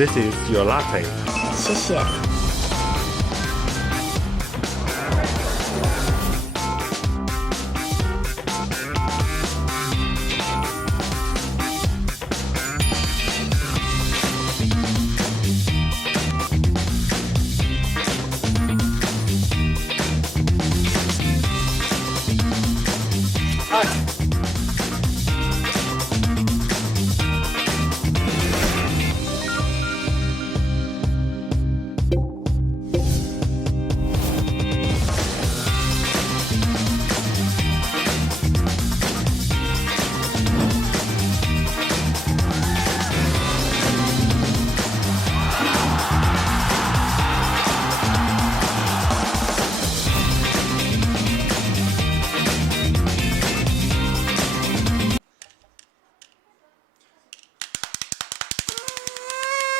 This is your latte. 谢谢。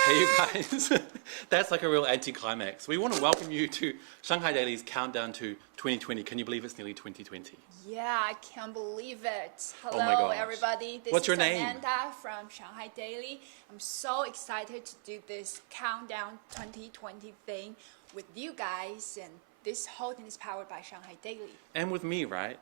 Hey you guys, that's like a real anticlimax. We want to welcome you to Shanghai Daily's countdown to 2020. Can you believe it's nearly 2020? Yeah, I can't believe it. Oh my Hello, gosh. everybody. This What's is your name? Amanda from Shanghai Daily. I'm so excited to do this countdown 2020 thing with you guys, and this whole thing is powered by Shanghai Daily. And with me, right?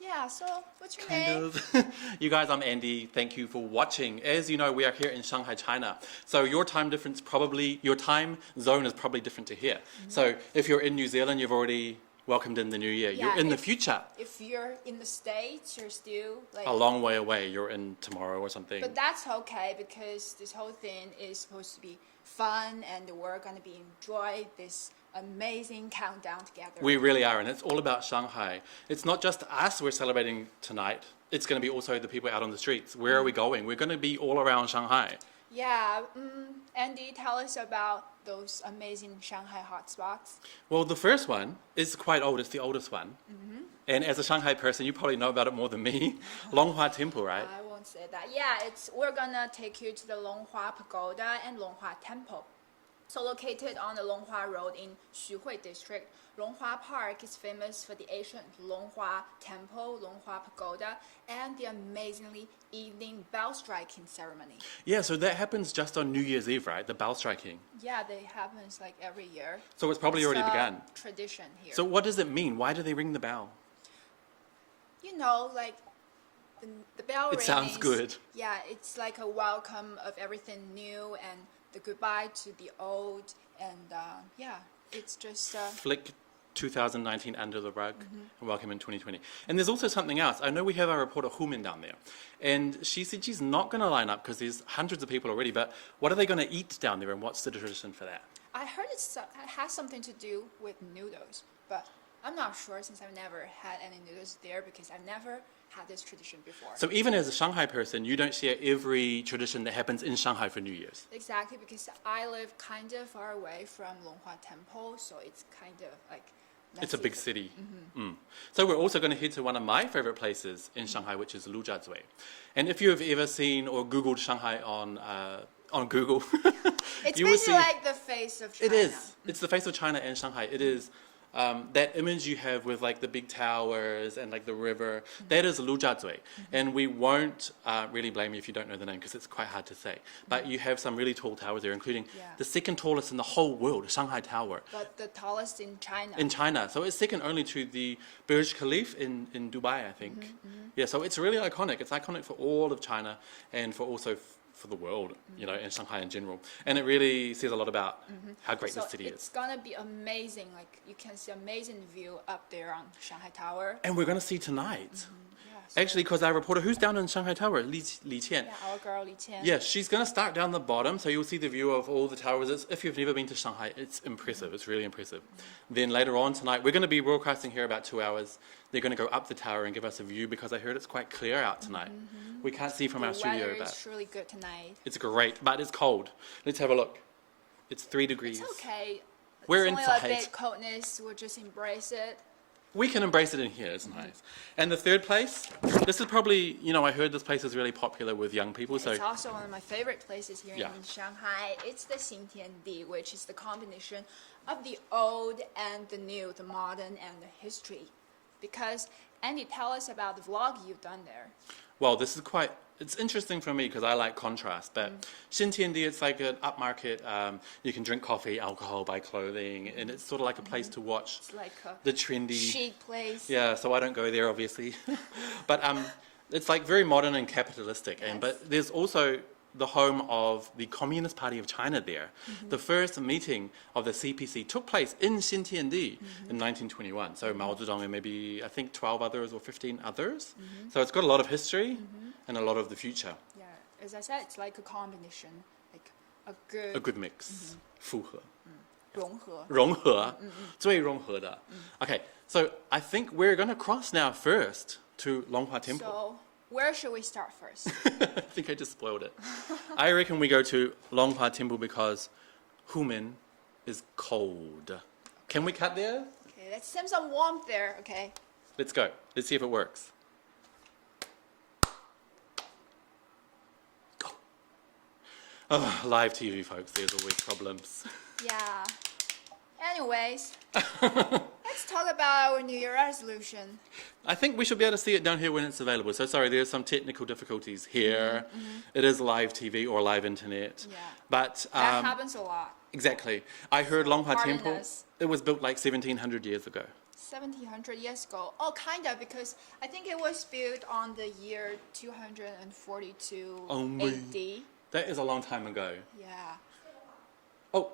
Yeah, so what's your Kind name? of. You guys, I'm Andy. Thank you for watching. As you know, we are here in Shanghai, China. So your time zone is probably different to here. So if you're in New Zealand, you've already welcomed in the new year. Yeah, You're in the future. If you're in the States, you're still like... A long way away. You're in tomorrow or something. But that's okay because this whole thing is supposed to be fun and we're going to be enjoy this amazing countdown together. We really are, and it's all about Shanghai. It's not just us we're celebrating tonight. It's going to be also the people out on the streets. Where are we going? We're going to be all around Shanghai. Yeah, Andy, tell us about those amazing Shanghai hotspots. Well, the first one is quite old. It's the oldest one. And as a Shanghai person, you probably know about it more than me. Longhua Temple, right? I won't say that. Yeah, we're gonna take you to the Longhua Pagoda and Longhua Temple. So located on the Longhua Road in Xuhui District, Longhua Park is famous for the ancient Longhua Temple, Longhua Pagoda, and the amazingly evening bell striking ceremony. Yeah, so that happens just on New Year's Eve, right? The bell striking. Yeah, that happens like every year. So it's probably already begun. Tradition here. So what does it mean? Why do they ring the bell? You know, like the bell It sounds good. Yeah, it's like a welcome of everything new and the goodbye to the old, and yeah, it's just Flick 2019 under the rug and welcome in 2020. And there's also something else. I know we have our reporter Humin down there, and she said she's not going to line up because there's hundreds of people already, but what are they going to eat down there and what's the tradition for that? I heard it has something to do with noodles, but I'm not sure since I've never had any noodles there because I've never had this tradition before. So even as a Shanghai person, you don't share every tradition that happens in Shanghai for New Year's? Exactly, because I live kind of far away from Longhua Temple, so it's kind of like... It's a big city. So we're also going to head to one of my favorite places in Shanghai, which is Lujiazui. And if you have ever seen or Googled Shanghai on Google, it's you will basically see like the face of China. it is. It's the face of China and Shanghai. It is that image you have with like the big towers and like the river. That is Lujiazui. And we won't really blame you if you don't know the name because it's quite hard to say. But you have some really tall towers there, including the second tallest in the whole world, Shanghai Tower. But the tallest in China. In China. So it's second only to the Burj Khalifa in Dubai, I think. Yeah, so it's really iconic. It's iconic for all of China and for also for the world, you know, and Shanghai in general. And it really says a lot about how great this city is. It's gonna be amazing. Like you can see amazing view up there on Shanghai Tower. And we're going to see tonight. Yeah, so Actually, because our reporter, who's down in Shanghai Tower? Li Qian. yeah, our girl Li Qian. Yeah, she's going to start down the bottom, so you'll see the view of all the towers. If you've never been to Shanghai, it's impressive. It's really impressive. Then later on tonight, we're going to be broadcasting here about 2 hours. They're going to go up the tower and give us a view because I heard it's quite clear out tonight. We can't see from our studio, The weather but is really good tonight. it's great. But it's cold. Let's have a look. It's 3 degrees. It's okay. We're it's inside. only a bit coldness. We'll just embrace it. We can embrace it in here. It's nice. And the third place, this is probably, you know, I heard this place is really popular with young people. So It's also one of my favorite places here Yeah. in Shanghai. It's the Xintiandi, which is the combination of the old and the new, the modern and the history. Because Andy, tell us about the vlog you've done there. well, this is quite it's interesting for me because I like contrast. But Xintiandi, it's like an upmarket. You can drink coffee, alcohol, buy clothing, and it's sort of like a place to watch It's like a the trendy. chic place. Yeah, so I don't go there obviously, but it's like very modern and capitalistic. And but there's also the home of the Communist Party of China there. The first meeting of the CPC took place in Xintiandi in 1921. So Mao Zedong and maybe, I think, 12 others or 15 others. So it's got a lot of history and a lot of the future. Yeah, as I said, it's like a combination, like A good mix. 复合.融合.融合.最融合的. Okay, so I think we're going to cross now first to Longhua Temple. So where should we start first? I think I just spoiled it. I reckon we go to Longhua Temple because Humen is cold. Can we cut there? Okay, let's send some warmth there, okay? Let's go. Let's see if it works. Go. Oh, live TV, folks. There's always problems. Yeah. Anyways, let's talk about our New Year resolution. I think we should be able to see it down here when it's available. So sorry, there's some technical difficulties here. It is live TV or live internet. Yeah. But That happens a lot. exactly. I heard Longhua pardon Temple, us. it was built like 1700 years ago. 1700 years ago. Oh, kind of, because I think it was built on the year 242 Only. AD. That is a long time ago. Yeah. Oh,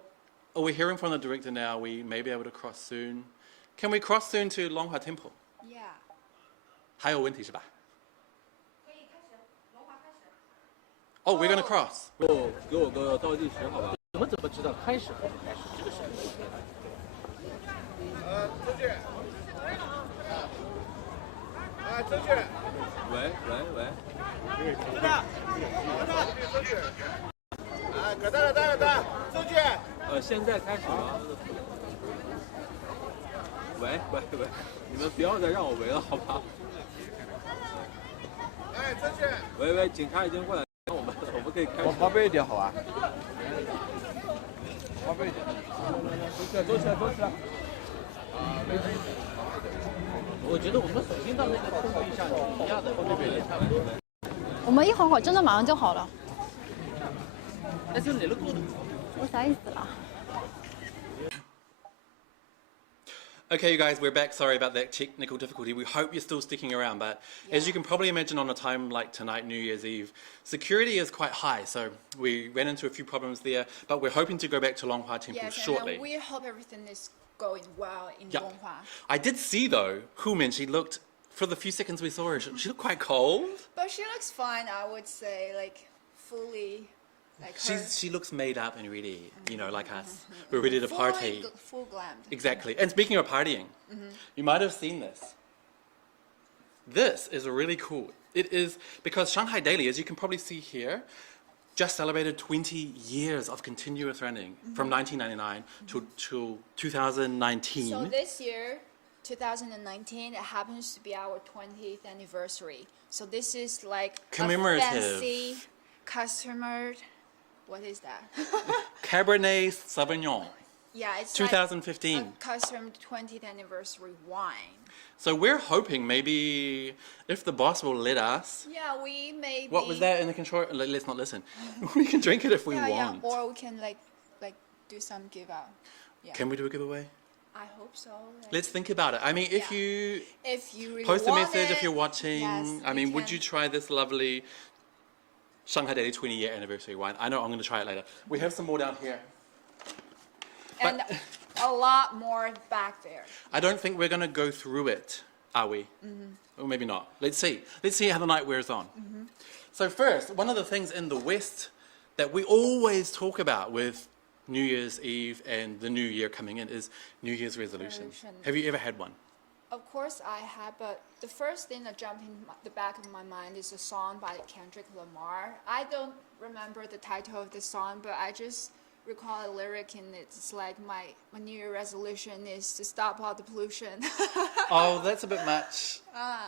are we hearing from the director now? We may be able to cross soon. Can we cross soon to Longhua Temple? Yeah. 还有问题是吧? Oh, we're gonna cross. 给我个倒计时，好吧？我们怎么知道开始和不开始这个事情？出去。出去。喂。知道。出去。可待了，出去。现在开始吗？喂，你们不要再让我围了，好吧？出去。喂，警察已经过来，我们可以开始。往旁边一点，好吧？旁边一点。走起来。我觉得我们首先到那个空地上一样的，那边也差不多。我们一会儿真的马上就好了。但是你那个。我啥意思啦？ Okay, you guys, we're back. Sorry about that technical difficulty. We hope you're still sticking around. But as you can probably imagine, on a time like tonight, New Year's Eve, security is quite high. So we ran into a few problems there. But we're hoping to go back to Longhua Temple Yes, shortly. and we hope everything is going well in Yep. Longhua. I did see, though, Humin, she looked, for the few seconds we saw her, she looked quite cold. But she looks fine, I would say, like fully, like her. She looks made up and ready, you know, like us. We're ready to party. Full glammed. Exactly. And speaking of partying, you might have seen this. This is really cool. It is because Shanghai Daily, as you can probably see here, just celebrated 20 years of continuous running from 1999 to 2019. So this year, 2019, it happens to be our 20th anniversary. So this is like Commemorative. a fancy customer. What is that? Cabernet Sauvignon, Yeah, it's 2015. like a custom 20th anniversary wine. So we're hoping maybe if the boss will let us. Yeah, we may. What was that in the control? Let's not listen. We can drink it if we Yeah, want. or we can like do some give out. Yeah. Can we do a giveaway? I hope so. Like, Let's think about it. I mean, if Yeah. you if you really post a want message, it, if you're watching, yes, I mean, would can. you try this lovely Shanghai Daily 20-year anniversary wine? I know I'm going to try it later. We have some more down here. And a lot more back there. I don't think we're going to go through it, are we? Or maybe not. Let's see. Let's see how the night wears on. So first, one of the things in the West that we always talk about with New Year's Eve and the new year coming in is New Year's resolutions. Resolution. Have you ever had one? Of course I have, but the first thing that jumped in the back of my mind is a song by Kendrick Lamar. I don't remember the title of the song, but I just recall a lyric and it's like my New Year resolution is to stop all the pollution. Oh, that's a bit much.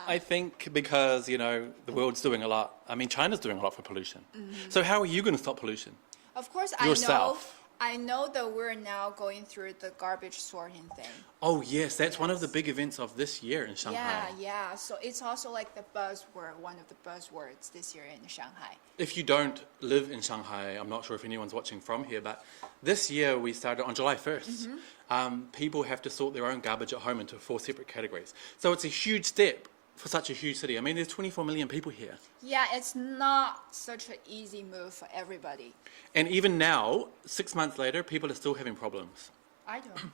I think because, you know, the world's doing a lot. I mean, China's doing a lot for pollution. So how are you going to stop pollution? Of course, Yourself. I know that we're now going through the garbage sorting thing. Oh yes, that's one of the Yes. big events of this year in Shanghai. Yeah. So it's also like the buzzword, one of the buzzwords this year in Shanghai. If you don't live in Shanghai, I'm not sure if anyone's watching from here, but this year we started on July 1st. People have to sort their own garbage at home into 4 separate categories. So it's a huge step for such a huge city. I mean, there's 24 million people here. Yeah, it's not such an easy move for everybody. And even now, 6 months later, people are still having problems. I don't.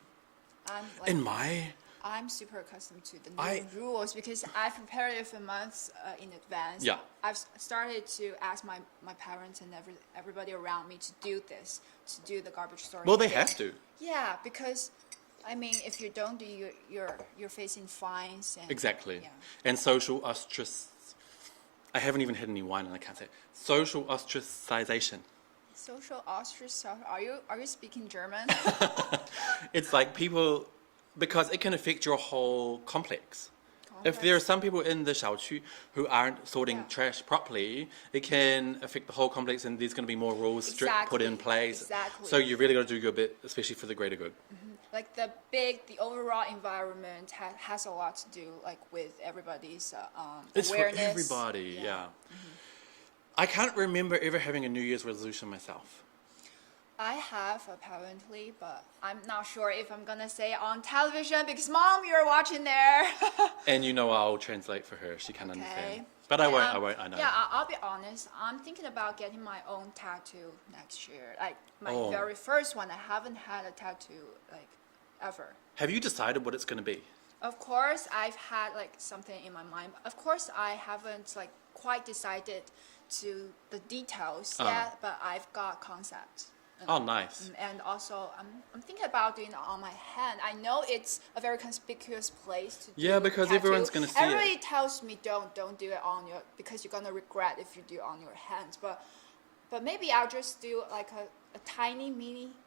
I'm super accustomed to the new rules because I've prepared it for months in advance. Yeah. I've started to ask my parents and everybody around me to do this, to do the garbage sorting. Well, they thing. have to. Yeah, because I mean, if you don't do, you're facing fines. And, Exactly. Yeah. And social I haven't even had any wine and I can't say it. Social ostracization. Social ostracism. Are you speaking German? It's like people, because it can affect your whole complex. If there are some people in the Xiaoqu who aren't sorting trash properly, it can affect the whole complex and there's going to be more rules put in place. Exactly. So you really got to do your bit, especially for the greater good. Like the overall environment has a lot to do like with everybody's It's awareness. for everybody, yeah. I can't remember ever having a New Year's resolution myself. I have apparently, but I'm not sure if I'm gonna say it on television because Mom, you're watching there. And you know I'll translate for her. She can understand. Okay. But I won't, I know. Yeah, I'll be honest. I'm thinking about getting my own tattoo next year. Like my very first one. I haven't had a tattoo like ever. Have you decided what it's going to be? Of course, I've had like something in my mind. Of course, I haven't like quite decided to the details yet, but I've got concept. Oh, nice. And also, I'm thinking about doing it on my hand. I know it's a very conspicuous place to do Yeah, because tattoo. everyone's gonna see it. Everybody tells me don't do it on your because you're gonna regret if you do it on your hands. But maybe I'll just do like a tiny,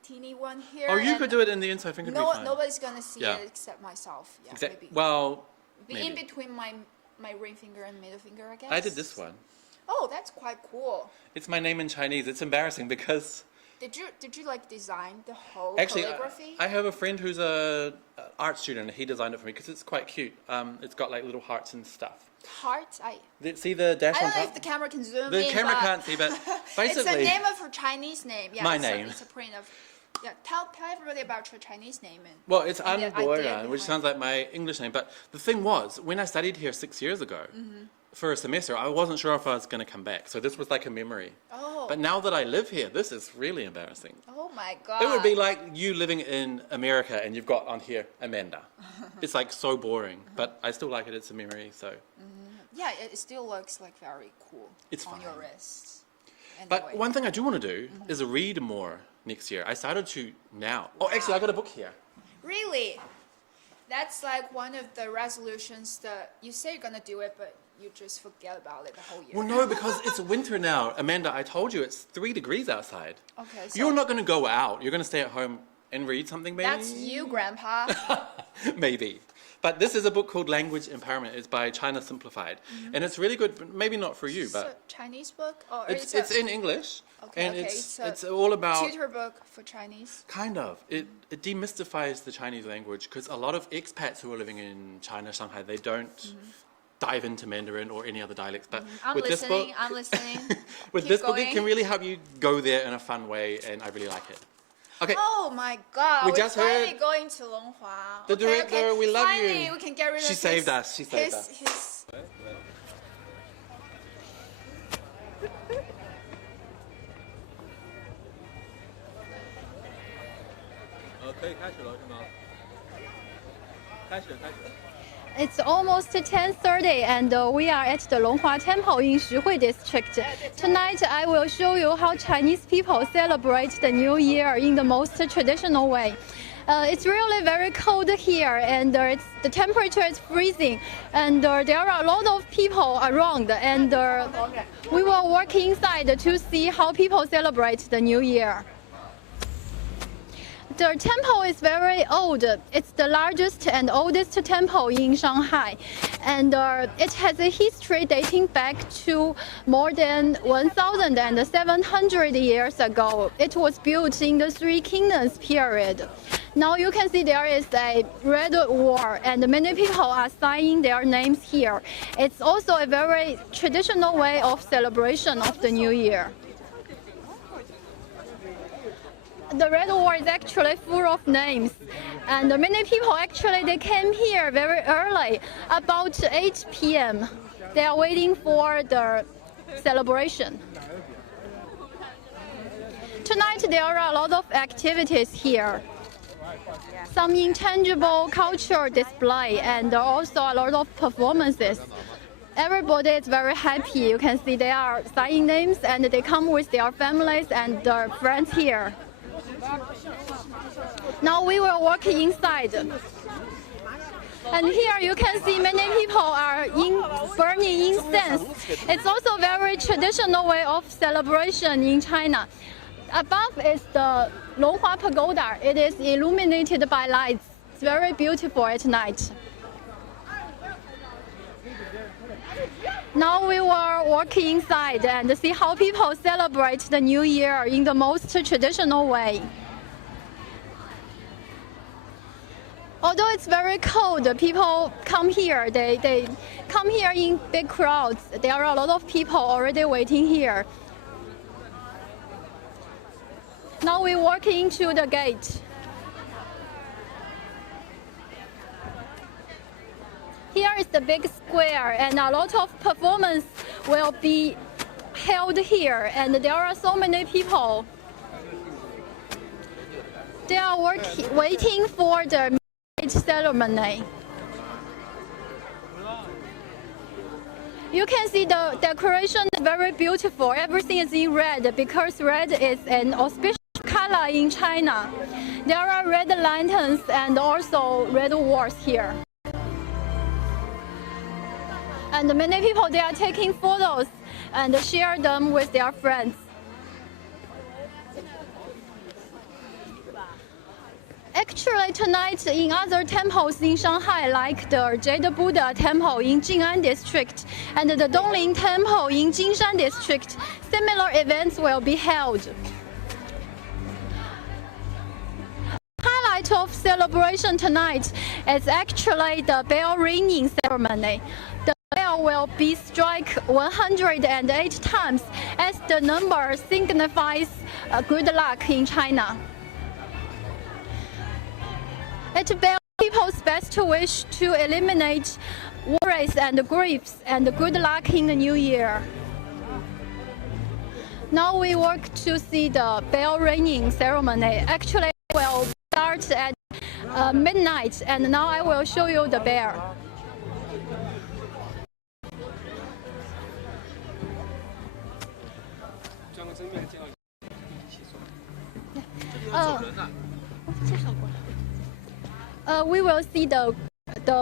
teeny one here. Oh, you and could do it in the inside finger. nobody's gonna see Yeah. it except myself. Yeah, Exactly. maybe. Well, Be maybe. in between my ring finger and middle finger, I guess. I did this one. Oh, that's quite cool. It's my name in Chinese. It's embarrassing because Did you like design the whole actually calligraphy? I have a friend who's a art student. He designed it for me because it's quite cute. It's got like little hearts and stuff. Hearts. See the dash I on don't know top? if the camera can zoom The in. camera but can't see, but it's basically a name of a Chinese name. Yeah, My it's name. It's a print of. Yeah, tell everybody about your Chinese name. well, it's and the idea Anbora, which behind sounds like my English name. But the thing was, when I studied here 6 years ago for a semester, I wasn't sure if I was going to come back. So this was like a memory. Oh. But now that I live here, this is really embarrassing. Oh my God. It would be like you living in America and you've got on here Amanda. It's like so boring, but I still like it. It's a memory, so. Yeah, it still looks like very cool. It's on fine. your wrist. But Anyway. one thing I do want to do is read more next year. I started to now. Oh, actually, I got a book here. Really, that's like one of the resolutions that you say you're gonna do it, but you just forget about it the whole year. Well, no, because it's winter now. Amanda, I told you it's 3 degrees outside. Okay, so You're not going to go out. You're going to stay at home and read something, maybe? that's you, Grandpa. Maybe. But this is a book called Language Empowerment. It's by China Simplified. And it's really good, but maybe not for you, It's a but Chinese book, or it's in English. Okay, and okay, it's so all about... tutor book for Chinese. Kind of. It demystifies the Chinese language because a lot of expats who are living in China, Shanghai, they don't dive into Mandarin or any other dialects. But I'm with listening. this book, I'm listening. with Keep this book, it going. can really help you go there in a fun way, and I really like it. Okay. Oh my God! We We're just finally heard going to Longhua. the Okay, director, okay. we love you. Finally, we can get rid of She saved us, she saved us. His 可以开始了是吗？开始。 It's almost 10:30 and we are at the Longhua Temple in Xuhui District. Tonight I will show you how Chinese people celebrate the New Year in the most traditional way. It's really very cold here and the temperature is freezing and there are a lot of people around and we will walk inside to see how people celebrate the New Year. The temple is very old. It's the largest and oldest temple in Shanghai. And it has a history dating back to more than 1,700 years ago. It was built in the Three Kingdoms period. Now you can see there is a red wall, and many people are signing their names here. It's also a very traditional way of celebration of the New Year. The red wall is actually full of names, and many people actually they came here very early, about 8 p.m. They are waiting for the celebration. Tonight there are a lot of activities here. Some intangible culture display and also a lot of performances. Everybody is very happy. You can see they are signing names and they come with their families and their friends here. Now we will walk inside. And here you can see many people are burning incense. It's also a very traditional way of celebration in China. Above is the Longhua Pagoda. It is illuminated by lights. It's very beautiful at night. Now we will walk inside and see how people celebrate the New Year in the most traditional way. Although it's very cold, people come here. They come here in big crowds. There are a lot of people already waiting here. Now we walk into the gate. Here is the big square, and a lot of performance will be held here, and there are so many people. They are waiting for the marriage ceremony. You can see the decoration is very beautiful. Everything is in red because red is an auspicious color in China. There are red lanterns and also red walls here. And many people, they are taking photos and share them with their friends. Actually, tonight in other temples in Shanghai, like the Jade Buddha Temple in Xintiandi district and the Donglin Temple in Jinshan district, similar events will be held. Highlight of celebration tonight is actually the bell ringing ceremony. The bell will be struck 108 times, as the number signifies good luck in China. It bells people's best wish to eliminate worries and griefs and good luck in the new year. Now we walk to see the bell ringing ceremony. Actually, it will start at midnight, and now I will show you the bell. We will see the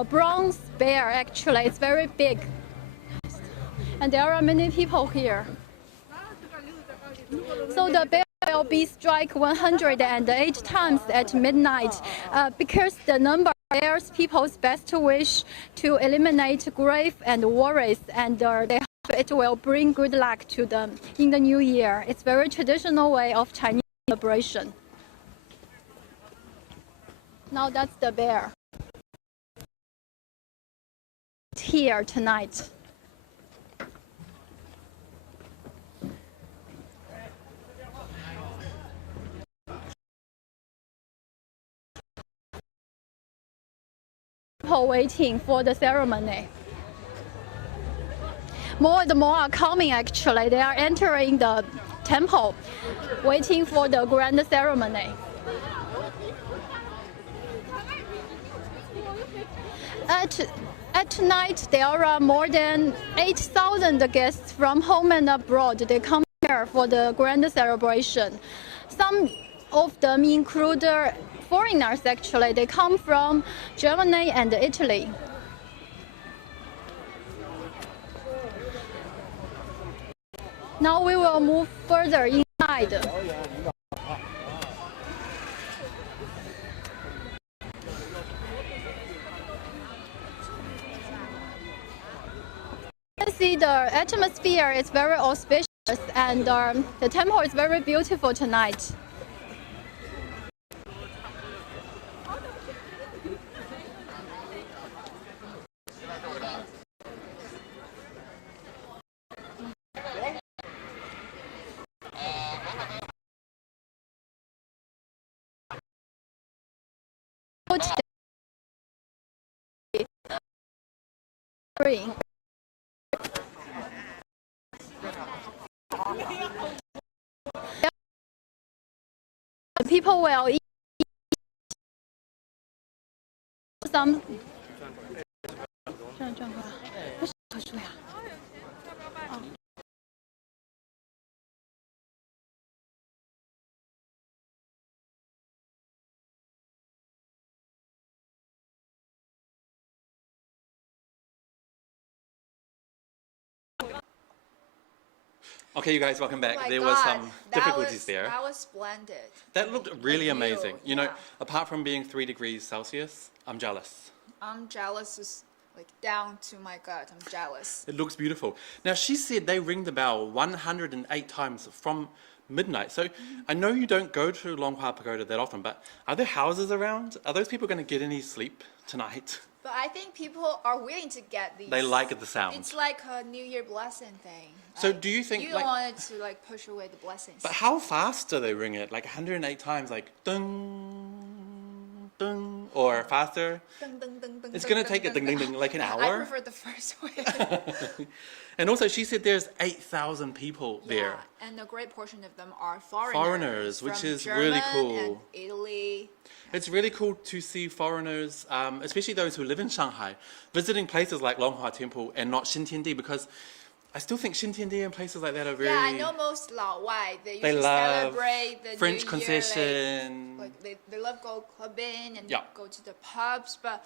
bronze bear. Actually, it's very big, and there are many people here. So the bear will be struck 108 times at midnight, because the number bears people's best wish to eliminate grief and worries, and they hope it will bring good luck to them in the new year. It's a very traditional way of Chinese celebration. Now that's the bear here tonight. People waiting for the ceremony. More and more are coming actually. They are entering the temple, waiting for the grand ceremony. At night, there are more than 8,000 guests from home and abroad. They come here for the grand celebration. Some of them include foreigners actually. They come from Germany and Italy. Now we will move further inside. the atmosphere is very auspicious and the temple is very beautiful tonight. People will eat some. Okay, you guys, welcome back. Oh There was some difficulties there. That was splendid. That looked really The view, amazing. You know, yeah. apart from being 3 degrees Celsius, I'm jealous. I'm jealous, is like down to my gut. I'm jealous. It looks beautiful. Now, she said they ring the bell 108 times from midnight. So I know you don't go to Longhua Pagoda that often, but are there houses around? Are those people going to get any sleep tonight? But I think people are willing to get these. They like the sound. It's like a New Year blessing thing. So Like, do you think, you don't like- want it to like push away the blessings? But how fast do they ring it? Like 108 times, like ding, ding, or faster? Ding, ding, ding, ding, It's ding, going to take ding, a ding, ding, ding, like an I hour. prefer the first way. And also, she said there's 8,000 people there. Yeah, and a great portion of them are foreigners. Foreigners, which from is really German cool. And Italy. It's really cool to see foreigners, especially those who live in Shanghai, visiting places like Longhua Temple and not Xintiandi, because I still think Xintiandi and places like that are very... Yeah, I know most Lao Wai, they usually love celebrate the French New concession. Year, like they love go clubbing and Yeah. go to the pubs, but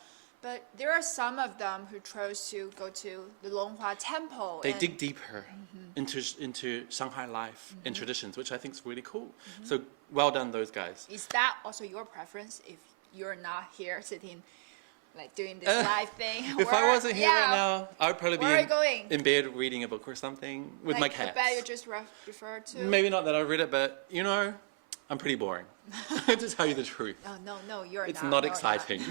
there are some of them who chose to go to the Longhua Temple. They and dig deeper into Shanghai life and traditions, which I think is really cool. So well done, those guys. Is that also your preference if you're not here sitting, like doing this live thing? If I wasn't here right now, I would probably Where are you be going? in bed reading a book or something with my Like cats. the bed you just referred to? Maybe not that I read it, but you know, I'm pretty boring, to tell you the truth. Oh, no, you're It's not. not No, you're exciting.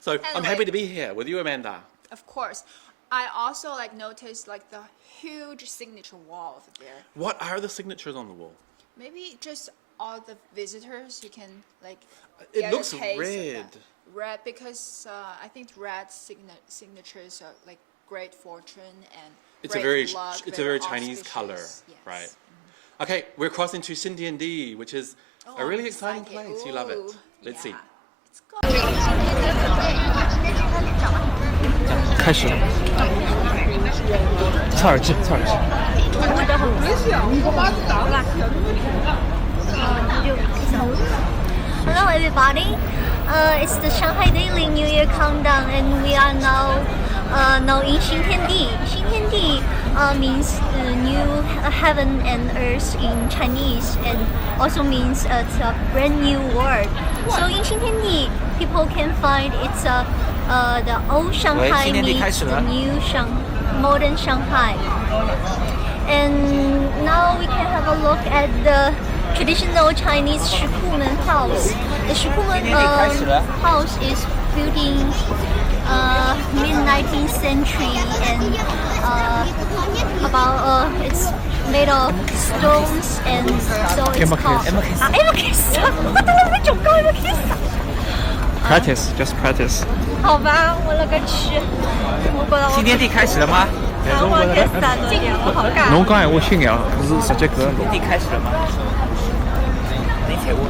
So I'm Anyway. happy to be here with you, Amanda. Of course. I also like noticed like the huge signature wall over there. What are the signatures on the wall? Maybe just all the visitors you can like. It get looks a taste of red. that. Red because I think red signatures are like great fortune and. It's a great very luck, it's a very auspicious. Chinese color, Yes. right? Okay, we're crossing to Xintiandi, which is Oh, a really I'm exciting excited. place. You love it. Ooh, Let's see. yeah. Let's go. 开始了。侧耳机，侧耳机。 Hello everybody, it's the Shanghai Daily New Year Countdown and we are now in Xintiandi. Xintiandi means new heaven and earth in Chinese and also means it's a brand new world. So in Xintiandi, people can find it's the old Shanghai meets the new modern Shanghai. And now we can have a look at the traditional Chinese Shikumen house. The Shikumen house is built in mid-19th century and it's made of stones and so it's called Practice, just practice. 好吧，我勒个去！我觉得我今天地开始了吗？我太散了点，我好尬。侬讲闲话训练，不是直接搿个。地开始了吗？你踩我。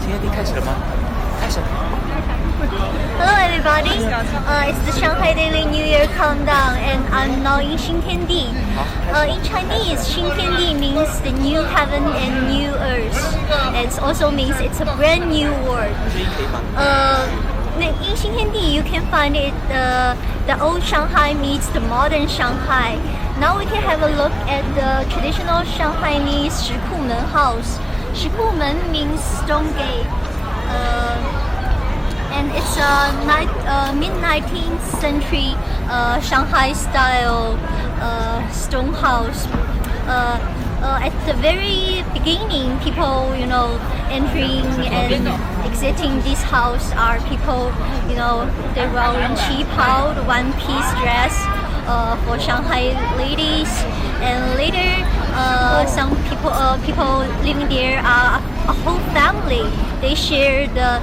今天地开始了吗？开始了。 Hello everybody, it's the Shanghai Daily New Year Countdown and I'm now in Xintiandi. In Chinese, Xintiandi means the new heaven and new earth. It also means it's a brand new world. In Xintiandi, you can find it the old Shanghai meets the modern Shanghai. Now we can have a look at the traditional Shanghainese Shikumen house. Shikumen means stone gate. And it's a mid-19th century Shanghai style stone house. At the very beginning, people, entering and exiting this house are people, they're wearing qipao, the one-piece dress for Shanghai ladies. And later, some people living there are a whole family. They share the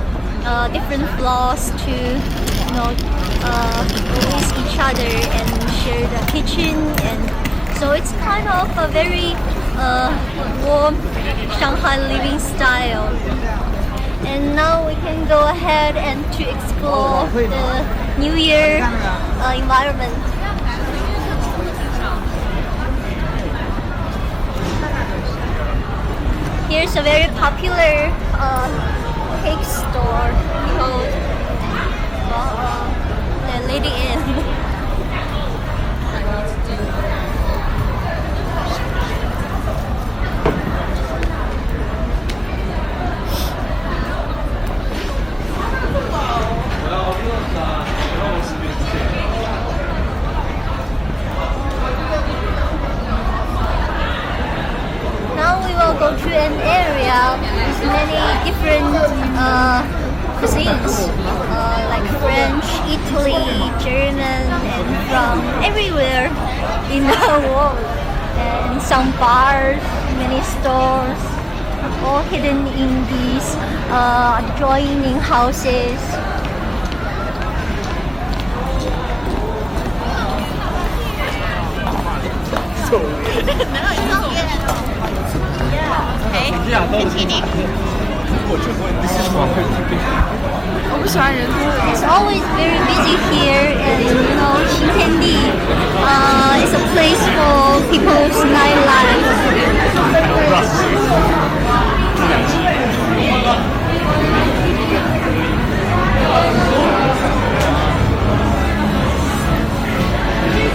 different floors to, please each other and share the kitchen, and so it's kind of a very warm Shanghai living style. And now we can go ahead and to explore the New Year environment. Here's a very popular cake store called the Lady Inn. Go to an area with many different cuisines, like French, Italy, German, and from everywhere in the world. And some bars, many stores, all hidden in these adjoining houses. It's always very busy here, and Xintiandi is a place for people's nightlife.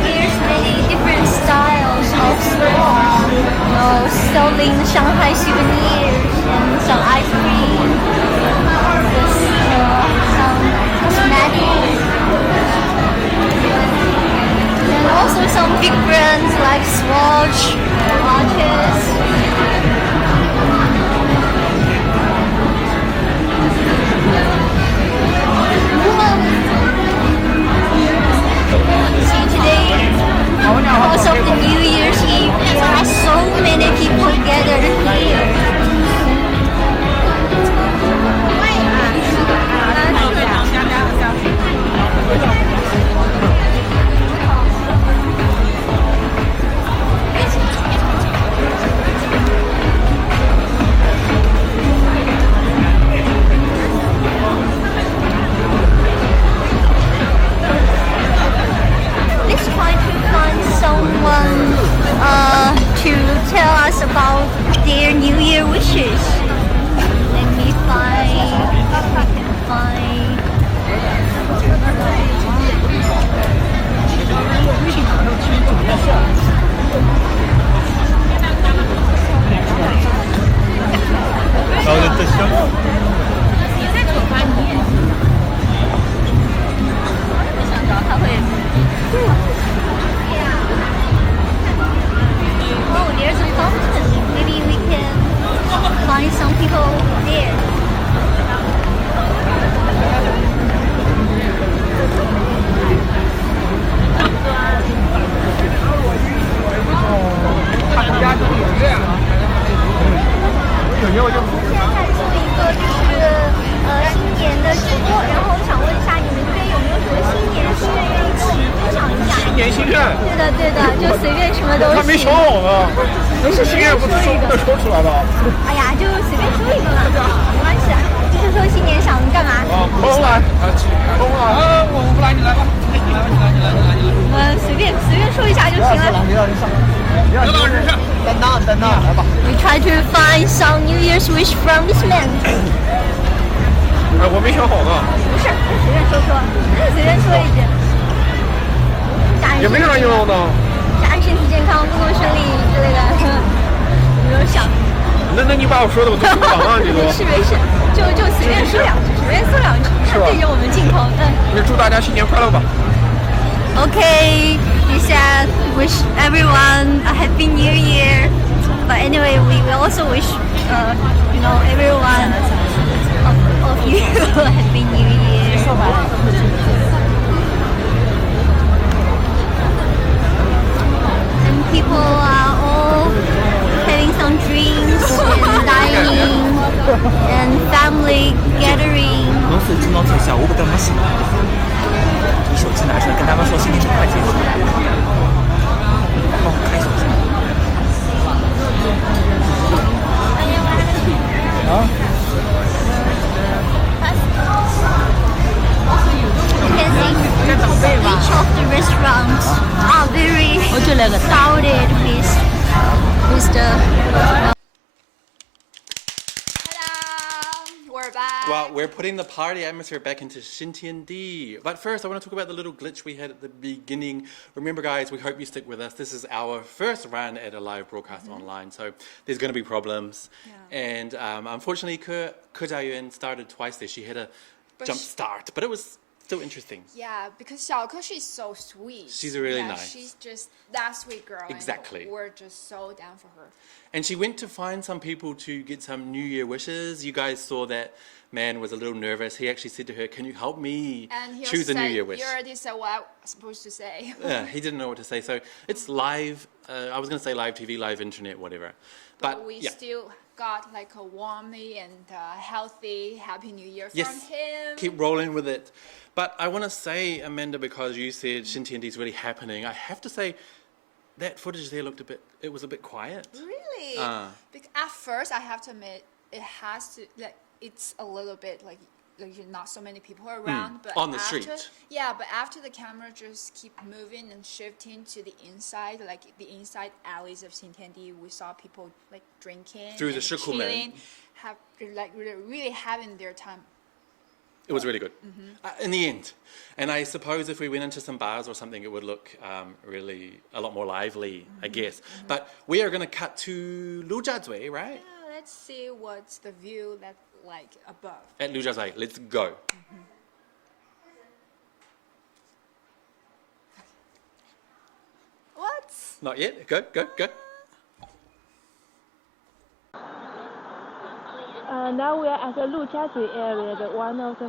There's many different styles of stores, selling Shanghai souvenirs and some ice cream, some cosmetics, and also some big brands like Swatch, watches. See, today, because of the New Year's Eve, there are so many people gathered here. Let's try to find someone to tell us about their New Year wishes. Let me find. Oh, there's a fountain. Maybe we can find some people there. We try to find some New Year's wish from this man. 我没想好呢。不是，随便说说，随便说一句。也没啥愿望呢。家人身体健康，工作顺利之类的，有没有想？那你把我说的我都听不懂啊，你都。是没事，就随便说两句，随便说两句，对着我们镜头，那祝大家新年快乐吧。OK。he said wish everyone a happy new year. But anyway, we also wish everyone of you a happy new year. And people are all having some drinks and dining and family gathering. 农夫今朝从下午不得没洗，你手机拿出来跟他们说新年快结束，帮我开手机。啊？ You can see each of the restaurants are very crowded with the. Ta-da! We're back. Well, we're putting the party atmosphere back into Xintiandi. But first, I want to talk about the little glitch we had at the beginning. Remember, guys, we hope you stick with us. This is our first run at a live broadcast online, so there's going to be problems. Yeah. And unfortunately, Ke Jiayuan started twice there. She had a jump start, but it was still interesting. Yeah, because Xiaoke, she's so sweet. She's really nice. She's just that sweet girl. Exactly. And we're just so down for her. And she went to find some people to get some New Year wishes. You guys saw that man was a little nervous. He actually said to her, "Can you help me And choose a New Year wish?" You already said what I was supposed to say. Yeah, he didn't know what to say. So it's live. I was going to say live TV, live internet, whatever. But we yeah. still got like a warmly and healthy Happy New Year Yes, from him. keep rolling with it. But I want to say, Amanda, because you said Xintiandi is really happening, I have to say that footage there looked it was a bit quiet. Really? Because at first, I have to admit, it's a little bit like not so many people around. But On the after, street. Yeah, but after the camera just keep moving and shifting to the inside, like the inside alleys of Xintiandi, we saw people like drinking Through the and Shikumen. chilling, really having their time. It was really good in the end. And I suppose if we went into some bars or something, it would look really a lot more lively, I guess. But we are going to cut to Lujiazui, right? Yeah, let's see what's the view that's like above. At Lujiazui, let's go. What? Not yet. Go. Now we are at the Lujiazui area, one of the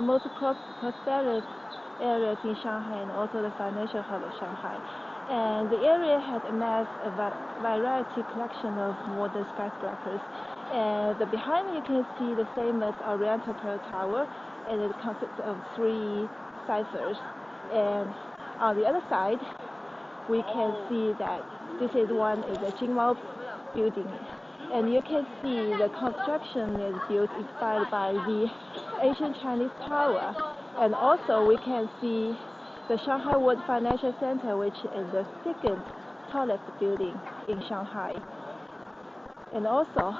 most prosperous areas in Shanghai and also the financial hub of Shanghai. And the area has amassed a variety collection of modern skyscrapers. And behind me you can see the famous Oriental Pearl Tower, and it consists of 3 ciphers. And on the other side, we can see that this is the Jingmao building. And you can see the construction is built inspired by the ancient Chinese tower. And also we can see the Shanghai World Financial Center, which is the 2nd tallest building in Shanghai. And also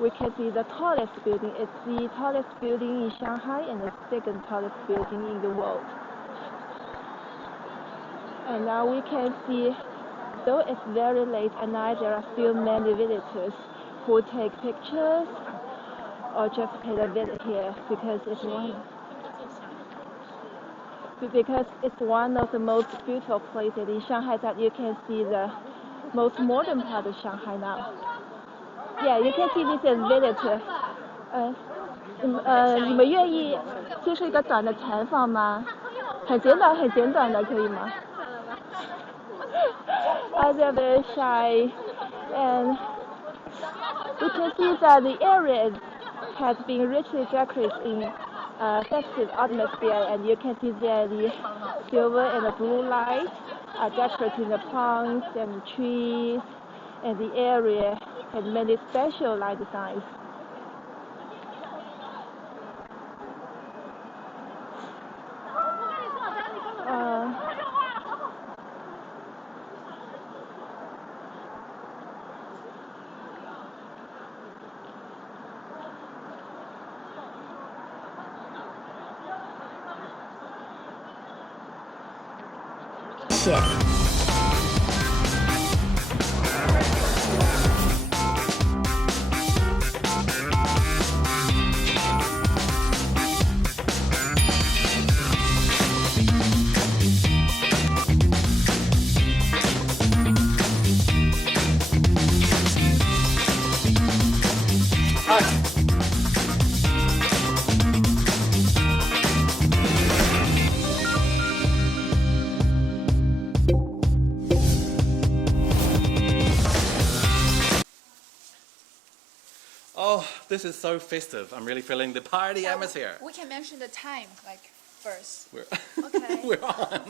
we can see the tallest building. It's the tallest building in Shanghai and the 2nd tallest building in the world. And now we can see, though it's very late at night, there are still many visitors who take pictures or just pay a visit here because it's one of the most beautiful places in Shanghai that you can see the most modern part of Shanghai now. Yeah, you can see this is visitor. 你们愿意接受一个短的采访吗？很简短的，可以吗？ They're very shy, and you can see that the area has been richly decorated in festive atmosphere, and you can see there the silver and the blue light are decorating the ponds and the trees, and the area has many special light designs. Oh, this is so festive. I'm really feeling the party atmosphere. We can mention the time, like, first. We're, Okay. we're on.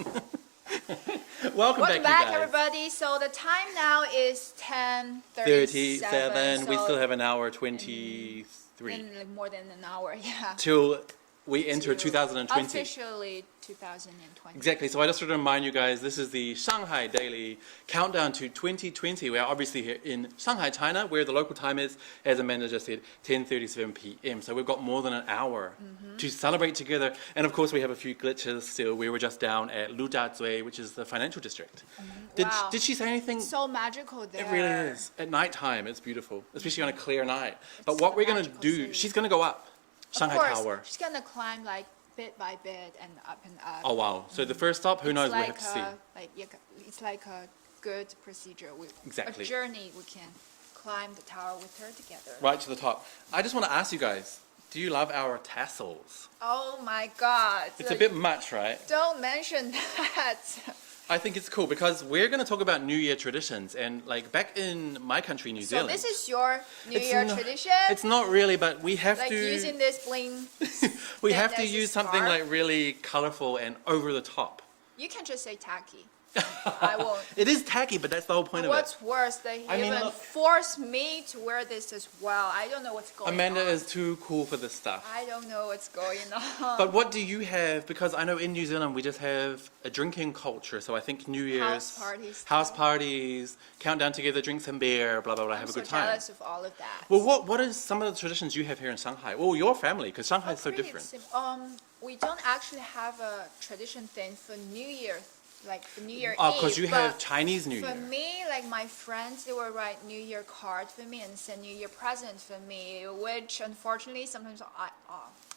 Welcome Welcome back, back, you guys. everybody. So the time now is 10:37. 37. We so still have an hour 23 in like more than an hour, yeah. till we enter To 2020. Officially 2020. Exactly. So I just want to remind you guys, this is the Shanghai Daily Countdown to 2020. We are obviously here in Shanghai, China, where the local time is, as Amanda just said, 10:37 p.m. So we've got more than an hour to celebrate together. And of course, we have a few glitches still. We were just down at Lujiazui, which is the financial district. Wow. Did she say anything? So magical there. It really is. At night time, it's beautiful, especially on a clear night. But It's what a we're going to magical do, city. she's going to go up Shanghai Of course, Tower. she's gonna climb like bit by bit and up and up. Oh, wow. So the first stop, who knows, It's we'll like have to see. like yeah, it's like a good procedure. Exactly. A journey we can climb the tower with her together. Right to the top. I just want to ask you guys, do you love our tassels? Oh my God! It's a bit much, right? Don't mention that. I think it's cool because we're going to talk about New Year traditions. And like back in my country, New So Zealand. this is your New It's Year not- tradition. It's not really, but we have like to. using this bling. we then have to there's a use something scarf. like really colorful and over the top. You can just say tacky. I won't. It is tacky, but that's the whole point of it. What's worse, they I mean, even look- force me to wear this as well. I don't know what's going Amanda on. is too cool for this stuff. I don't know what's going on. But what do you have? Because I know in New Zealand we just have a drinking culture. So I think New Year's House parties. countdown together, drink some beer, blah blah blah, I'm have a so good time. jealous of all of that. Well, what is some of the traditions you have here in Shanghai? Well, your family, because Shanghai is so Pretty different. we don't actually have a tradition thing for New Year, like for New Year Oh, Eve. because you but have Chinese New For Year. me, like my friends, they will write New Year cards for me and send New Year presents for me, which unfortunately sometimes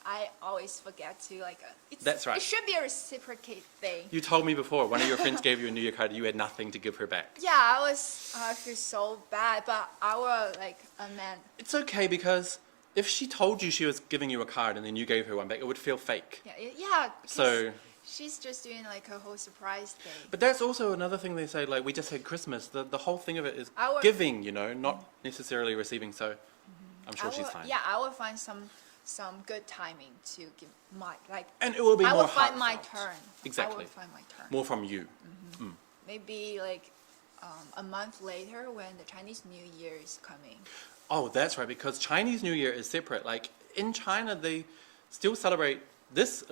I always forget to like. That's right. It should be a reciprocate thing. You told me before one of your friends gave you a New Year card. You had nothing to give her back. Yeah, I feel so bad, but our like man. It's okay because if she told you she was giving you a card and then you gave her one back, it would feel fake. Yeah. So. She's just doing like a whole surprise thing. But that's also another thing they say, like we just had Christmas. The whole thing of it is giving, you know, not necessarily receiving. So I'm sure she's fine. Yeah, I will find some good timing to give my like. And it will be I more will find my heartfelt. turn. Exactly. I will find my turn. More from you. Maybe like a month later when the Chinese New Year is coming. Oh, that's right, because Chinese New Year is separate. Like in China, they still celebrate this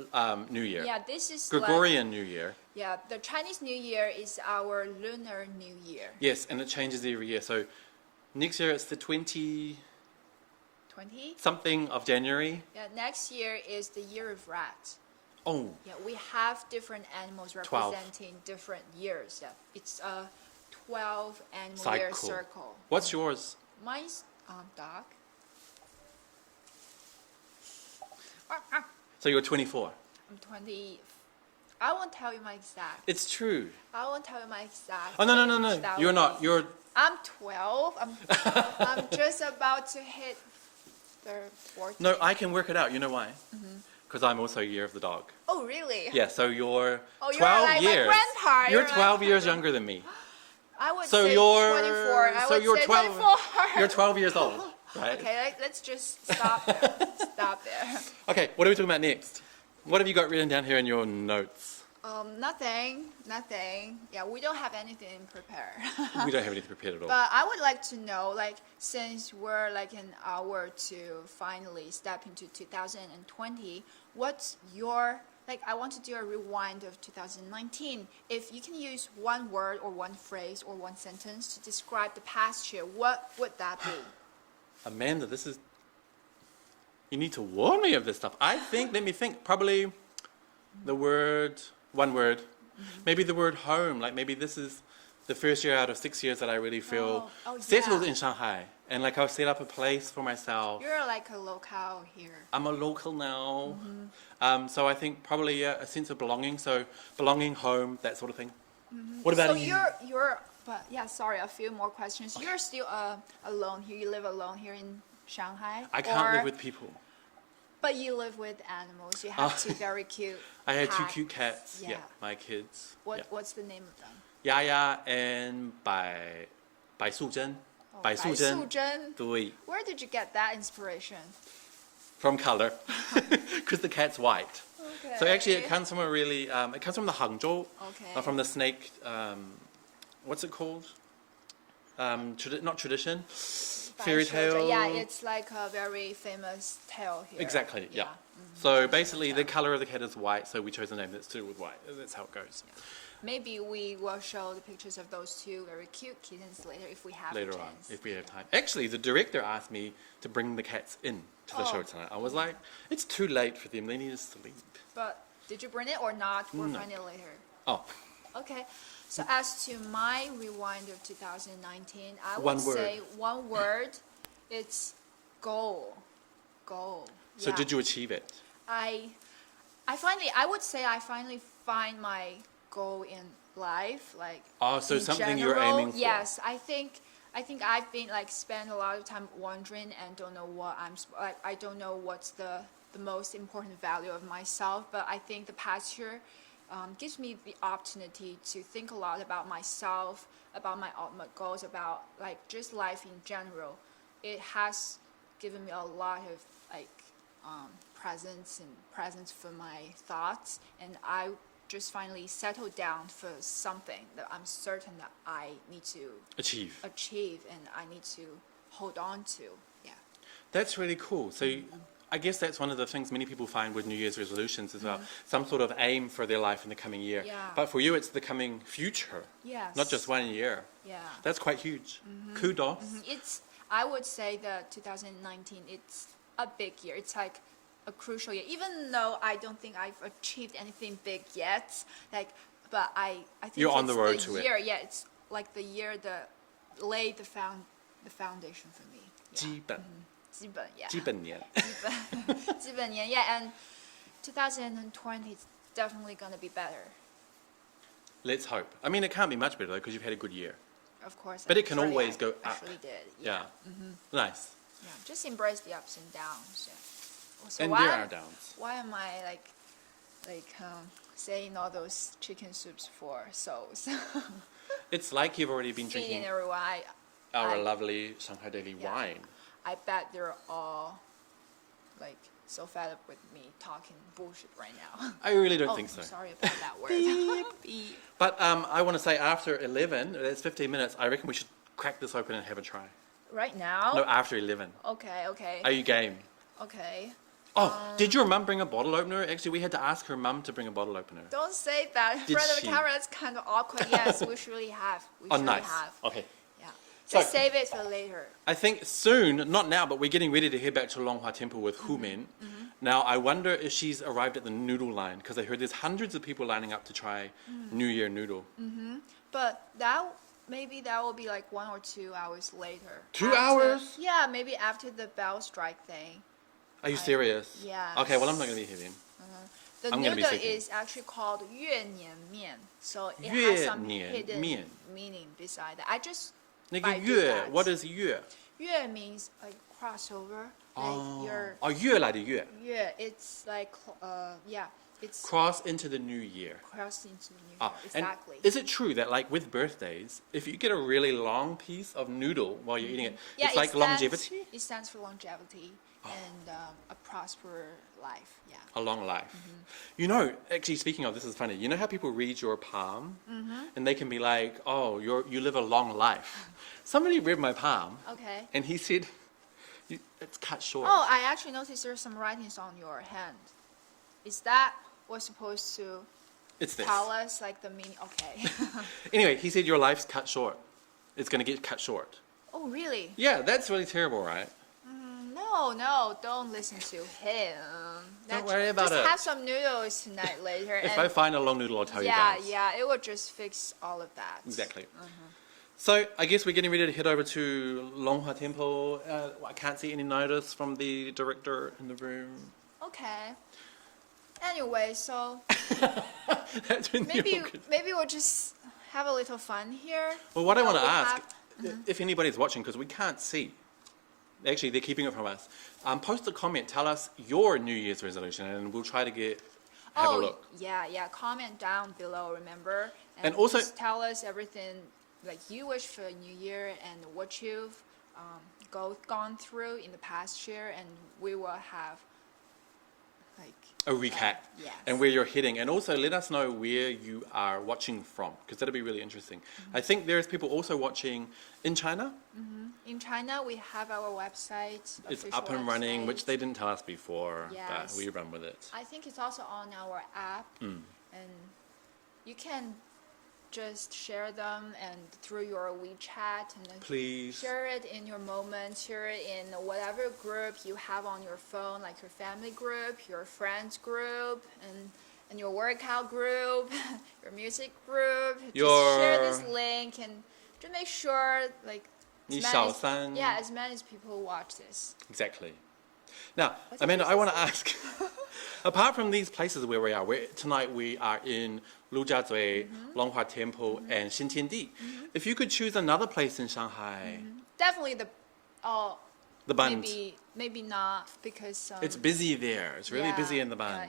New Year. Yeah, this is Gregorian New Year. Yeah, the Chinese New Year is our lunar New Year. Yes, and it changes every year. So next year it's the 20 something of January. Yeah, next year is the Year of Rat. Oh, Yeah, we have different animals 12. representing different years. Yeah, it's a 12 animal year cycle. circle. What's yours? Mine's dog. So you're 24. I'm 20. I won't tell you my exact. It's true. I won't tell you my exact. Oh, no. age. That You're would not. be- You're. I'm 12. I'm just about to hit the 14. No, I can work it out. You know why? Because I'm also Year of the Dog. Oh, really? Yeah, so you're Oh, you're 12 like my years. grandpa. You're You're 12 like- years younger than me. I would So say you're 24. I would you're say 12. 24. You're 12 years old, right? Okay, let's just stop there. Stop there. Okay, what are we talking about next? What have you got written down here in your notes? Nothing. Yeah, we don't have anything prepared. We don't have anything prepared at all. But I would like to know, like, since we're like an hour to finally step into 2020, what's your, like, I want to do a rewind of 2019. If you can use one word or one phrase or one sentence to describe the past year, what would that be? Amanda, this is... You need to warn me of this stuff. I think, let me think, probably the word, one word. Maybe the word home. Like maybe this is the first year out of 6 years that I really feel settled yeah. in Shanghai. And like I've set up a place for myself. You're like a locale here. I'm a local now. So I think probably a sense of belonging. So belonging, home, that sort of thing. What about So you? but yeah, sorry, a few more questions. You're still alone here. You live alone here in Shanghai. I can't live with people. But you live with animals. You have two very cute. I had two cats. cute cats. Yeah. Yeah, my kids. Yeah. What's the name of them? Yaya and Bai Suzhen. Oh, 白素贞。素贞。对 Where did you get that inspiration? From color, because the cat's white. Okay. So actually, it comes from a really, it comes from the Hangzhou, Okay. from the snake. What's it called? Not tradition, fairy 白素贞 tale. Yeah, it's like a very famous tale here. Exactly. Yeah. Mm-hmm. So basically, the color of the cat is white, so we chose a name that's to do with white. That's how it goes. Maybe we will show the pictures of those two very cute kittens later if we have Later the on, chance. if we have time. Actually, the director asked me to bring the cats in to the show tonight. I was like, it's too late for them. They need to sleep. But did you bring it or not? We'll No. find it later. Oh, Okay. So as to my rewind of 2019, I would One word. say one word. It's goal. Goal. so Yeah. did you achieve it? I would say I finally find my goal in life, like. Oh, so in something you're general. aiming for. Yes, I think I've been like spend a lot of time wondering and don't know what I don't know what's the most important value of myself. But I think the past year gives me the opportunity to think a lot about myself, about my ultimate goals, about like just life in general. It has given me a lot of like presence for my thoughts, and I just finally settled down for something that I'm certain that I need to Achieve. achieve and I need to hold on to. Yeah. That's really cool. So I guess that's one of the things many people find with New Year's resolutions as well. Some sort of aim for their life in the coming year. Yeah. But for you, it's the coming future, Yes. not just 1 year. Yeah. That's quite huge. Kudos. I would say that 2019, it's a big year. It's like a crucial year, even though I don't think I've achieved anything big yet. But I think You're on it's the road to it. year. Yeah, it's like the year that laid the foundation for me. Yeah. 基本 Yeah. 基本年. 基本年, yeah, and 2020 is definitely gonna be better. Let's hope. I mean, it can't be much better though, because you've had a good year. Of course. But it can actually, always I go up. actually did. Yeah. Nice. Yeah, just embrace the ups and downs. Yeah. So And why there are downs. Why am I saying all those chicken soups for souls? It's like you've already been Feeding drinking everyone. our I- lovely Shanghai daily Yeah. wine. I bet they're all like so fed up with me talking bullshit right now. I really don't Oh, think so. I'm sorry about that word. Beep. But I want to say after 11, that's 15 minutes, I reckon we should crack this open and have a try. Right now? No, after 11. Okay. Are you game? Okay. Oh, did your mum bring a bottle opener? Actually, we had to ask her mum to bring a bottle opener. Don't say that in Did front of the she? camera. That's kind of awkward. Yes, we surely have. We Oh, surely nice. have. Okay. Yeah. So- Just save it for later. I think soon, not now, but we're getting ready to head back to Longhua Temple with Hu Min. Now, I wonder if she's arrived at the noodle line, because I heard there's hundreds of people lining up to try New Year noodle. But maybe that will be like 1 or 2 hours later. 2 hours? Yeah, maybe after the bell strike thing. Are you serious? Yes. Okay, well, I'm not going to be here then. The I'm gonna be noodle sleeping. is actually called 月年面, so it Yue has some nian hidden mian. meaning beside that. I just 那个 I do 月, that. what is 月? 月 means like crossover, like your 哦，越来的越. 月. It's like it's Cross into the new year. crossed into the new Ah, year. and Exactly. is it true that, like, with birthdays, if you get a really long piece of noodle while you're eating it, Yeah, it's like longevity? It stands for longevity and a prosperous life. Yeah. A long life. You know, actually, speaking of, this is funny. You know how people read your palm? And they can be like, oh, you live a long life. Somebody read my palm, Okay. and he said, it's cut short. Oh, I actually noticed there's some writings on your hand. Is that what's supposed to It's this. tell us like the meaning? Okay. Anyway, he said your life's cut short. It's going to get cut short. Oh, really? Yeah, that's really terrible, right? No, don't listen to him. Don't worry about just it. have some noodles tonight later. If and I find a long noodle, I'll tell you yeah, guys. yeah, it will just fix all of that. Exactly. So I guess we're getting ready to head over to Longhua Temple. I can't see any notice from the director in the room. Okay. Anyway, so That's been the maybe awkward- we'll just have a little fun here. Well, what I want to we ask, have- if anybody's watching, because we can't see, actually they're keeping it from us, post a comment, tell us your New Year's resolution, and we'll try to have a look. Yeah. Comment down below, remember? And also- just tell us everything like you wish for a new year and what you've gone through in the past year, and we will have like A recap yes. and where you're heading, and also let us know where you are watching from, because that'll be really interesting. I think there's people also watching in China. In China, we have our website. It's official up and running, website. which they didn't tell us before, but Yes. we run with it. I think it's also on our app, and you can just share them and through your WeChat and then Please. share it in your moments, share it in whatever group you have on your phone, like your family group, your friends group, and your workout group, your music group. Just share this link and just make sure like as many as people watch this. Exactly. Now, What's Amanda, the I want to ask, apart from these places where we are, tonight we are in Lujiazui, Longhua Temple, and Xintiandi. If you could choose another place in Shanghai, Definitely the Bund. maybe not because It's busy there. It's really busy in the Bund.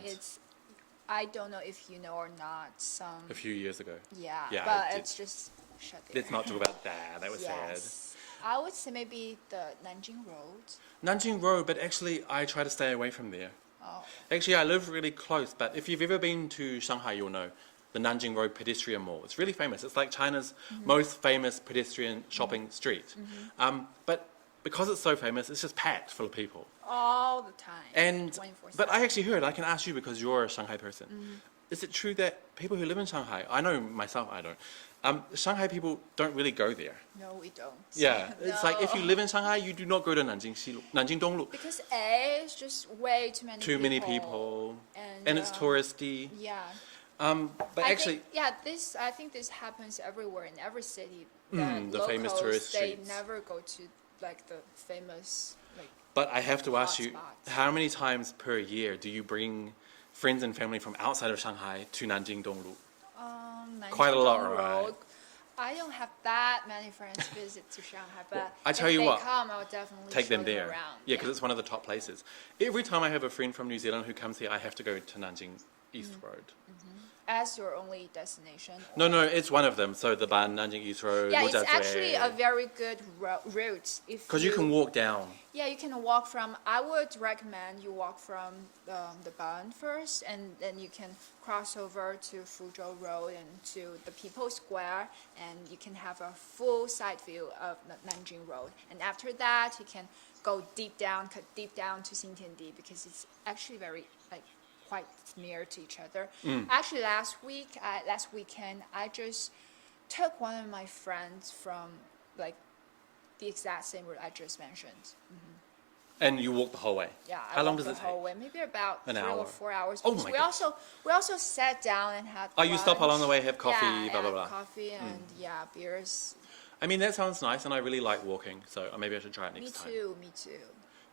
I don't know if you know or not. A few years ago. Yeah, Yeah, but it's just shut there. Let's not talk about that. That was sad. I would say maybe the Nanjing Road. Nanjing Road, but actually I try to stay away from there. Oh. Actually, I live really close, but if you've ever been to Shanghai, you'll know the Nanjing Road pedestrian mall. It's really famous. It's like China's most famous pedestrian shopping street. But because it's so famous, it's just packed full of people. All the time. And 24/7. but I actually heard, I can ask you because you're a Shanghai person. Is it true that people who live in Shanghai, I know myself, I don't. Shanghai people don't really go there. No, we don't. Yeah, it's like if you No. live in Shanghai, you do not go to Nanjing Donglu. Because it's just way too many Too many people, and it's touristy. Yeah. But actually, I think this happens everywhere in every city. the famous locals, tourist they streets. never go to like the famous like. but I have to ask you, Hotspots. how many times per year do you bring friends and family from outside of Shanghai to Nanjing Donglu? Quite a lot, Nanjing right? Road. I don't have that many friends visit to Shanghai, but I tell if you they what, come, I'll definitely take show them there. around. Yeah, because it's one of the top places. Every time I have a friend from New Zealand who comes here, I have to go to Nanjing East Road. As your only destination. No, it's one of them. So the Ban, Nanjing East Road, Yeah, it's actually a very good route. because you can walk down. Yeah, you can walk from. I would recommend you walk from the Bund first, and then you can cross over to Fuzhou Road and to the People's Square, and you can have a full side view of the Nanjing Road. And after that, you can go deep down to Xintiandi because it's actually very quite near to each other. Actually, last weekend, I just took one of my friends from the exact same route I just mentioned. And you walk the whole way. Yeah. How long does the it whole take? way, maybe about An 3 hour. or 4 hours. Oh because my we also sat down and had. Oh, you stop along the lunch. way, have coffee, yeah, blah, blah, and blah. Coffee and beers. I mean, that sounds nice, and I really like walking, so maybe I should try it Me next time. Me too.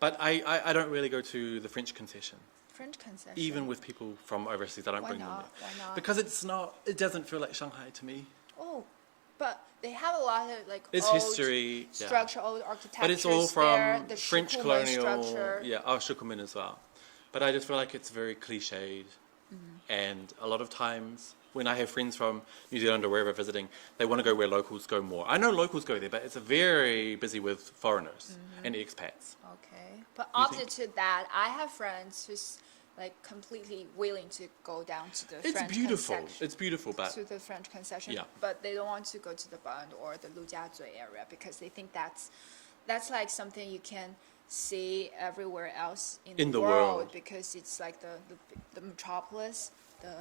But I don't really go to the French concession. French concession. Even with people from overseas, I don't Why bring them not? there. Why not? Because it doesn't feel like Shanghai to me. Oh, but they have a lot of It's old history, yeah. structure, old architecture. But it's all from the French Shukumen colonial, structure. Shukumen as well. But I just feel like it's very cliched, and a lot of times when I have friends from New Zealand or wherever visiting, they want to go where locals go more. I know locals go there, but it's very busy with foreigners and expats. Okay, but You opposite to that, I have friends who's completely willing to go down to the It's French beautiful. concession. It's beautiful, but To the French concession, Yeah. but they don't want to go to the Bund or the Lujiazui area because they think that's like something you can see everywhere else in the world because it's like the metropolis, the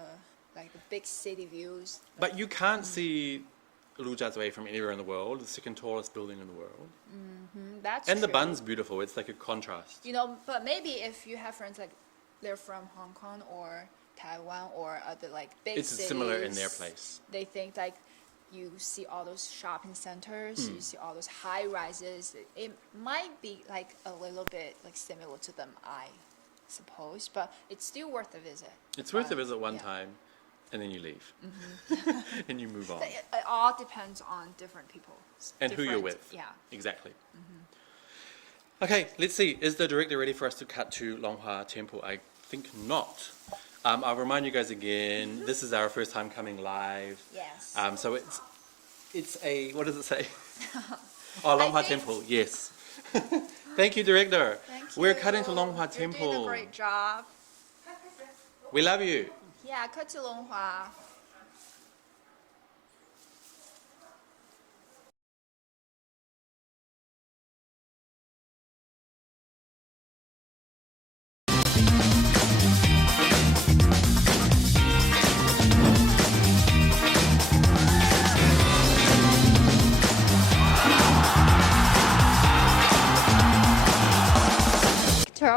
big city views. But you can't see Lujiazui from anywhere in the world. The second tallest building in the world. That's And the true. Bund's beautiful. It's like a contrast. But maybe if you have friends they're from Hong Kong or Taiwan or other big It's cities, similar in their place. They think you see all those shopping centers, you see all those high rises. It might be a little bit similar to them, I suppose, but it's still worth a visit. It's worth a But, visit one yeah. time, and then you leave, and you move on. It all depends on different people And who you're with. Yeah. Exactly. Okay, let's see. Is the director ready for us to cut to Longhua Temple? I think not. I'll remind you guys again, this is our first time coming live. Yes. So it's a, what does it say? Oh, Longhua think- Temple, yes. Thank you, director. Thank you. We're cutting to Longhua You did a Temple. great job. We love you. Yeah, cut to Longhua.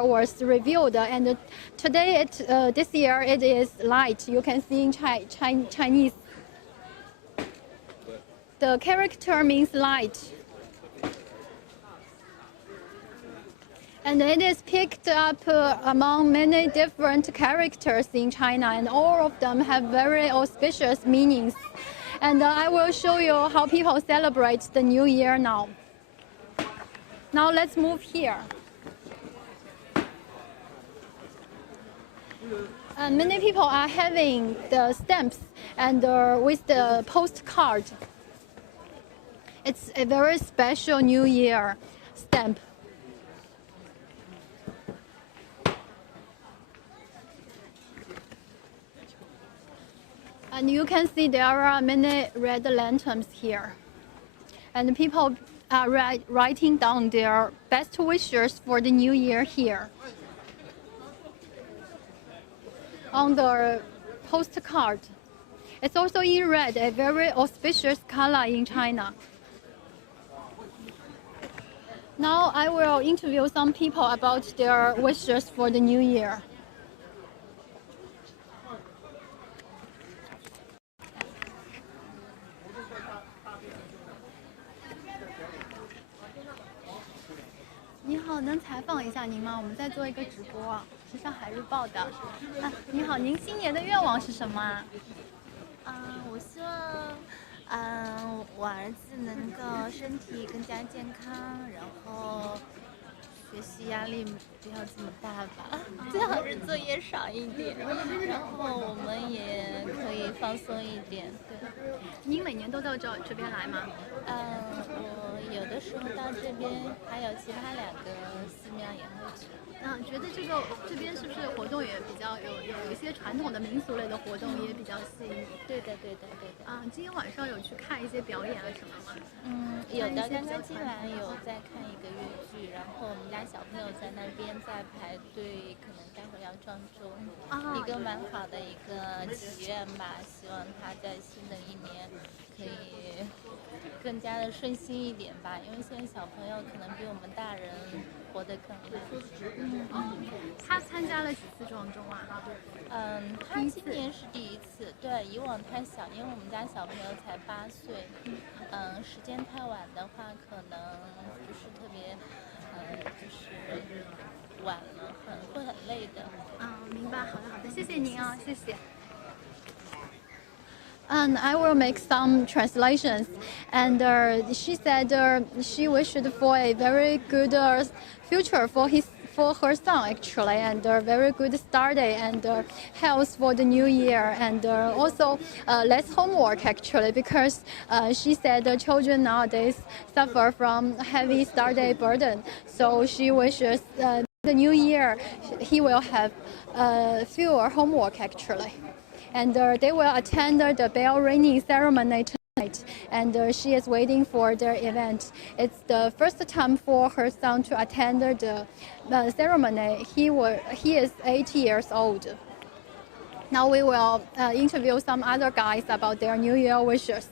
Was revealed, and today this year it is light. You can see in Chinese. The character means light, and it is picked up among many different characters in China, and all of them have very auspicious meanings. And I will show you how people celebrate the New Year now. Now let's move here. Many people are having the stamps and with the postcard. It's a very special New Year stamp. And you can see there are many red lanterns here. And people are writing down their best wishes for the New Year here. On the postcard. It's also in red, a very auspicious color in China. Now I will interview some people about their wishes for the New Year.你好，能采访一下您吗？我们在做一个直播，是上海日报的。你好，您新年的愿望是什么啊？我希望，我儿子能够身体更加健康，然后学习压力不要这么大吧，最好是作业少一点，然后我们也可以放松一点。对。您每年都到这边来吗？我有的时候到这边，还有其他2个寺庙也会去。觉得这边是不是活动也比较有一些传统的民俗类的活动也比较吸引你？对的。今天晚上有去看一些表演啊什么吗？有的，刚刚进来有在看一个越剧，然后我们家小朋友在那边在排队，可能待会儿要撞钟，一个蛮好的一个祈愿吧，希望他在新的一年可以更加的顺心一点吧，因为现在小朋友可能比我们大人活得更累。他参加了几次撞钟啊？他今年是第1次，对，以往太小，因为我们家小朋友才8岁，时间太晚的话，可能不是特别，就是晚了，会很累的。明白，好的，谢谢您啊，谢谢。And I will make some translations. And she said she wished for a very good future for her son actually, and a very good start day and health for the new year, and also less homework actually, because she said the children nowadays suffer from heavy start day burden. So she wishes the new year he will have fewer homework actually. And they will attend the bell ringing ceremony tonight, and she is waiting for their event. It's the first time for her son to attend the ceremony. He is 8 years old. Now we will interview some other guys about their New Year wishes.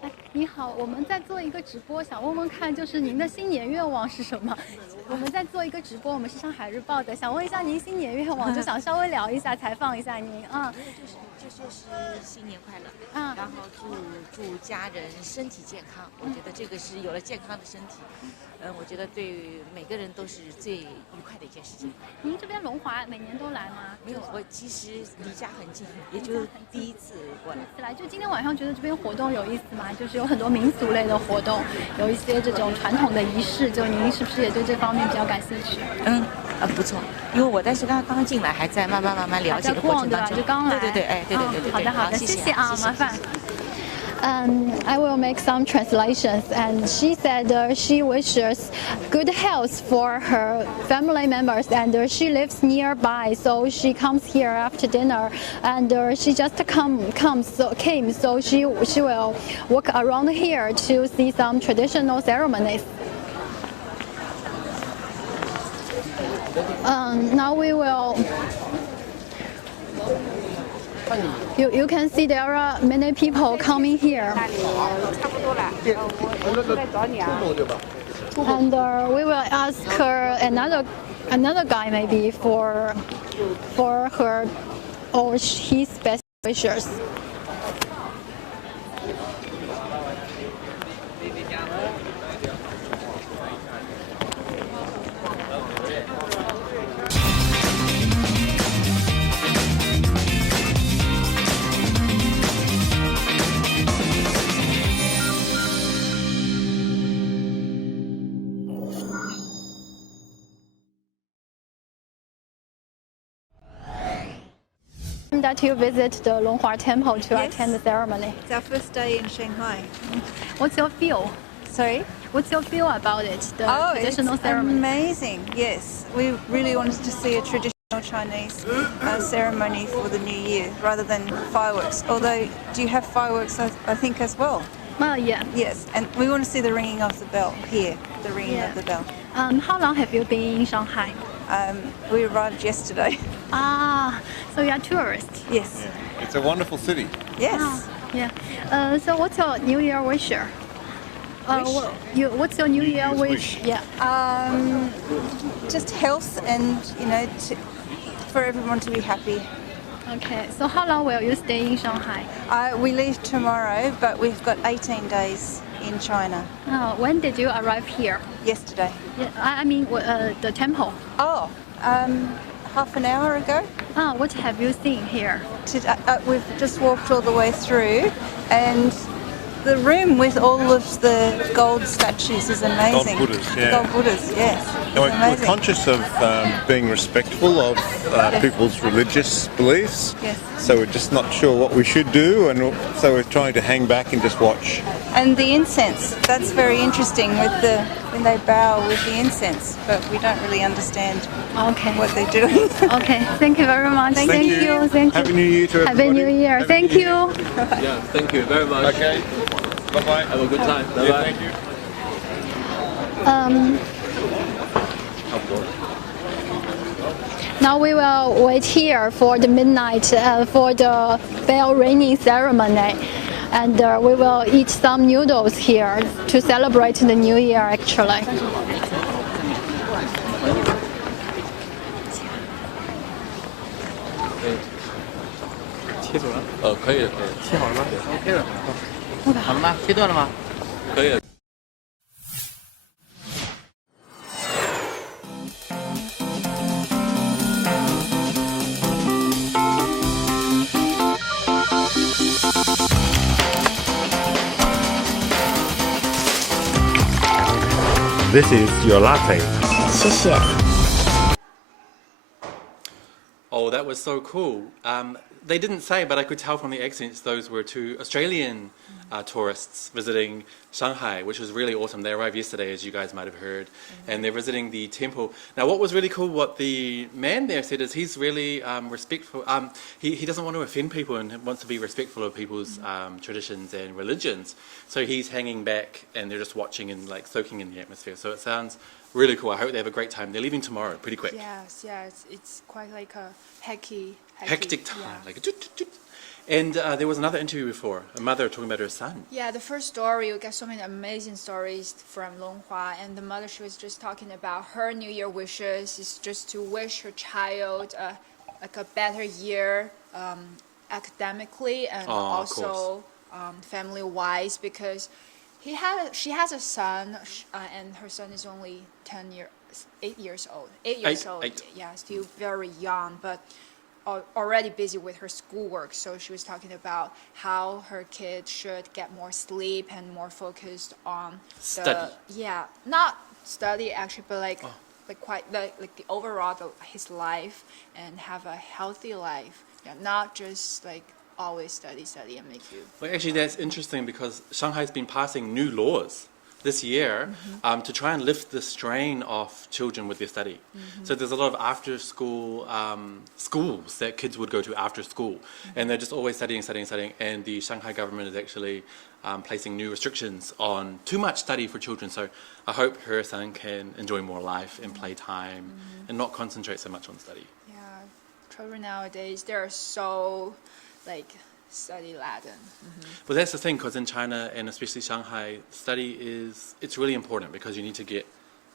哎，你好，我们在做一个直播，想问问看，就是您的新年愿望是什么？我们在做一个直播，我们是上海日报的，想问一下您新年愿望，就想稍微聊一下，采访一下您啊。就是新年快乐，然后祝家人身体健康。我觉得这个是有了健康的身体，我觉得对每个人都是最愉快的一件事情。您这边龙华每年都来吗？没有，我其实离家很近，也就是第一次过来。来，就今天晚上觉得这边活动有意思吗？就是有很多民俗类的活动，有一些这种传统的仪式，就您是不是也对这方面比较感兴趣？不错，因为我但是刚刚进来，还在慢慢了解的过程当中。对，对。好的好的，谢谢啊，麻烦。I will make some translations. And she said she wishes good health for her family members, and she lives nearby, so she comes here after dinner. And she just came, so she will walk around here to see some traditional ceremonies. Now we will. You can see there are many people coming here. And we will ask her another guy maybe for her or his best wishes. That you visit the Longhua Temple to attend the ceremony. It's our first day in Shanghai. What's your feel? Sorry? What's your feel about it, the traditional ceremony? Amazing, yes. We really wanted to see a traditional Chinese ceremony for the New Year rather than fireworks. Although, do you have fireworks, I think, as well? Yeah. Yes, and we want to see the ringing of the bell here, the ringing of the bell. How long have you been in Shanghai? We arrived yesterday. So you are tourists? Yes. Yeah. It's a wonderful city. Yes. Yeah. So what's your New Year wish? What's your New Year wish? Yeah. Just health and, for everyone to be happy. Okay. So how long will you stay in Shanghai? We leave tomorrow, but we've got 18 days in China. When did you arrive here? Yesterday. Yeah, I mean the temple. Half an hour ago. What have you seen here? We've just walked all the way through, and the room with all of the gold statues is amazing. Gold Buddhas, yeah. Gold Buddhas, yes. We're conscious of being respectful of people's religious beliefs. Yes. So we're just not sure what we should do, and so we're trying to hang back and just watch. And the incense, that's very interesting when they bow with the incense, but we don't really understand what they're doing. Okay, thank you very much. Thank you. Happy New Year to everybody. Happy New Year. Thank you. Yeah, thank you very much. Okay. Bye-bye. Have a good time. Bye-bye. Yeah, thank you. Now we will wait here for the midnight for the bell ringing ceremony, and we will eat some noodles here to celebrate the New Year. Actually. 切好了？可以了，可以了。切好了吗？OK 了。好了吗？切断了吗？可以了。This is your latte. 谢谢。 Oh, that was so cool. They didn't say, but I could tell from the accents those were two Australian tourists visiting Shanghai, which was really awesome. They arrived yesterday, as you guys might have heard, and they're visiting the temple. Now, what was really cool, what the man there said, is he's really respectful. He doesn't want to offend people and wants to be respectful of people's traditions and religions. So he's hanging back, and they're just watching and like soaking in the atmosphere. So it sounds really cool. I hope they have a great time. They're leaving tomorrow, pretty quick. Yes, it's quite like a hectic time. Yeah. Like and there was another interview before, a mother talking about her son. Yeah, the first story, we got so many amazing stories from Longhua, and the mother, she was just talking about her New Year wishes is just to wish her child like a better year academically and also family-wise, because she has a son, and her son is only 8 years old. 8 years old. Yeah, still very young, but already busy with her schoolwork. So she was talking about how her kid should get more sleep and more focused on study. Not study actually, but like like the overall his life and have a healthy life. Yeah, not just like always study and make you. Well, actually, that's interesting because Shanghai's been passing new laws this year to try and lift the strain off children with their study. So there's a lot of after-school schools that kids would go to after school, and they're just always studying. And the Shanghai government is actually placing new restrictions on too much study for children. So I hope her son can enjoy more life and playtime and not concentrate so much on study. Yeah, children nowadays, they're so like study laden. But that's the thing, because in China and especially Shanghai, study it's really important because you need to get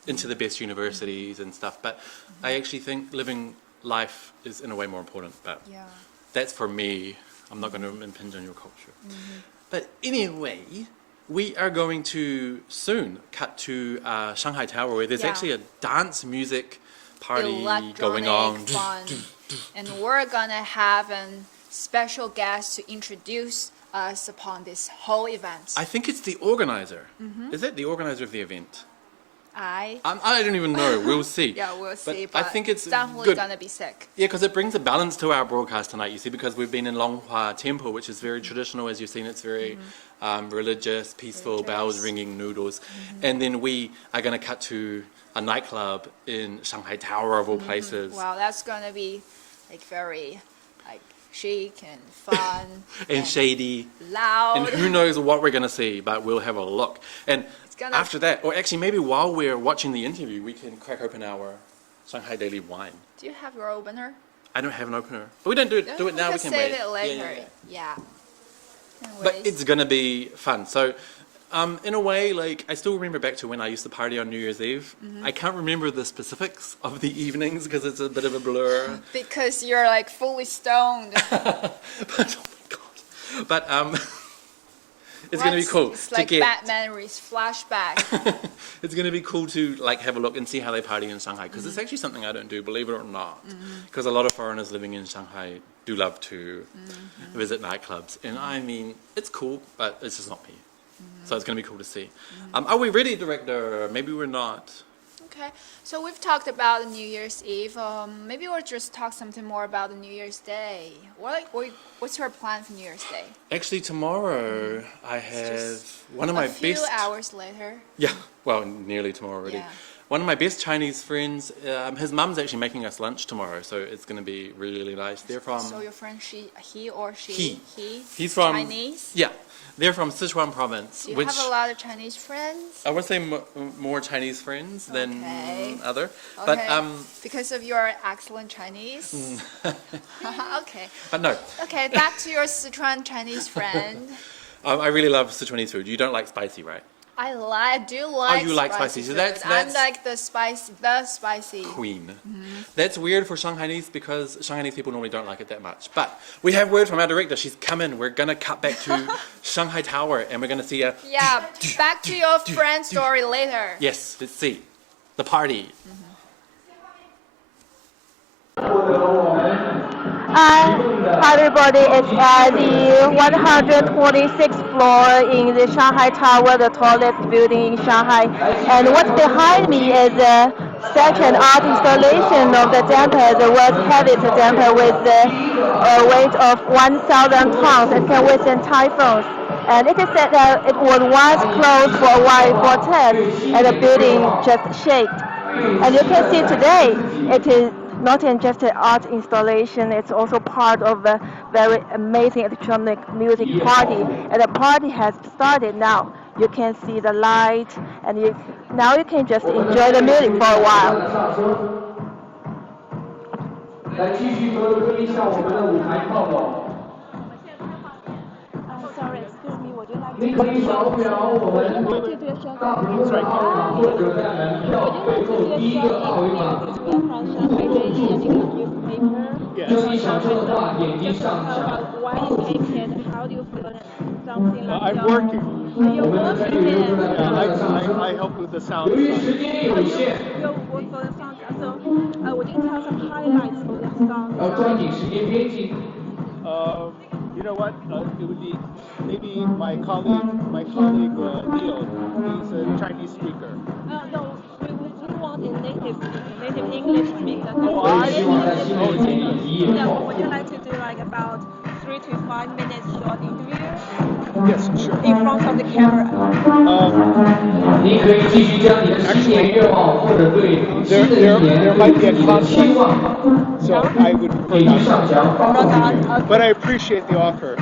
into the best universities and stuff. But I actually think living life is in a way more important. But that's for me. I'm not going to impinge on your culture. But anyway, we are going to soon cut to Shanghai Tower, where there's actually a dance music party going on. Fun. And we're gonna have a special guest to introduce us upon this whole event. I think it's the organizer. Is it the organizer of the event? I don't even know. We'll see. Yeah, we'll see. But I think it's definitely good. gonna be sick. Yeah, because it brings a balance to our broadcast tonight, you see, because we've been in Longhua Temple, which is very traditional, as you've seen. It's very religious, peaceful, bells ringing, noodles. And then we are going to cut to a nightclub in Shanghai Tower, of all places. Wow, that's going to be like very like chic and fun. and shady. Loud. And who knows what we're going to see, but we'll have a look. And after that, or actually maybe while we're watching the interview, we can crack open our Shanghai Daily Wine. Do you have your opener? I don't have an opener. But we don't do it now, we can wait. Save it later. Yeah. But it's going to be fun. So, in a way, like, I still remember back to when I used to party on New Year's Eve. I can't remember the specifics of the evenings because it's a bit of a blur. Because you're like fully stoned. But, oh my God. But, it's going to be cool. It's like bad memories, flashback. It's going to be cool to like have a look and see how they party in Shanghai, because it's actually something I don't do, believe it or not. Because a lot of foreigners living in Shanghai do love to visit nightclubs, and I mean it's cool, but it's just not me. So it's going to be cool to see. Are we ready, director? Maybe we're not. Okay, so we've talked about New Year's Eve. Maybe we'll just talk something more about the New Year's Day. What's your plan for New Year's Day? Actually, tomorrow I have one of my best. A few hours later. Yeah, well, nearly tomorrow already. Yeah. One of my best Chinese friends, his mum's actually making us lunch tomorrow, so it's going to be really nice. They're from. So your friend, he or she? He's from Chinese. Yeah. They're from Sichuan province. Do you have a lot of Chinese friends? I would say more Chinese friends than other. Okay. But, because of your excellent Chinese? Okay. But no. Okay, back to your Sichuan Chinese friend. I really love Sichuanese food. You don't like spicy, right? I do like. Oh, you like spicy. So that's I'm like the spicy queen. That's weird for Shanghainese because Shanghainese people normally don't like it that much. But we have word from our director. She's come in. We're gonna cut back to Shanghai Tower and we're gonna see a. Yeah, back to your friend story later. Yes, let's see the party. Hi everybody, it's at the 126th floor in the Shanghai Tower, the tallest building in Shanghai. And what's behind me is such an art installation of the damper, the world's heaviest damper with a weight of 1,000 tons. It can withstand typhoons. And it is said that it was once closed for a while for tests, and the building just shaked. And you can see today, it is not just an art installation, it's also part of a very amazing electronic music party. And the party has started now. You can see the light, and now you can just enjoy the music for a while. Sorry, excuse me, would you like to do a show? Would you like to do a show? Would you like to do a show from Shanghai Daily and you can use paper? Yes. Just tell us why you came here and how do you feel something like I'm working. You're working here? Yeah, I help with the sound. You work for the sound. So would you tell some highlights of the sound? You know what? It would be maybe my colleague Neil. He's a Chinese speaker. No, we want a native native English speaker. Yeah, would you like to do like about 3 to 5 minutes short interview? Yes, sure. In front of the camera. There might be a conflict, so I would prefer not. But I appreciate the offer.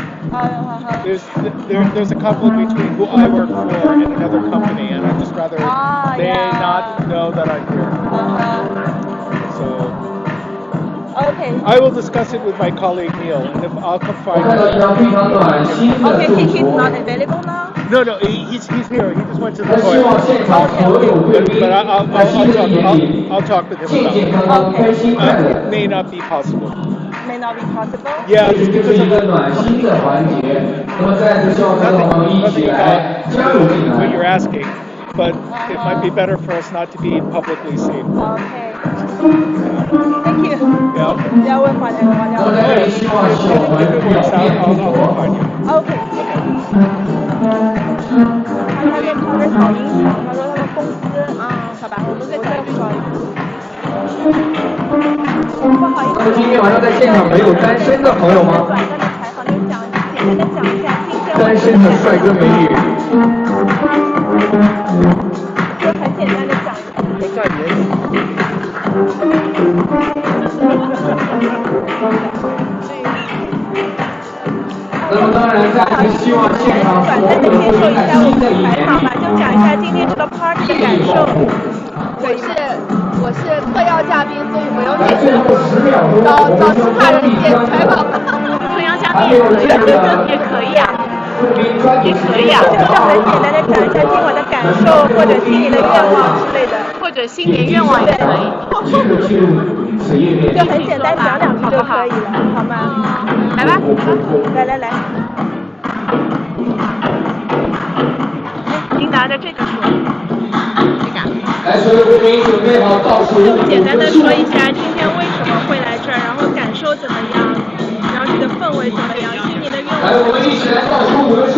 There's a conflict between who I work for and another company, and I'd just rather not know that I'm here. So. Okay. I will discuss it with my colleague Neil, and if I'll come find him. Okay, he's not available now? No, he's here. He just went to the toilet. But I'll talk with him about it. Okay. It may not be possible. May not be possible? Yeah, just because of nothing about what you're asking, but it might be better for us not to be publicly seen. Okay. Thank you. Yeah. Yeah, we'll find everyone else. If it works out, I'll find you. Okay. 他们特别好影响，他说他们公司好吧，我们再讲一句不好意思。不好意思。今天晚上在现场没有单身的朋友吗？短暂的采访，就简单的讲一下今天单身的帅哥美女。就很简单的讲。不赞人。那么当然，在希望现场所有的观众看新的一年，就讲一下今天这个 party 的感受。我是特邀嘉宾，所以我有点找其他人接采访。特邀嘉宾也可以啊。也可以啊，就是很简单的讲一下今晚的感受，或者心里的愿望之类的，或者新年愿望也可以。就很简单讲2句就可以了，好吗？来吧，来。您拿着这个说。来，所有贵宾准备好倒数。就简单的说一下今天为什么会来这儿，然后感受怎么样，然后这个氛围怎么样，新年的愿望。来，我们一起来倒数5个数。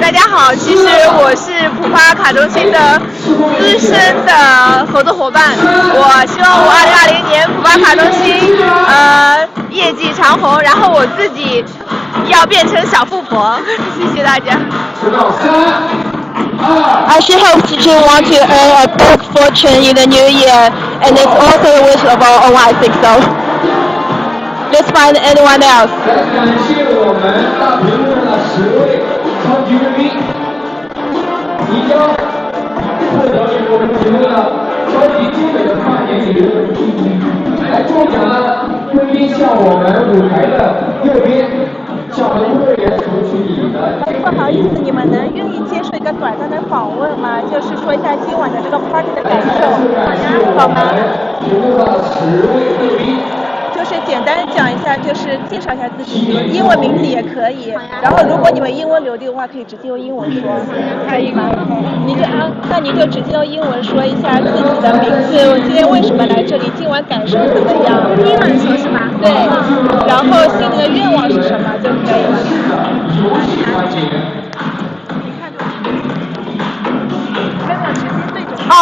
大家好，其实我是普发卡中心的资深的合作伙伴，我希望我2020年普发卡中心业绩长虹，然后我自己要变成小富婆，谢谢大家。She hopes she wants to earn a big fortune in the new year, and it's also a wish of our own, I think so. Let's find anyone else. 感谢我们大屏幕上的10位超级贵宾，即将表演我们节目的超级精美的跨年礼物。来中奖的贵宾向我们舞台的右边，向我们工作人员索取礼的。不好意思，你们能愿意接受一个短暂的访问吗？就是说一下今晚的这个 party 的感受，好吗？节目的10位贵宾。就是简单讲一下，就是介绍一下自己，英文名字也可以。然后如果你们英文流利的话，可以直接用英文说。可以吗？那你就直接用英文说一下自己的名字，我今天为什么来这里，今晚感受怎么样？英文说是吧？对。然后心里的愿望是什么就可以了。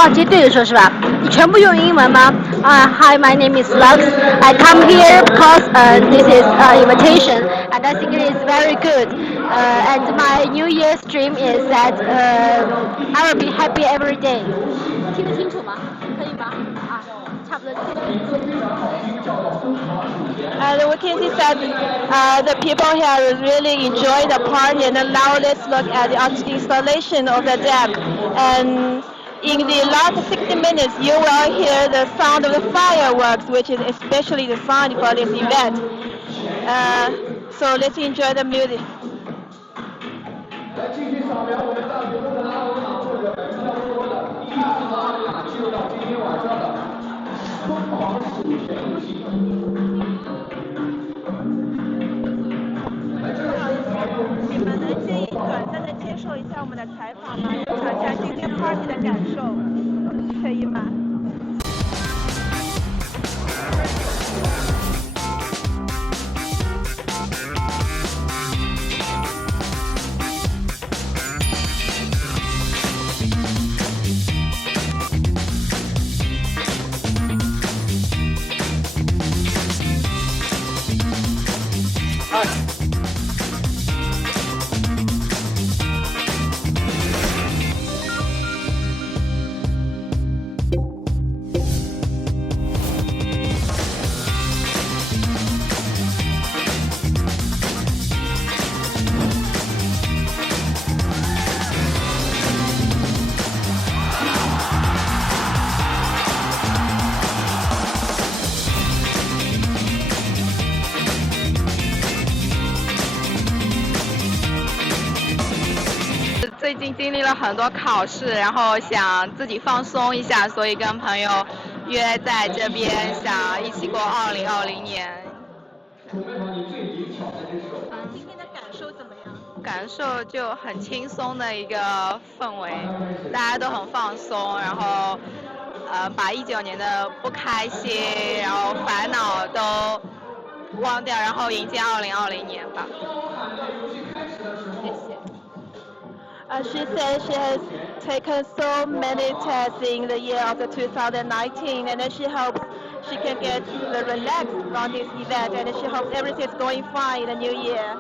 直接对着说是吧？你全部用英文吗？Hi, my name is Lux. I come here because this is invitation, and I think it is very good. And my New Year's dream is that I will be happy every day. 听得清楚吗？可以吗？差不多。We can see that the people here really enjoy the party, and now let's look at the installation of the deck. And in the last 60 minutes, you will hear the sound of the fireworks, which is especially the sound for this event. So let's enjoy the music. 来继续扫描我们大屏幕的二维码，或者比较多的1、4号密码，进入到今天晚上的疯狂数钱游戏。你们能介意短暂的接受一下我们的采访吗？讲一下今天 party 的感受，可以吗？最近经历了很多考试，然后想自己放松一下，所以跟朋友约在这边，想一起过2020年。准备好你最灵巧的这首。今天的感受怎么样？感受就很轻松的一个氛围，大家都很放松，然后把19年的不开心，然后烦恼都忘掉，然后迎接2020年吧。谢谢。She said she has taken so many tests in the year of the 2019, and then she hopes she can get the relaxed from this event, and she hopes everything is going fine in the new year.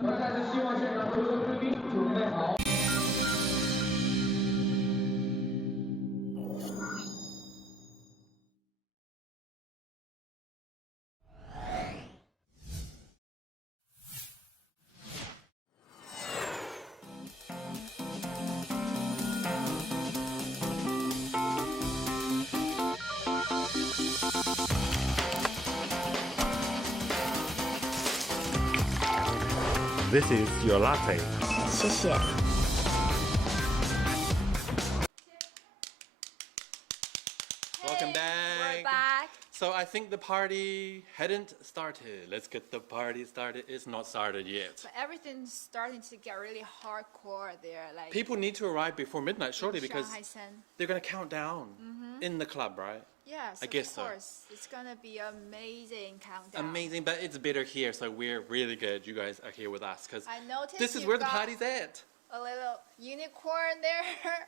我再次希望现场所有的贵宾准备好。This is your latte. 谢谢。Welcome back. We're back. So I think the party hadn't started. Let's get the party started. It's not started yet. But everything's starting to get really hardcore there. Like People need to arrive before midnight, surely, because Shanghai. they're going to count down in the club, right? Yes, I guess of course. It's gonna be amazing countdown. Amazing, but it's better here, so we're really good. You guys are here with us, because I noticed this is you've where the got party's at. A little unicorn there.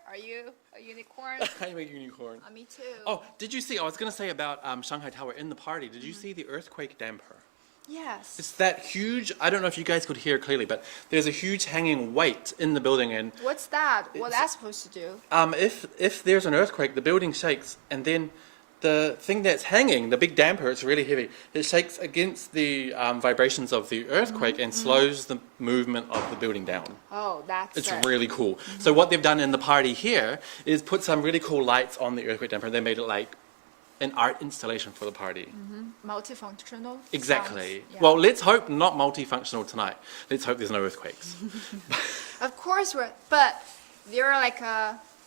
Are you a unicorn? I'm a unicorn. Me too. Oh, did you see? I was going to say about Shanghai Tower in the party. Did you see the earthquake damper? Yes. It's that huge. I don't know if you guys could hear clearly, but there's a huge hanging weight in the building, and What's that? What's that supposed to do? if there's an earthquake, the building shakes, and then the thing that's hanging, the big damper, it's really heavy. It shakes against the vibrations of the earthquake and slows the movement of the building down. Oh, that's It's it. really cool. So what they've done in the party here is put some really cool lights on the earthquake damper. They made it like an art installation for the party. Multifunctional. Exactly. Sounds, yeah. Well, let's hope not multifunctional tonight. Let's hope there's no earthquakes. Of course, but they're like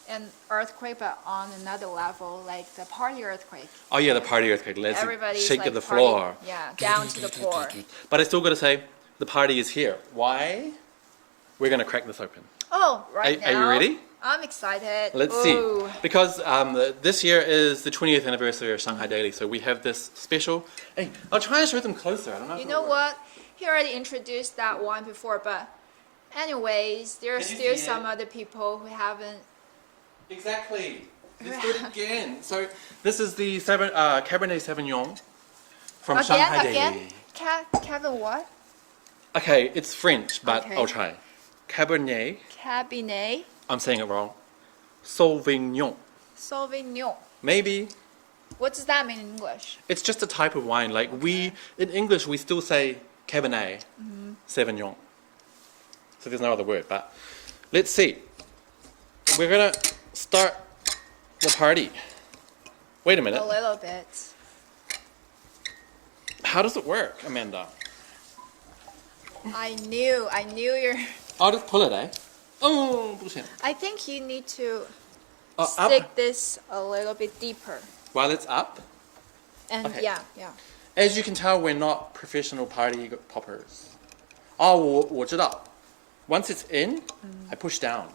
an earthquake, but on another level, like the party earthquake. Oh yeah, the party earthquake. Let's Everybody's shake like the party, floor. Yeah, down to the floor. But I still got to say, the party is here. Why? We're going to crack this open. Oh, right now. Are you ready? I'm excited. Let's see. Because this year is the 20th anniversary of Shanghai Daily, so we have this special. Hey, I'll try and show them closer. I don't know. You know what? He already introduced that one before, but anyways, there are still some other people who haven't. Exactly. Let's do it again. So this is the Cabernet Sauvignon from Shanghai Daily. Kevin what? Okay, it's French, but Okay. I'll try. Cabernet. Cabernet I'm saying it wrong. Sauvignon. Sauvignon. Maybe. What does that mean in English? It's just a type of wine. Like in English, we still say Cabernet Sauvignon. So there's no other word, but let's see. We're gonna start the party. Wait a minute. A little bit. How does it work, Amanda? I knew you're. I'll just pull it, eh? Oh, bullshit. I think you need to Up. stick this a little bit deeper. While it's up. And Okay. yeah. As you can tell, we're not professional party poppers. Oh, 我知道. Once it's in, I push down.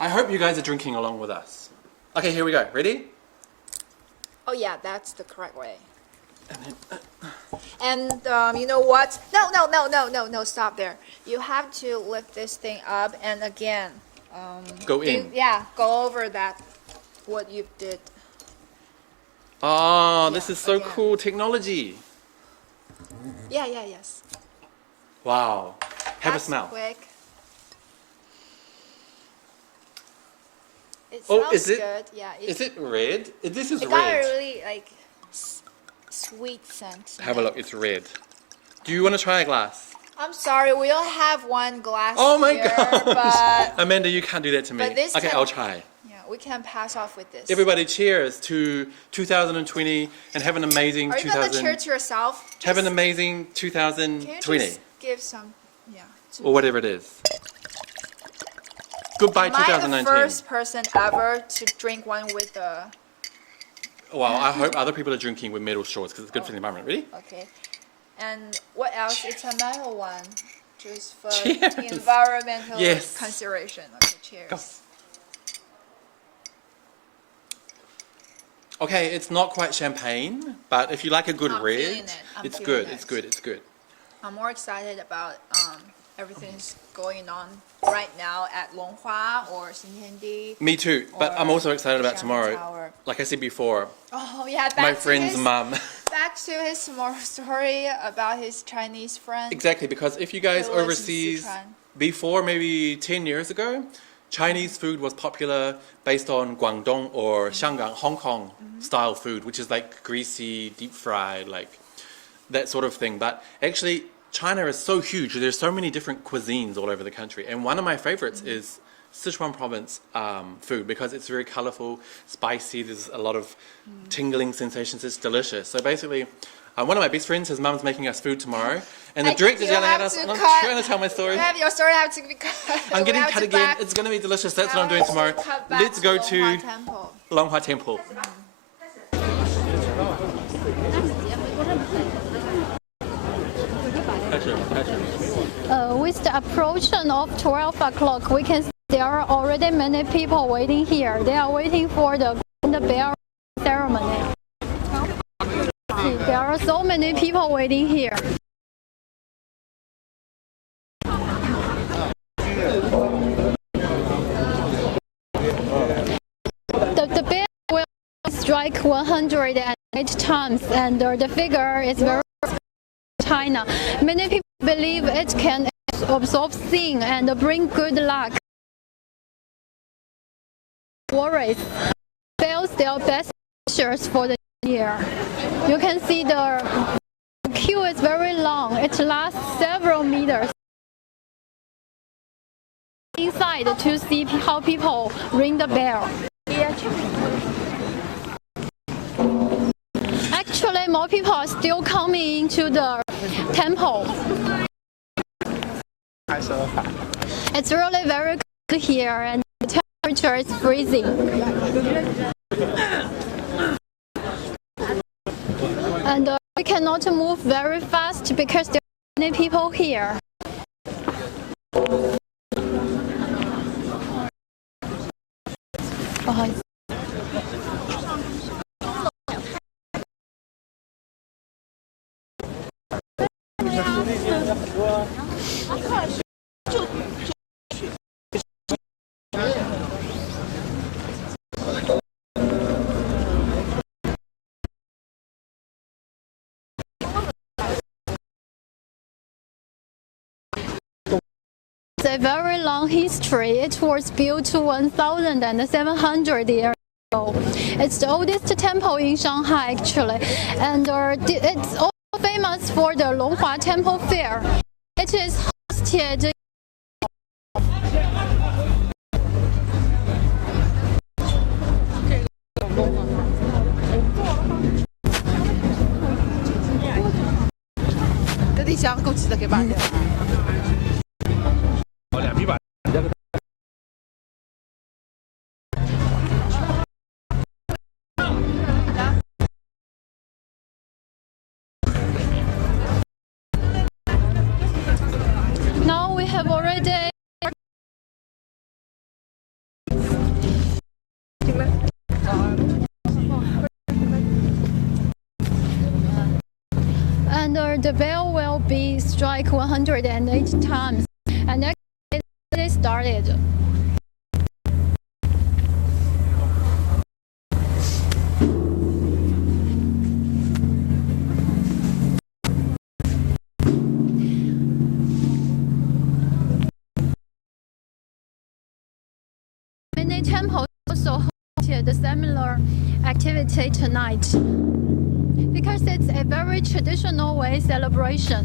I hope you guys are drinking along with us. Okay, here we go. Ready? Oh yeah, that's the correct way. And you know what? No, stop there. You have to lift this thing up and again. Go in. Go over that, what you did. Oh, this is so cool technology. Yes. Wow. Have That's a smell. Quick. It Oh, smells is it? good. Yeah. Is it red? This is It got a red. really like sweet scent. Have a look. It's red. Do you want to try a glass? I'm sorry, we only have one glass Oh my here, gosh. but Amanda, you can't do that to me. But this Okay, time- I'll try. we can pass off with this. Everybody cheers to 2020 and have an amazing Are you gonna cheer to yourself? Have an amazing 2020. Can you just give some, or whatever it is. Goodbye, 2019. Am I the first person ever to drink one with the... Well, I hope other people are drinking with metal straws because it's good for the environment. Ready? Okay. And what else? It's a metal one. Just for cheers. Environmental yes. consideration. Okay, cheers. Go. Okay, it's not quite champagne, but if you like a good red, it's good. It's good. It's good. I'm more excited about everything's going on right now at Longhua or Xintiandi. Me too, but I'm also excited about tomorrow. Tower. Like I said before, oh yeah, my friend's mum. Back to his story about his Chinese friend. Exactly, because if you guys overseas, before maybe 10 years ago, Chinese food was popular based on Guangdong or Shanghai, Hong Kong style food, which is like greasy, deep fried, like that sort of thing. But actually, China is so huge. There's so many different cuisines all over the country. And one of my favorites is Sichuan province food because it's very colorful, spicy. There's a lot of tingling sensations. It's delicious. So basically, one of my best friends, his mum's making us food tomorrow. And the director's yelling at us. And I'm trying to tell my story. Your story has to be cut. I'm getting cut again. It's going to be delicious. That's what I'm doing tomorrow. Let's go to Longhua Temple. With the approach of 12 o'clock, we can see there are already many people waiting here. They are waiting for the bell ceremony. See, there are so many people waiting here. The bell will strike 108 times, and the figure is very China. Many people believe it can absorb sin and bring good luck. Worries. Bells their best wishes for the year. You can see the queue is very long. It lasts several meters. Inside to see how people ring the bell. Actually, more people are still coming into the temple. It's really very cold here and the temperature is freezing. And we cannot move very fast because there are many people here. It's a very long history. It was built 1,700 years ago. It's the oldest temple in Shanghai, actually, and it's also famous for the Longhua Temple Fair. It is hosted. Now we have already and the bell will be strike 108 times, and actually it started. Many temples also hosted a similar activity tonight because it's a very traditional way celebration.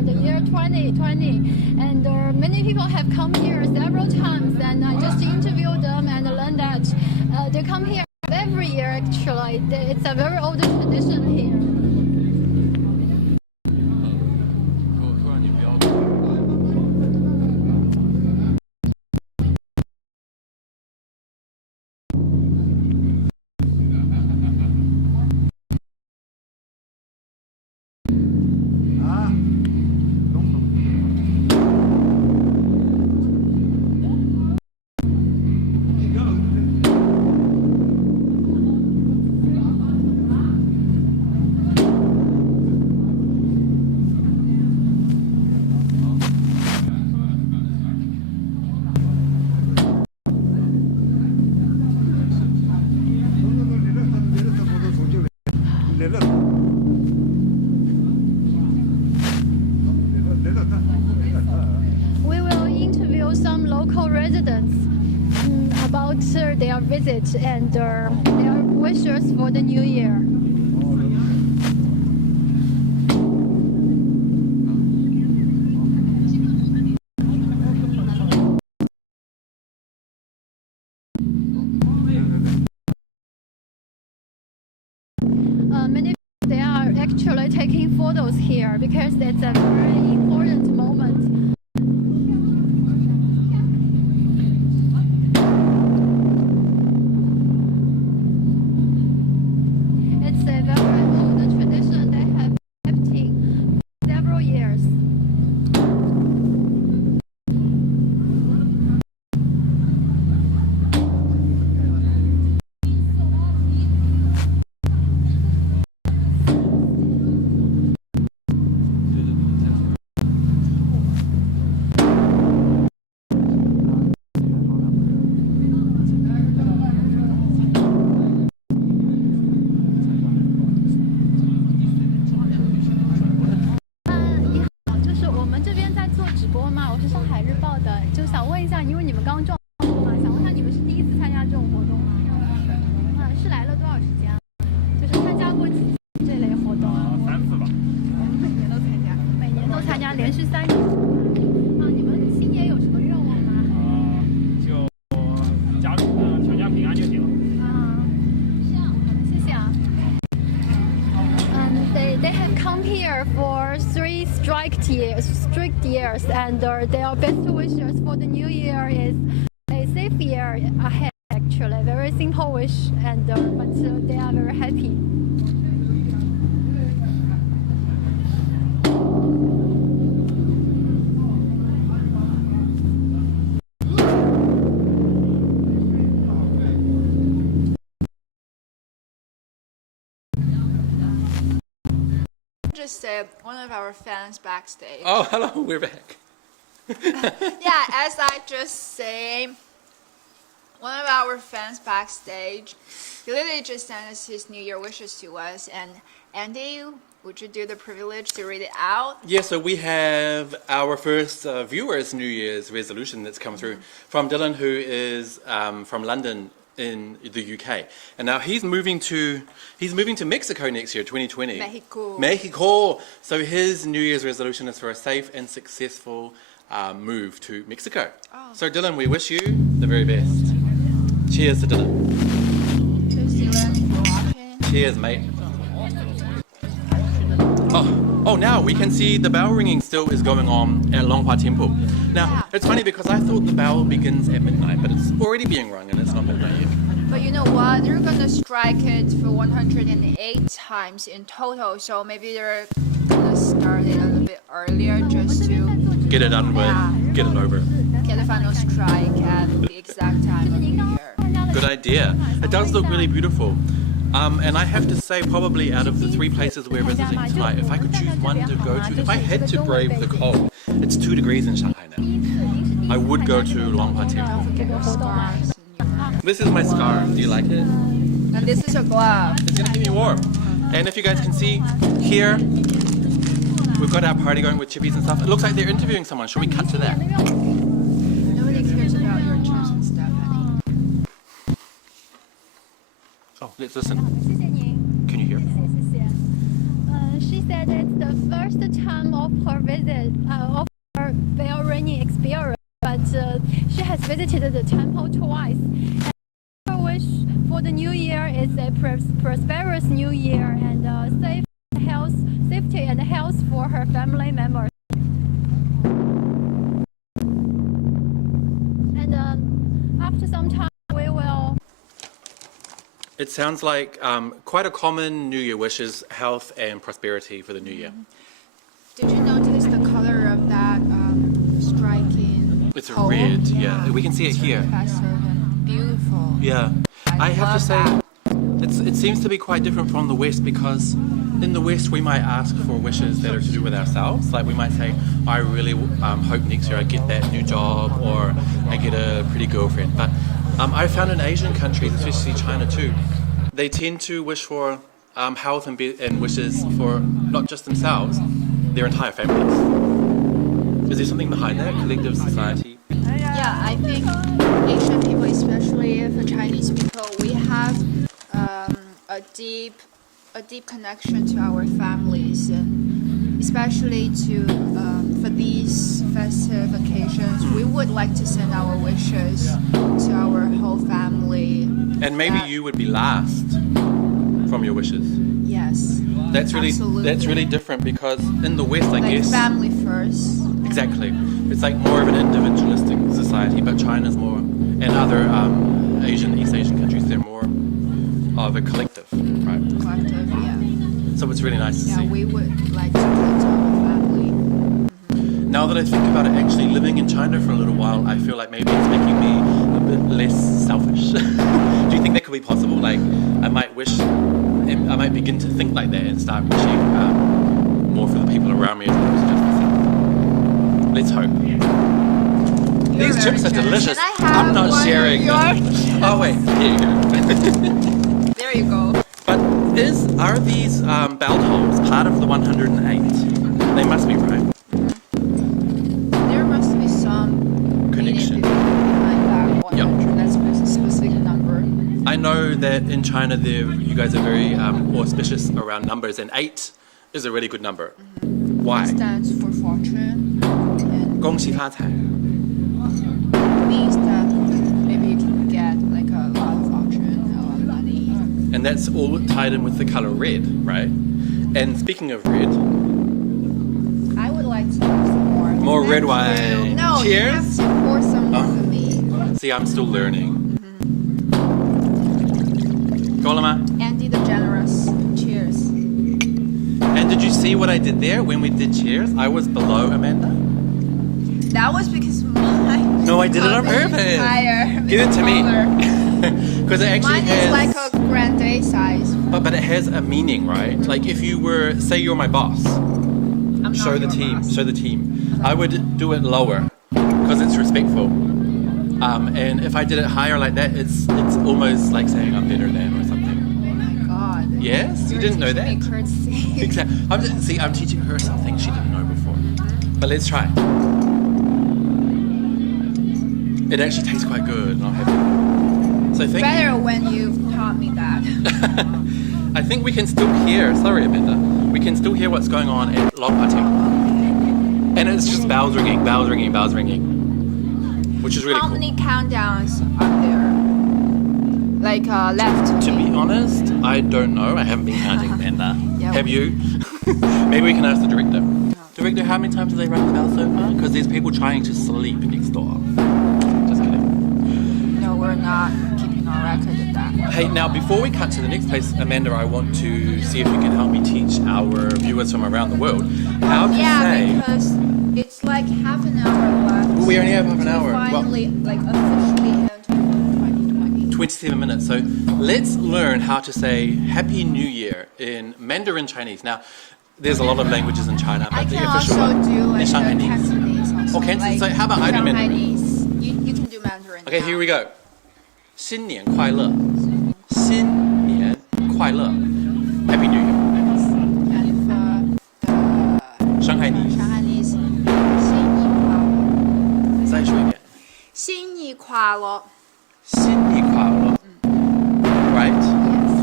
year, the year 2020, and many people have come here several times, and I just interviewed them and learned that they come here every year. Actually, it's a very old tradition here. We will interview some local residents about their visit and their wishes for the new year. Many they are actually taking photos here because it's a very important moment. It's a very old tradition they have kept in several years. They have come here for 3 strict years, and their best wishes for the new year is a safe year ahead. Actually, very simple wish, and but they are very happy. Just one of our fans backstage. Oh, hello, we're back. Yeah, as I just say, one of our fans backstage, he literally just sent us his New Year wishes to us. And Andy, would you do the privilege to read it out? Yeah, so we have our first viewers' New Year's resolution that's come through from Dylan, who is from London in the UK, and now he's moving to Mexico next year, 2020. Mexico. So his New Year's resolution is for a safe and successful move to Mexico. Oh. So Dylan, we wish you the very best. Cheers to Dylan. Cheers, mate. Oh, now we can see the bell ringing still is going on at Longhua Temple. Now, it's funny because I thought the bell begins at midnight, but it's already being rung and it's not midnight yet. But you know what? They're gonna strike it for 108 times in total, so maybe they're gonna start it a little bit earlier just to get it done with, get it over. Get the final strike at the exact time of the year. Good idea. It does look really beautiful. And I have to say, probably out of the 3 places we're visiting tonight, if I could choose one to go to, if I had to brave the cold, it's 2 degrees in Shanghai now. I would go to Longhua Temple. This is my scarf. Do you like it? And this is a glove. It's going to keep me warm. And if you guys can see here, we've got our party going with chippies and stuff. It looks like they're interviewing someone. Shall we cut to that? Nobody cares about your chips and stuff, honey. Oh, let's listen. Can you hear? she said it's the first time of her visit, of her bell ringing experience, but she has visited the temple twice. And her wish for the new year is a prosperous new year and safety and health for her family members. And after some time, we will. It sounds like quite a common New Year wish is health and prosperity for the new year. Did you notice the color of that striking? It's red, yeah. We can see it here. Impressive and beautiful. Yeah. I have to say, it seems to be quite different from the West because in the West we might ask for wishes that are to do with ourselves. Like we might say, I really hope next year I get that new job or I get a pretty girlfriend. But I found in Asian countries, especially China too, they tend to wish for health and wishes for not just themselves, their entire families. Is there something behind that, collective society? Yeah, I think Asian people, especially for Chinese people, we have a deep connection to our families, and especially for these festive occasions, we would like to send our wishes to our whole family. And maybe you would be last from your wishes. Yes. That's really different because in the West, I guess, family first. Exactly. It's like more of an individualistic society, but China's more, and other East Asian countries, they're more of a collective, right? Collective, yeah. So it's really nice to see. Yeah, we would like to go to our family. Now that I think about it, actually living in China for a little while, I feel like maybe it's making me a bit less selfish. Do you think that could be possible? Like, I might begin to think like that and start wishing more for the people around me as opposed to just myself. Let's hope. These chips are delicious. I'm not sharing. Oh wait, here you go. There you go. But are these bell tolls part of the 108? They must be, right? There must be some connection behind that 100. That's a specific number. I know that in China, you guys are very auspicious around numbers, and 8 is a really good number. Why? It stands for fortune. 恭喜发财. Means that maybe you can get like a lot of fortune, a lot of money. And that's all tied in with the color red, right? And speaking of red, I would like to have some more. More red wine. No, cheers. You have to pour some more for me. See, I'm still learning. 够了吗? Andy the Generous. Cheers. And did you see what I did there when we did cheers? I was below Amanda. That was because mine. No, I did it on purpose. Higher. Give it to me. Because it actually Mine has. is like a grande size. But it has a meaning, right? Like if you were, say you're my boss. Show the team. I would do it lower because it's respectful. And if I did it higher like that, it's almost like saying I'm better than or something. Oh my God. Yes, you didn't know that. Me courtesy. Exactly. I'm teaching her something she didn't know before. But let's try. It actually tastes quite good, and I'm happy. So thank Better you. when you taught me that. I think we can still hear. Sorry, Amanda. We can still hear what's going on at Longhua Temple. And it's just bells ringing, which is really How cool. many countdowns are there? Like left? To be honest, I don't know. I haven't been counting, Amanda. Yeah, Have you? Maybe we can ask the director. Director, how many times have they rung the bell so far? Because there's people trying to sleep next door. Just kidding. No, we're not keeping our record of that. Hey, now before we cut to the next place, Amanda, I want to see if you can help me teach our viewers from around the world how to say. Because it's like half an hour left. Well, we only have half an hour. Finally, like officially enter 2020. 27 minutes. So let's learn how to say Happy New Year in Mandarin Chinese. Now, there's a lot of languages in China, but I the can official also one do like is Shanghainese. Cantonese also. Oh, Cantonese. Like So how about I do Mandarin? Shanghainese. You can do Mandarin. Okay, here we go. 新年快乐. 新年快乐. Happy New Year. And Shanghainese. Shanghainese. 再说一遍.新年快乐. 新年快乐. Right?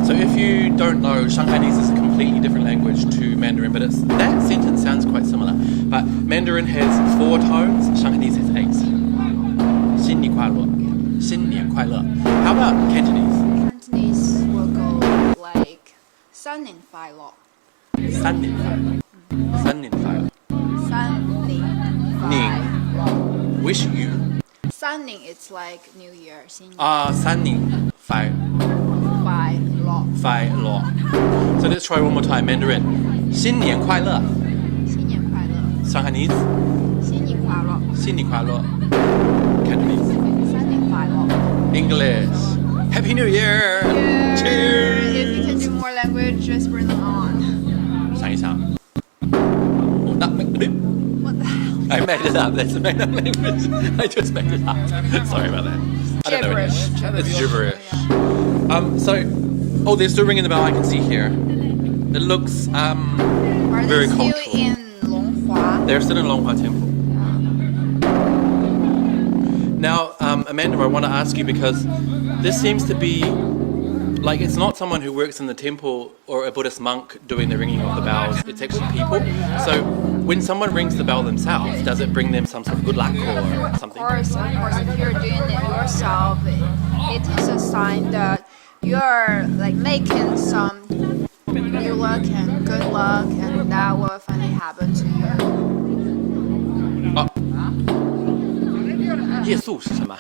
So if you don't know, Shanghainese is a completely different language to Mandarin, but that sentence sounds quite similar. But Mandarin has 4 tones, Shanghainese has 8. 新年快乐. 新年快乐. How about Cantonese? Cantonese will go like 新年快乐. 新年快乐. 新年快乐. 新年 Wish you. 新年 it's like New Year. 新年 新年快乐. 快乐. So let's try one more time. Mandarin. 新年快乐. 新年快乐. Shanghainese. 新年快乐. 新年快乐. Cantonese. 新年快乐. English. Happy New Year. Cheers. If you can do more language, just bring them on. 想一想. Oh, that What the hell? I made it up. That's a made up language. I just made it up. Sorry about that. I don't know Gibberish. English. It's gibberish. So, they're still ringing the bell. I can see here. It looks Are very they still cultural. in Longhua? They're still in Longhua Temple. Now, Amanda, I want to ask you because this seems to be like it's not someone who works in the temple or a Buddhist monk doing the ringing of the bells. It's actually people. So when someone rings the bell themselves, does it bring them some sort of good luck or something? Of course, if you're doing it yourself, it is a sign that you're like making some new luck and good luck, and that will finally happen to you. 夜宿是什么？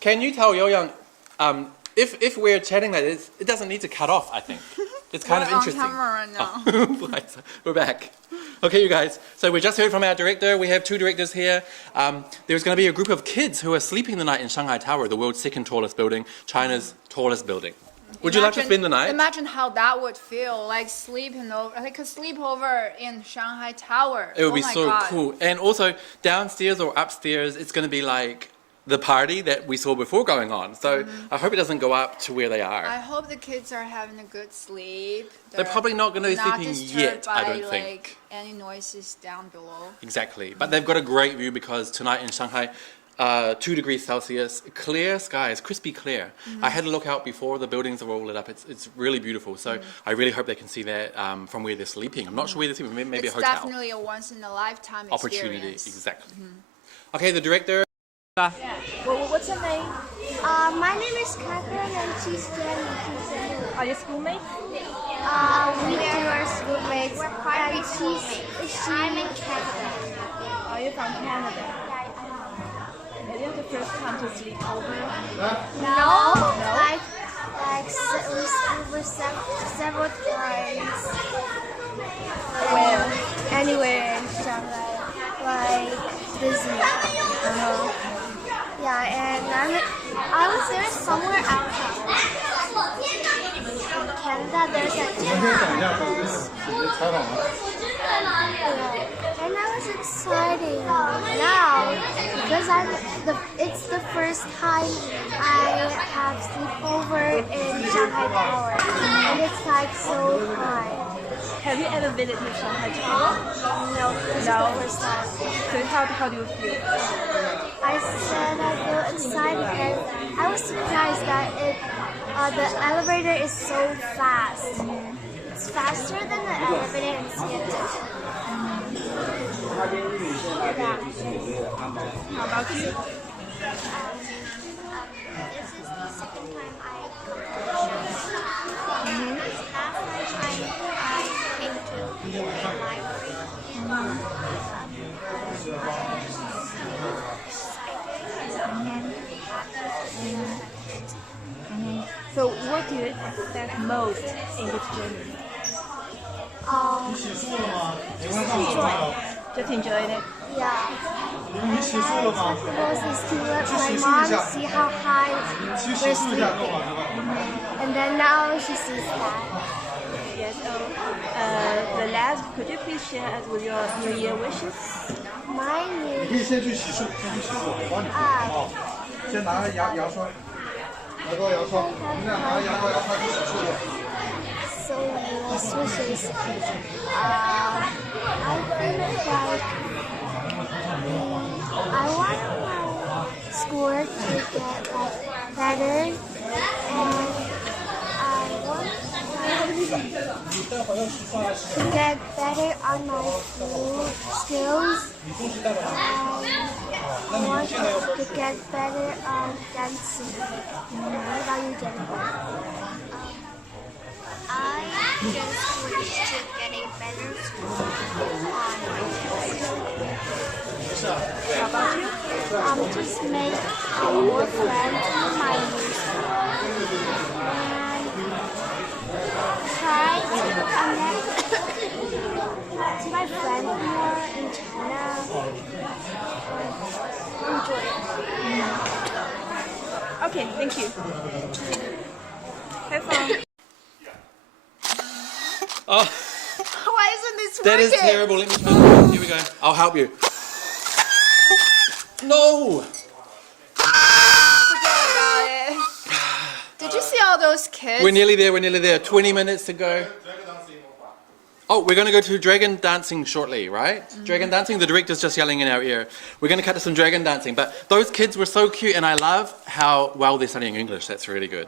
Can you tell Yo-Young, if we're chatting like this, it doesn't need to cut off, I think. It's kind of interesting. We're on camera right now. We're back. Okay, you guys. So we just heard from our director. We have 2 directors here. There's going to be a group of kids who are sleeping the night in Shanghai Tower, the world's 2nd tallest building, China's tallest building. Would you like to spend the night? Imagine how that would feel, like sleeping over, like a sleepover in Shanghai Tower. It would be so God. cool. And also, downstairs or upstairs, it's going to be like the party that we saw before going on. So I hope it doesn't go up to where they are. I hope the kids are having a good sleep. They're probably not going to be sleeping yet, by, I don't think. Like, any noises down below. Exactly. But they've got a great view because tonight in Shanghai, 2 degrees Celsius, clear skies, crispy clear. I had a look out before, the buildings are all lit up. It's really beautiful. So I really hope they can see that from where they're sleeping. I'm not sure where they're sleeping, maybe it's a hotel. It's definitely a once-in-a-lifetime opportunity, experience. exactly. Okay, the director. What's your name? My name is Catherine and she's Xintiandi. Are you schoolmates? We two are schoolmates and I'm in Canada. Are you from Canada? Is it the first time to sleep over? No. Like we were several times. Where? Anywhere in Shanghai, like Disney. Yeah, and I was there somewhere outside. In Canada, there's a and I was excited now because it's the first time I have sleepover in Shanghai Tower, and it's like so high. Have you ever visited Shanghai Tower? No, this is the first time. So how do you feel? I said I feel excited and I was surprised that the elevator is so fast. It's faster than the elevator in Xintiandi. How about you? This is the second time I come to Shanghai. Last time I came to the library. So what do you expect most in this journey? Just enjoying it. Yeah. And I expect the most is to let my mom see how high we're sleeping. And then now she sees that. Yes. The last, could you please share us with your New Year wishes? My New 你可以先去洗漱，先去洗漱，我帮你。好，先拿个牙刷，牙膏、牙刷，你们俩拿个牙膏、牙刷去洗漱去。So last wishes. I think like I want my score to get like better, and I want to get better on my school skills. I want to get better on dancing. What about you, Jennifer? I just wish to get a better score on my dancing. How about you? Just make more friends in my new school and try to connect to my friends more in China. Enjoy it. Okay, thank you. Have fun. Oh, Why isn't this that working? is terrible. Let me turn it. Here we go. I'll help you. No! Forget about it. Did you see all those kids? We're nearly there. 20 minutes to go. Oh, we're going to go to dragon dancing shortly, right? Dragon dancing, the director's just yelling in our ear. We're going to cut to some dragon dancing. But those kids were so cute, and I love how well they're studying English. That's really good.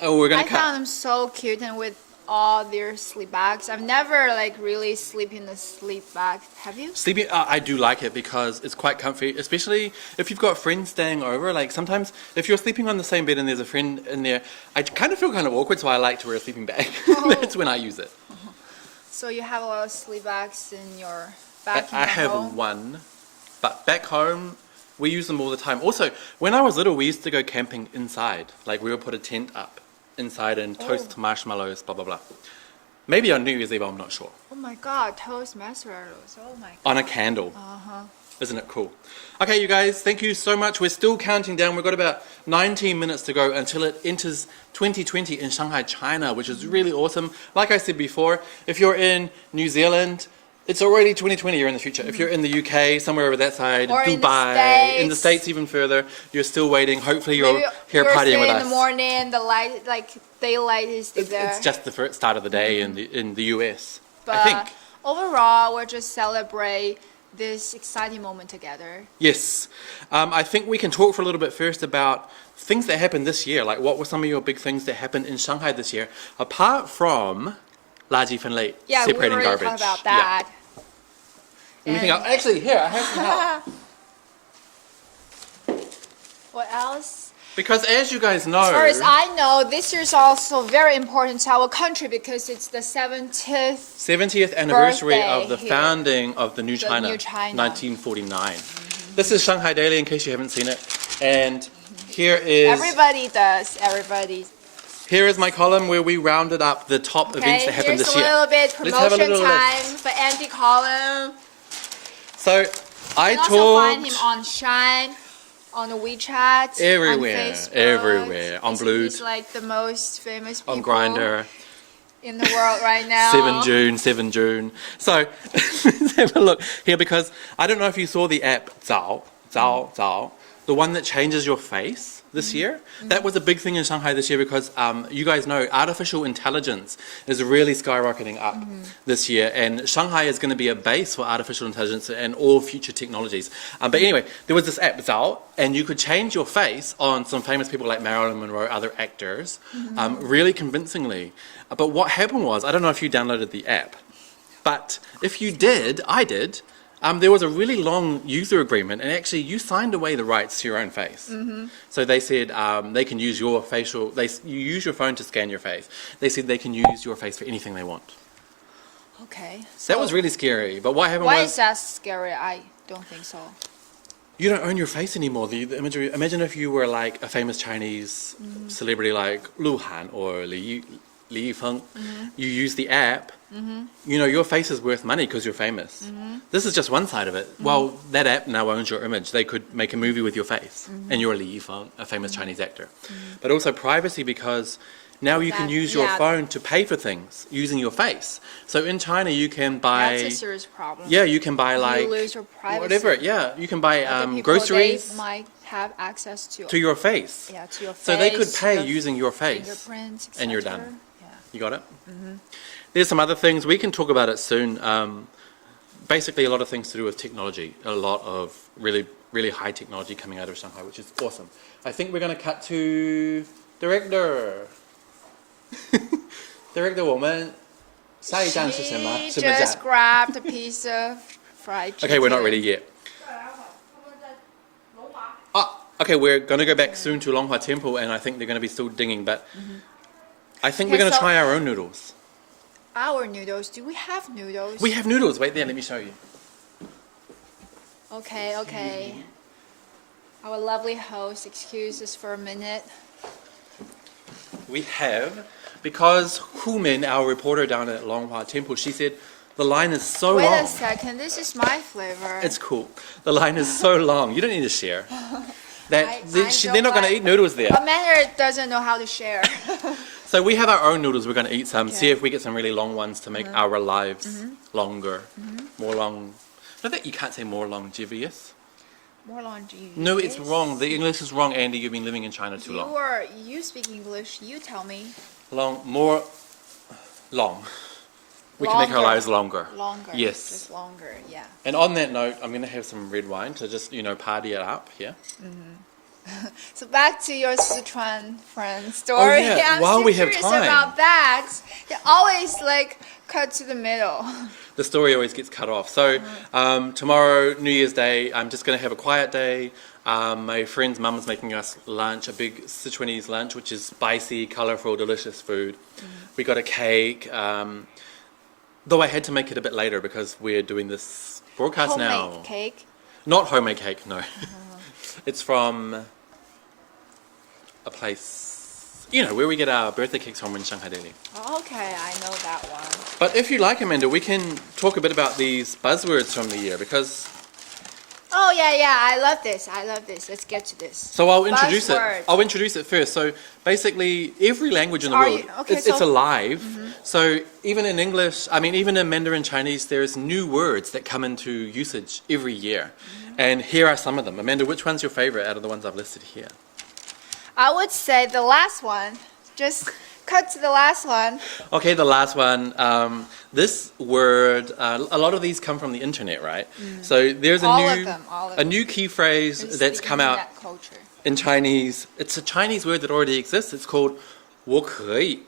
Oh, we're going I to cut. found them so cute and with all their sleep bags. I've never like really sleep in a sleep bag. Have you? Sleeping, I do like it because it's quite comfy, especially if you've got friends staying over. Like sometimes if you're sleeping on the same bed and there's a friend in there, I kind of feel kind of awkward, so I like to wear a sleeping bag. That's when I use it. So you have a lot of sleep bags in your back in I your have home? one, but back home, we use them all the time. Also, when I was little, we used to go camping inside. Like we would put a tent up inside and toast marshmallows, blah, blah, blah. Maybe on New Year's Eve, I'm not sure. Oh my god, toast marshmallows. Oh my god. On a candle. Uh-huh. Isn't it cool? Okay, you guys, thank you so much. We're still counting down. We've got about 19 minutes to go until it enters 2020 in Shanghai, China, which is really awesome. Like I said before, if you're in New Zealand, it's already 2020, you're in the future. If you're in the UK, somewhere over that side, Or in the Dubai, in the States. States even further, you're still waiting. Hopefully you're Maybe here you're partying with in us. the morning, the light, like daylight is still there. It's just the first start of the day in the US, But I think. overall, we'll just celebrate this exciting moment together. Yes. I think we can talk for a little bit first about things that happened this year. Like, what were some of your big things that happened in Shanghai this year, apart from 垃圾分类, Yeah, separating we already garbage. talked about that. Anything else? Actually, here, I have some help. What else? Because as you guys know... As far as I know, this year is also very important to our country because it's the 70th anniversary of the here. founding of the New The China, New China. 1949. This is Shanghai Daily, in case you haven't seen it. And here is... Everybody does. Everybody. Here is my column where we rounded up the top events that happened this year. Here's a little bit Let's have a promotion little time list. for Andy Column. So, I You can also find him talked on Shine, on the WeChat, everywhere, on Facebook. everywhere, on Blue, He's like the most famous people on Grindr. in the world right now. 7 June. So, let's have a look here because I don't know if you saw the app Zao, the one that changes your face this year. That was a big thing in Shanghai this year because you guys know artificial intelligence is really skyrocketing up this year, and Shanghai is going to be a base for artificial intelligence and all future technologies. But anyway, there was this app Zao, and you could change your face on some famous people like Marilyn Monroe, other actors, really convincingly. But what happened was, I don't know if you downloaded the app, but if you did, I did, there was a really long user agreement, and actually you signed away the rights to your own face. So they said they can use your facial, you use your phone to scan your face. They said they can use your face for anything they want. Okay. That was really scary, but what happened Why was... is that scary? I don't think so. You don't own your face anymore. The imagery, imagine if you were like a famous Chinese celebrity like Lu Han or Li Yifeng. You use the app, you know, your face is worth money because you're famous. This is just one side of it. Well, that app now owns your image. They could make a movie with your face and you're Li Yifeng, a famous Chinese actor. But also privacy, because Now you can use your yeah. phone to pay for things using your face. So in China, you can buy. That's a serious problem. Yeah, you can buy like you lose your privacy. whatever. Yeah, you can buy Other people, groceries they might have access to your face. Yeah, to your face. So they could pay your using your face, fingerprints, and you're done. Yeah. You got it. There's some other things we can talk about it soon. Basically, a lot of things to do with technology. A lot of really high technology coming out of Shanghai, which is awesome. I think we're going to cut to director. Director, 我们下一站是什么？ She just grabbed a piece of fried chicken. Okay, we're not ready yet. Okay, we're going to go back soon to Longhua Temple, and I think they're going to be still dinging, but I think we're going to try our own noodles. Our noodles? Do we have noodles? We have noodles. Wait there, let me show you. Okay. Our lovely host, excuse us for a minute. We have, because Hu Min, our reporter down at Longhua Temple, she said the line is so long. Wait a second, this is my flavor. It's cool. The line is so long. You don't need to share. They're not going to eat noodles there. Amanda doesn't know how to share. So we have our own noodles. We're going to eat some. See if we get some really long ones to make our lives longer. More long. No, that you can't say more longevious. More longevious? No, it's wrong. The English is wrong, Andy. You've been living in China too long. You speak English. You tell me. More long. We can make our lives longer. Longer. Yes. Just longer, yeah. And on that note, I'm going to have some red wine to just, party it up here. So back to your Sichuan friend story. Oh, yeah. I'm While we curious have time. about that. They always cut to the middle. The story always gets cut off. So tomorrow, New Year's Day, I'm just going to have a quiet day. My friend's mum is making us lunch, a big Sichuanese lunch, which is spicy, colourful, delicious food. We got a cake. Though I had to make it a bit later because we're doing this broadcast now. Homemade cake? Not homemade cake, no. It's from a place, where we get our birthday cakes from in Shanghai Daily. Okay, I know that one. But if you like, Amanda, we can talk a bit about these buzzwords from the year because... Oh, yeah, I love this. Let's get to this. So I'll introduce Buzzwords. it. I'll introduce it first. So basically, every language in the world, it's alive. So even in English, even in Mandarin Chinese, there's new words that come into usage every year. And here are some of them. Amanda, which one's your favorite out of the ones I've listed here? I would say the last one. Just cut to the last one. Okay, the last one. This word, a lot of these come from the internet, right? So there's a new key phrase that's come out in Chinese. It's a Chinese word that already exists. It's called 我可以,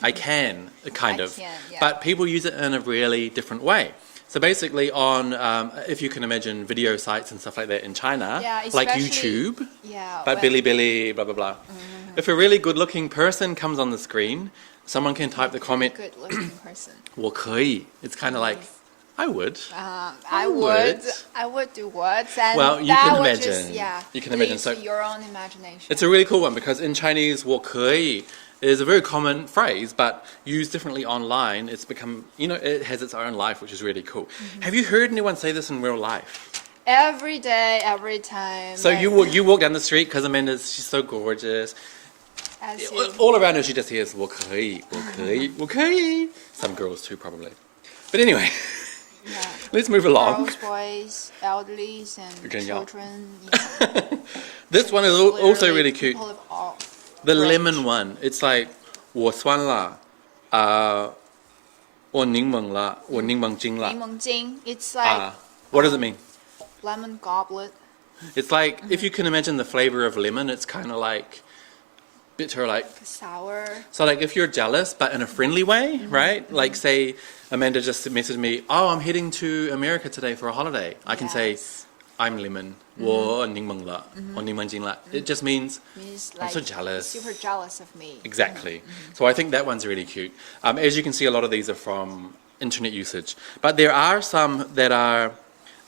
I can, kind of. But people use it in a really different way. So basically if you can imagine video sites and stuff like that in China, like YouTube, but Bilibili, blah, blah, blah. If a really good-looking person comes on the screen, someone can type the comment, good-looking person. 我可以. It's kind of like, I would. I would do words. And well, you can imagine. You can imagine. So your own imagination. It's a really cool one because in Chinese, 我可以 is a very common phrase, but used differently online, it's become, it has its own life, which is really cool. Have you heard anyone say this in real life? Every day, every time. So you walk down the street because she's so gorgeous. All around her, she just hears 我可以, 我可以, 我可以. Some girls too, probably. But anyway, let's move along. Girls, boys, elderlies, and children. This one is also really cute. The lemon one. It's like 我酸了, 我柠檬了, 我柠檬精了. 柠檬精. It's like... what does it mean? Lemon goblet. It's like, if you can imagine the flavor of lemon, it's kind of like bitter, like... sour. So like if you're jealous, but in a friendly way, right? Like say, Amanda just messaged me, oh, I'm heading to America today for a holiday. I can say, I'm lemon. 我柠檬了, 我柠檬精了. It just means I'm so jealous. Super jealous of me. Exactly. So I think that one's really cute. As you can see, a lot of these are from internet usage. But there are some that are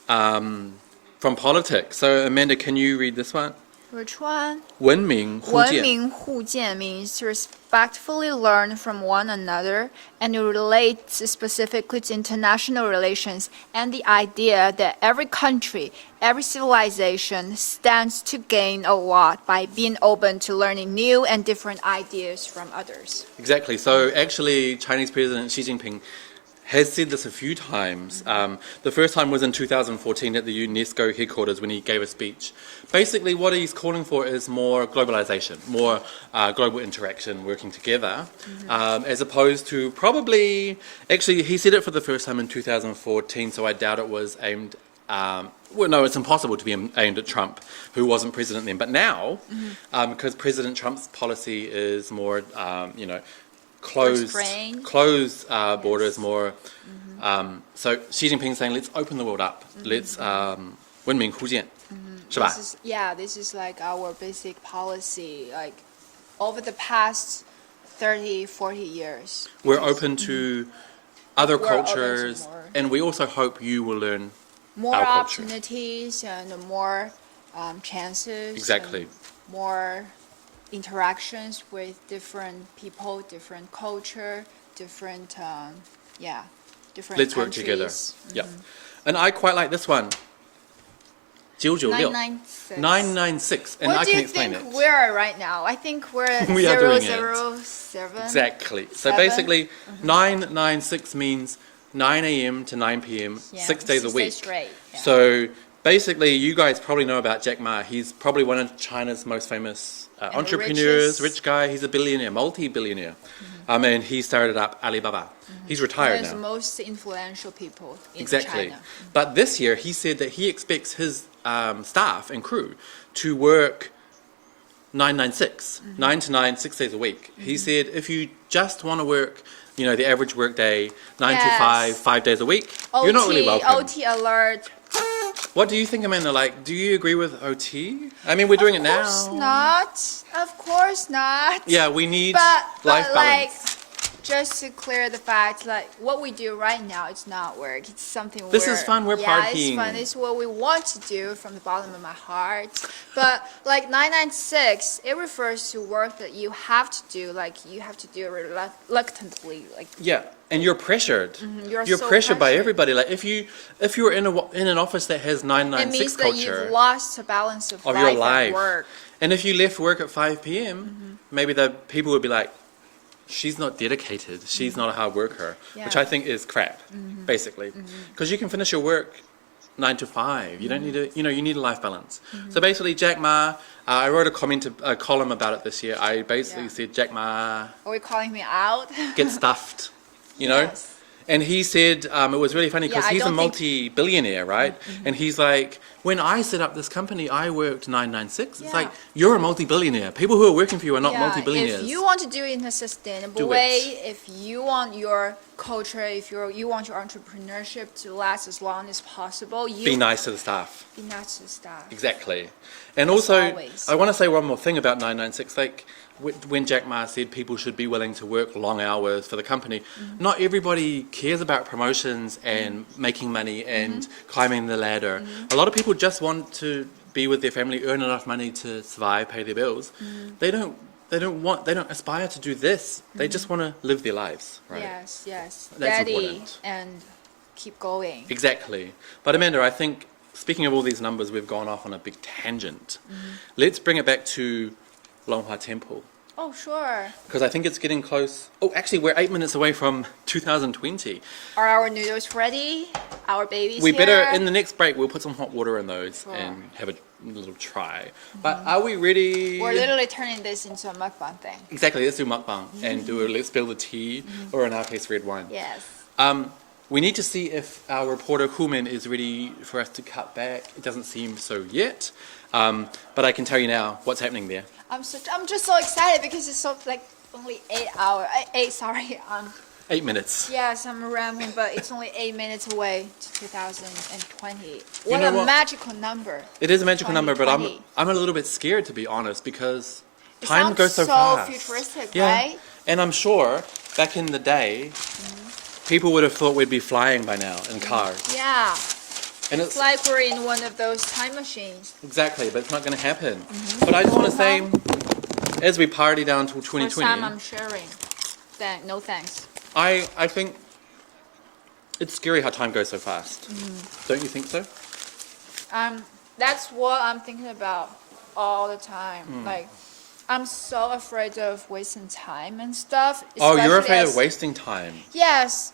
from politics. So Amanda, can you read this one? Which one? 文明互鉴。文明互鉴 means to respectfully learn from one another and it relates specifically to international relations and the idea that every country, every civilization stands to gain a lot by being open to learning new and different ideas from others. Exactly. So actually, Chinese President Xi Jinping has said this a few times. The first time was in 2014 at the UNESCO headquarters when he gave a speech. Basically, what he's calling for is more globalization, more global interaction, working together, as opposed to probably, actually, he said it for the first time in 2014, so I doubt it was aimed, well, no, it's impossible to be aimed at Trump, who wasn't president then. But now, because President Trump's policy is more, you know, closed borders more. So Xi Jinping saying, let's open the world up. Let's 文明互鉴，是吧？ This is like our basic policy, like over the past 30, 40 years. We're open to other cultures, and we also hope you will learn more our culture. Opportunities and more chances. Exactly. More interactions with different people, different culture, different different Let's countries. work together. Yeah. And I quite like this one. 996. 996. And I can explain it. What do you think we're right now? I think we're at We are doing it. 007. Exactly. So basically, 996 means 9 a.m. to 9 p.m., 6 days a week. Straight, yeah. So basically, you guys probably know about Jack Ma. He's probably one of China's most famous entrepreneurs, rich guy. He's a billionaire, multi-billionaire. And he started up Alibaba. He's retired now. One of the most influential people in Exactly. China. But this year, he said that he expects his staff and crew to work 996, 9 to 9, 6 days a week. He said if you just want to work, you know, the average work day, 9 to 5, 5 days a week, you're not really welcome. OT alert. What do you think, Amanda? Like, do you agree with OT? I mean, we're doing it now. Of course not. Yeah, we need but life balance. Like, just to clear the fact, like what we do right now, it's not work. It's something. This is fun. We're partying. It's fun. It's what we want to do from the bottom of my heart. But like 996, it refers to work that you have to do. Like you have to do reluctantly. Like yeah, and you're pressured. You're so pressured by everybody. Like if you're in an office that has 996 it means culture, that you've lost a balance of your life and work. And if you left work at 5 p.m., maybe the people would be like, she's not dedicated, she's not a hard worker, which I think is crap, basically. Because you can finish your work 9 to 5. You don't need to, you need a life balance. So basically, Jack Ma, I wrote a column about it this year. I basically said, Jack Ma... Are we calling me out? Get stuffed, you know? Yes. And he said, it was really funny because he's a multi-billionaire, right? And he's like, when I set up this company, I worked 996. It's like, you're a multi-billionaire. People who are working for you are not multi-billionaires. If you want to do it in a sustainable way, if you want your culture, if you want your entrepreneurship to last as long as possible, be nice to the staff. Be nice to the staff. Exactly. And also, I want to say one more thing about 996. Like, when Jack Ma said people should be willing to work long hours for the company, not everybody cares about promotions and making money and climbing the ladder. A lot of people just want to be with their family, earn enough money to survive, pay their bills. They don't aspire to do this. They just want to live their lives, right? Yes. That's steady important. And keep going. Exactly. But Amanda, I think, speaking of all these numbers, we've gone off on a big tangent. Let's bring it back to Longhua Temple. Oh, sure. Because I think it's getting close. Oh, actually, we're 8 minutes away from 2020. Are our noodles ready? Our babies We here? better, in the next break, we'll put some hot water in those and have a little try. But are we ready? We're literally turning this into a mukbang thing. Exactly, let's do mukbang and let's spill the tea, or in our case, red wine. Yes. We need to see if our reporter Human is ready for us to cut back. It doesn't seem so yet, but I can tell you now what's happening there. I'm just so excited because it's so like only 8 minutes. Yes, I'm rambling, but it's only 8 minutes away to 2020. You What know a magical number. It is a magical number, but I'm a little bit scared, to be honest, because time goes so fast. So futuristic, yeah. right? And I'm sure back in the day, people would have thought we'd be flying by now in cars. Yeah. And it's like we're in one of those time machines. Exactly, but it's not going to happen. But I just want to say, as we party down till 2020... First time I'm sharing. No thanks. I think it's scary how time goes so fast. Don't you think so? That's what I'm thinking about all the time. Like, I'm so afraid of wasting time and stuff. Oh, you're afraid of wasting time? Yes.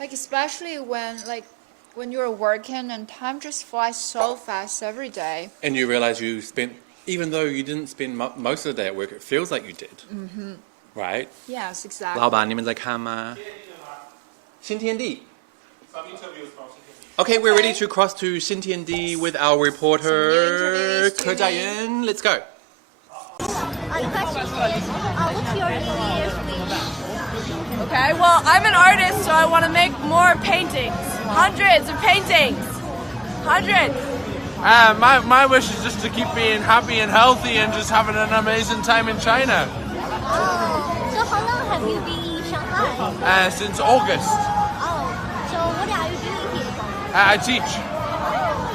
Like, especially when you're working and time just flies so fast every day. And you realize you spent, even though you didn't spend most of the day at work, it feels like you did. Right? Yes, exactly. 老板，你们在看吗？Xintiandi. Okay, we're ready to cross to Xintiandi with our reporter, Ke Jiayan. Let's go. What's your New Year's wish? Okay, well, I'm an artist, so I want to make more paintings. Hundreds of paintings. Hundreds. My wish is just to keep being happy and healthy and just having an amazing time in China. So how long have you been in Shanghai? Since August. So what are you doing here? I teach.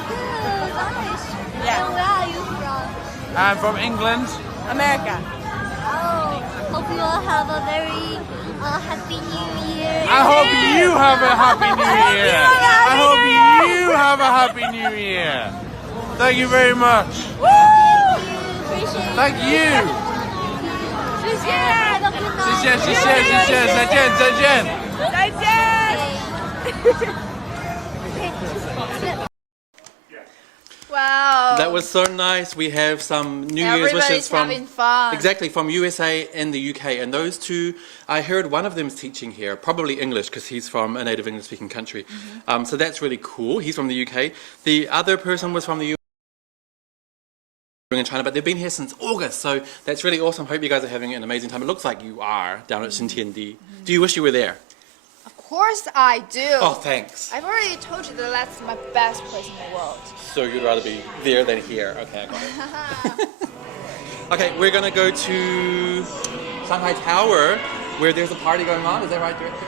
Good, nice. Yeah. And where are you from? I'm from England. America. Hope you all have a very happy New Year. I hope you have a happy New Year. I hope you have a happy New Year. Thank you very much. Thank you. 谢谢，再见。Wow. That was so nice. We have some New Year's wishes from having fun. Exactly, from USA and the UK. And those two, I heard one of them is teaching here, probably English because he's from a native English speaking country. So that's really cool. He's from the UK. The other person was from the US in China, but they've been here since August, so that's really awesome. Hope you guys are having an amazing time. It looks like you are down at Xintiandi. Do you wish you were there? Of course I do. Oh, thanks. I've already told you that that's my best place in the world. So you'd rather be there than here. Okay, I got it. Okay, we're going to go to Shanghai Tower, where there's a party going on. Is that right, Director?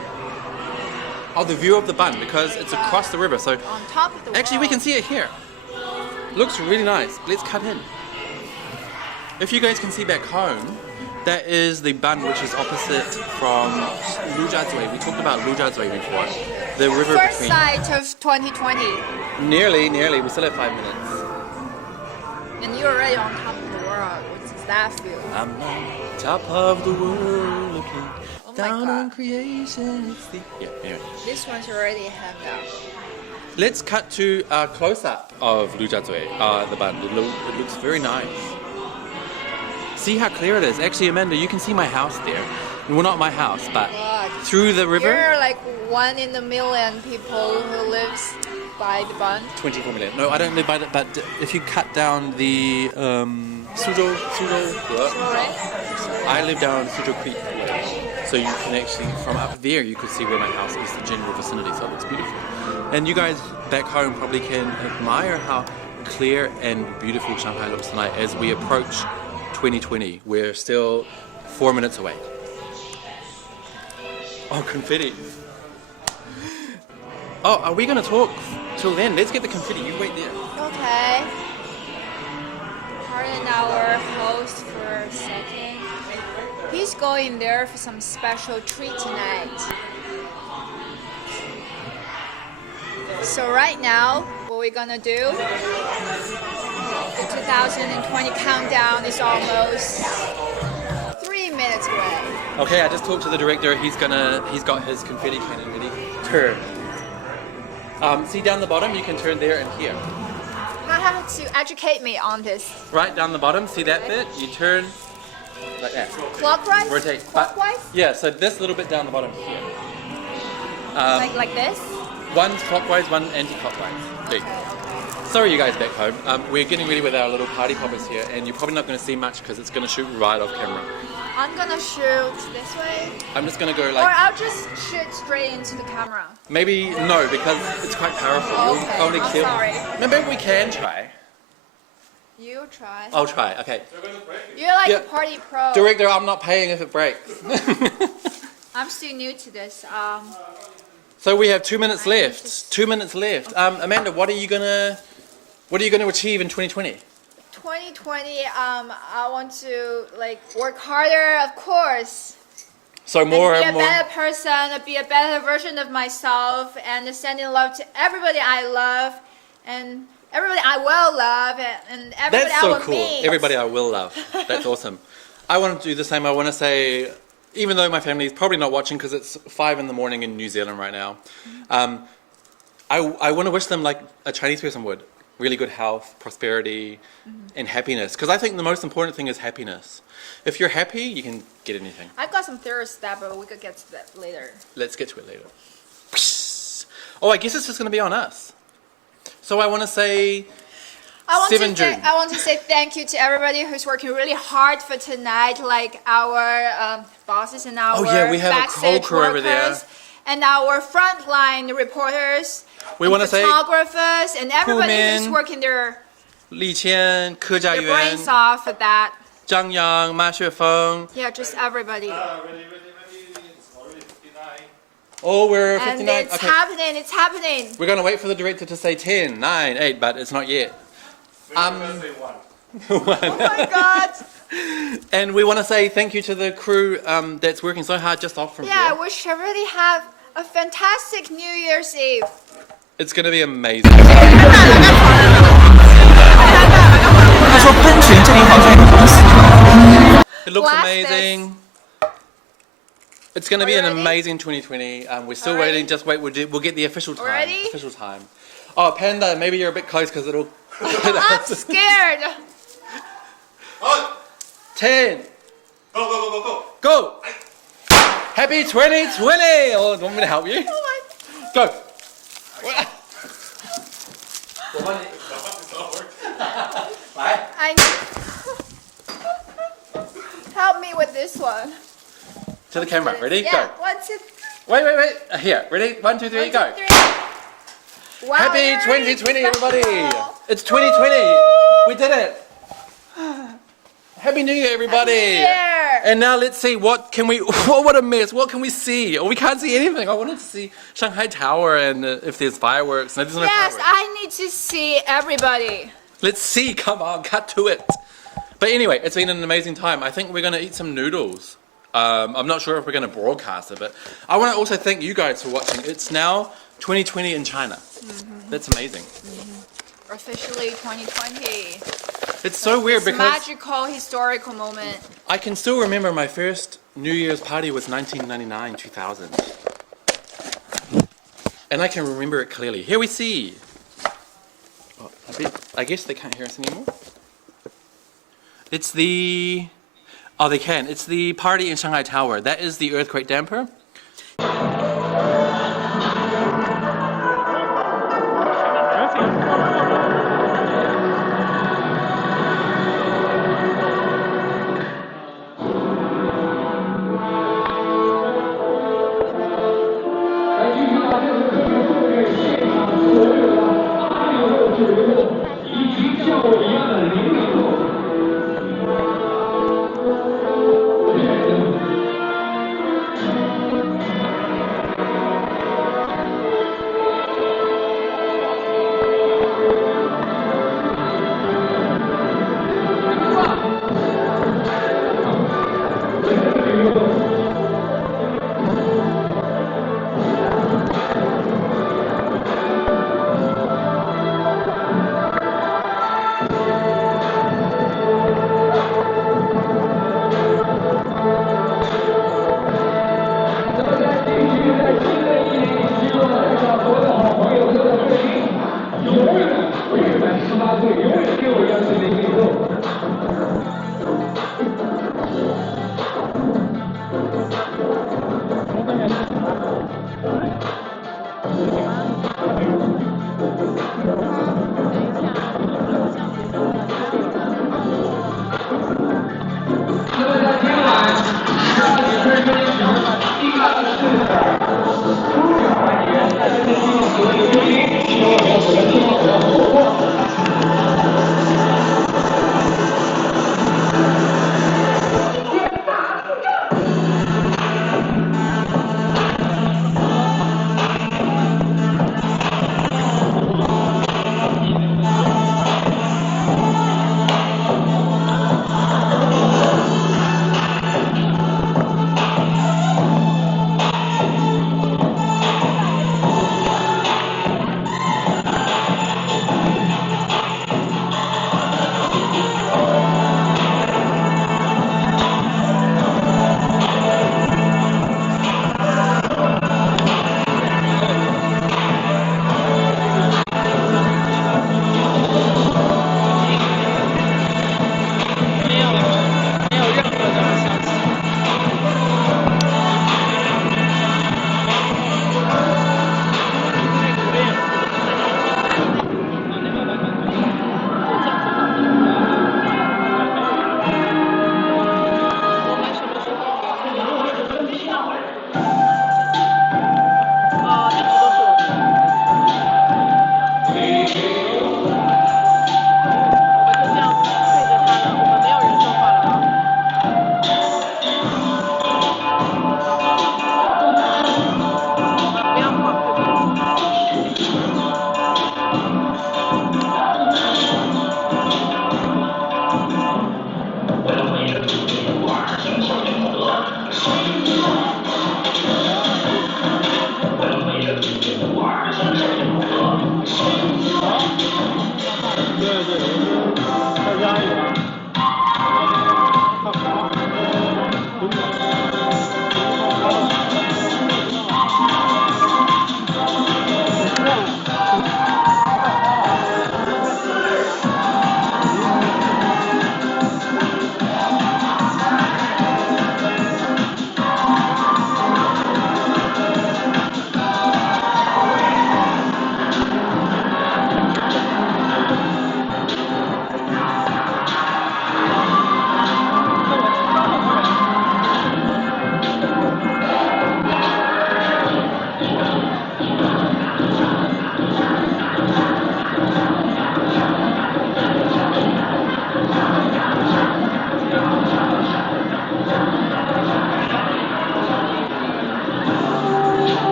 Oh, the view of the bund, because it's across the river. So on top of the actually, we can see it here. Looks really nice. Let's cut in. If you guys can see back home, that is the bund which is opposite from Lujiazui. We talked about Lujiazui before. The river First between... sight of 2020. Nearly. We still have 5 minutes. And you're already on top of the world. What does that feel? I'm on top of the world looking down on creation. Yeah, anyway. This one's already hemmed up. Let's cut to a close-up of Lujiazui, the bund. It looks very nice. See how clear it is. Actually, Amanda, you can see my house there. Well, not my house, but through the river. You're like 1 in a million people who lives by the bund. 24 million. No, I don't live by that. But if you cut down the Suzhou, I live down Suzhou Creek Way. So you can actually, from up there, you could see where my house is, the general vicinity. So it looks beautiful. And you guys back home probably can admire how clear and beautiful Shanghai looks tonight as we approach 2020. We're still 4 minutes away. Oh, confetti. Oh, are we going to talk till then? Let's get the confetti. You wait there. Okay. Pardon our host for a second. He's going there for some special treat tonight. So right now, what we're gonna do, the 2020 countdown is almost 3 minutes away. Okay, I just talked to the director. He's got his confetti cannon ready. Turn. See down the bottom, you can turn there and here. To educate me on this. Right down the bottom, see that bit? You turn like that. Clockwise? Rotate. Clockwise? Yeah, so this little bit down the bottom here. Like this? One's clockwise, one anti-clockwise. Okay. Sorry you guys back home. We're getting ready with our little party poppers here, and you're probably not going to see much because it's going to shoot right off camera. I'm going to shoot this way. I'm just going to go like... Or I'll just shoot straight into the camera. Maybe no, because it's quite powerful. Okay, You'll only I'm kill... sorry. Maybe we can try. You try. I'll try, okay. You're like a party pro. Director, I'm not paying if it breaks. I'm still new to this. So we have 2 minutes left. 2 minutes left. Amanda, what are you gonna achieve in 2020? 2020, I want to work harder, of course. So more and and be more. a better person, be a better version of myself, and sending love to everybody I love, and everybody I will love, and everybody That's I so will cool. meet. Everybody I will love. That's awesome. I want to do the same. I want to say, even though my family is probably not watching because it's 5 in the morning in New Zealand right now, I want to wish them like a Chinese person would. Really good health, prosperity, and happiness. Because I think the most important thing is happiness. If you're happy, you can get anything. I've got some thirst that, but we could get to that later. Let's get to it later. Oh, I guess it's just going to be on us. So I want to say 7 June. I want to say thank you to everybody who's working really hard for tonight, like our bosses and our we have a whole backstage crew over there. workers and our frontline reporters, We want to say photographers, and everybody who's Min, working their Li Qian, Ke Jiayuan, brains off for that. Zhang Yang, Ma Xuefeng. Yeah, just everybody. Oh, we're And 59. it's Okay. happening, it's happening. We're going to wait for the director to say 10, 9, 8, but it's not yet. Oh my God. And we want to say thank you to the crew that's working so hard just off from Yeah, I here. wish everybody have a fantastic New Year's Eve. It's going to be amazing. 他说喷泉这里好像有东西。 It looks amazing. It's going to be an amazing 2020. We're still waiting. Just wait. We'll get the official time. Ready? Official time. Oh, Panda, maybe you're a bit close because it'll. I'm scared. 10. Go. Happy 2020. Oh, do you want me to help you? Go. I help me with this one. To the camera. Ready? Yeah. Go. 1, 2, Wait. Here. Ready? 1, 2, 3, go. 3. Wow, Happy you're really 2020, everybody. professional. It's 2020. We did it. Happy New Year, everybody. Happy New Year. And now let's see what can we. What a mess. What can we see? Oh, we can't see anything. I wanted to see Shanghai Tower and if there's fireworks. No, there's no Yes, fireworks. I need to see everybody. Let's see. Come on, cut to it. But anyway, it's been an amazing time. I think we're going to eat some noodles. I'm not sure if we're going to broadcast it, but I want to also thank you guys for watching. It's now 2020 in China. That's amazing. Officially 2020. It's so weird This because magical, historical moment. I can still remember my first New Year's party was 1999, 2000. And I can remember it clearly. Here we see. Oh, I guess they can't hear us anymore. It's the... Oh, they can. It's the party in Shanghai Tower. That is the earthquake damper.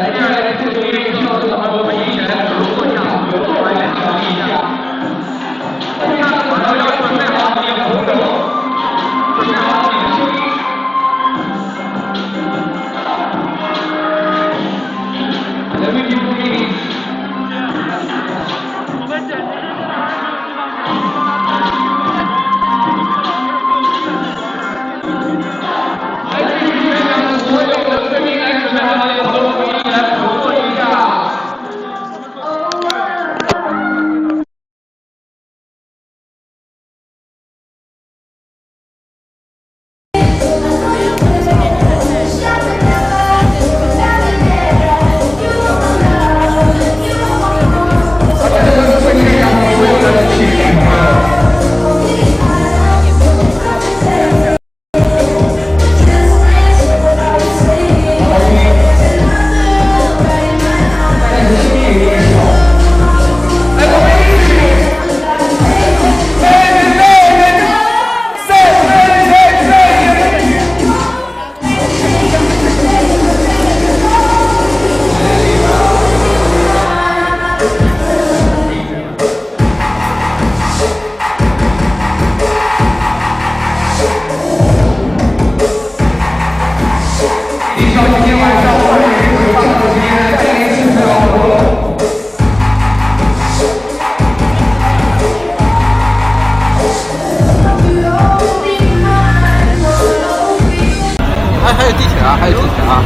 来，接下来祝各位需要做韩国提前坐下，做完调理一下。后面的朋友要准备好你的红手，准备好你的声音。Let me give you meetings. 我们简直是所有的贵宾来准备好你的红手，一起来合作一下。还有地铁啊，还有地铁啊。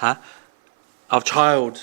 Huh? Our child.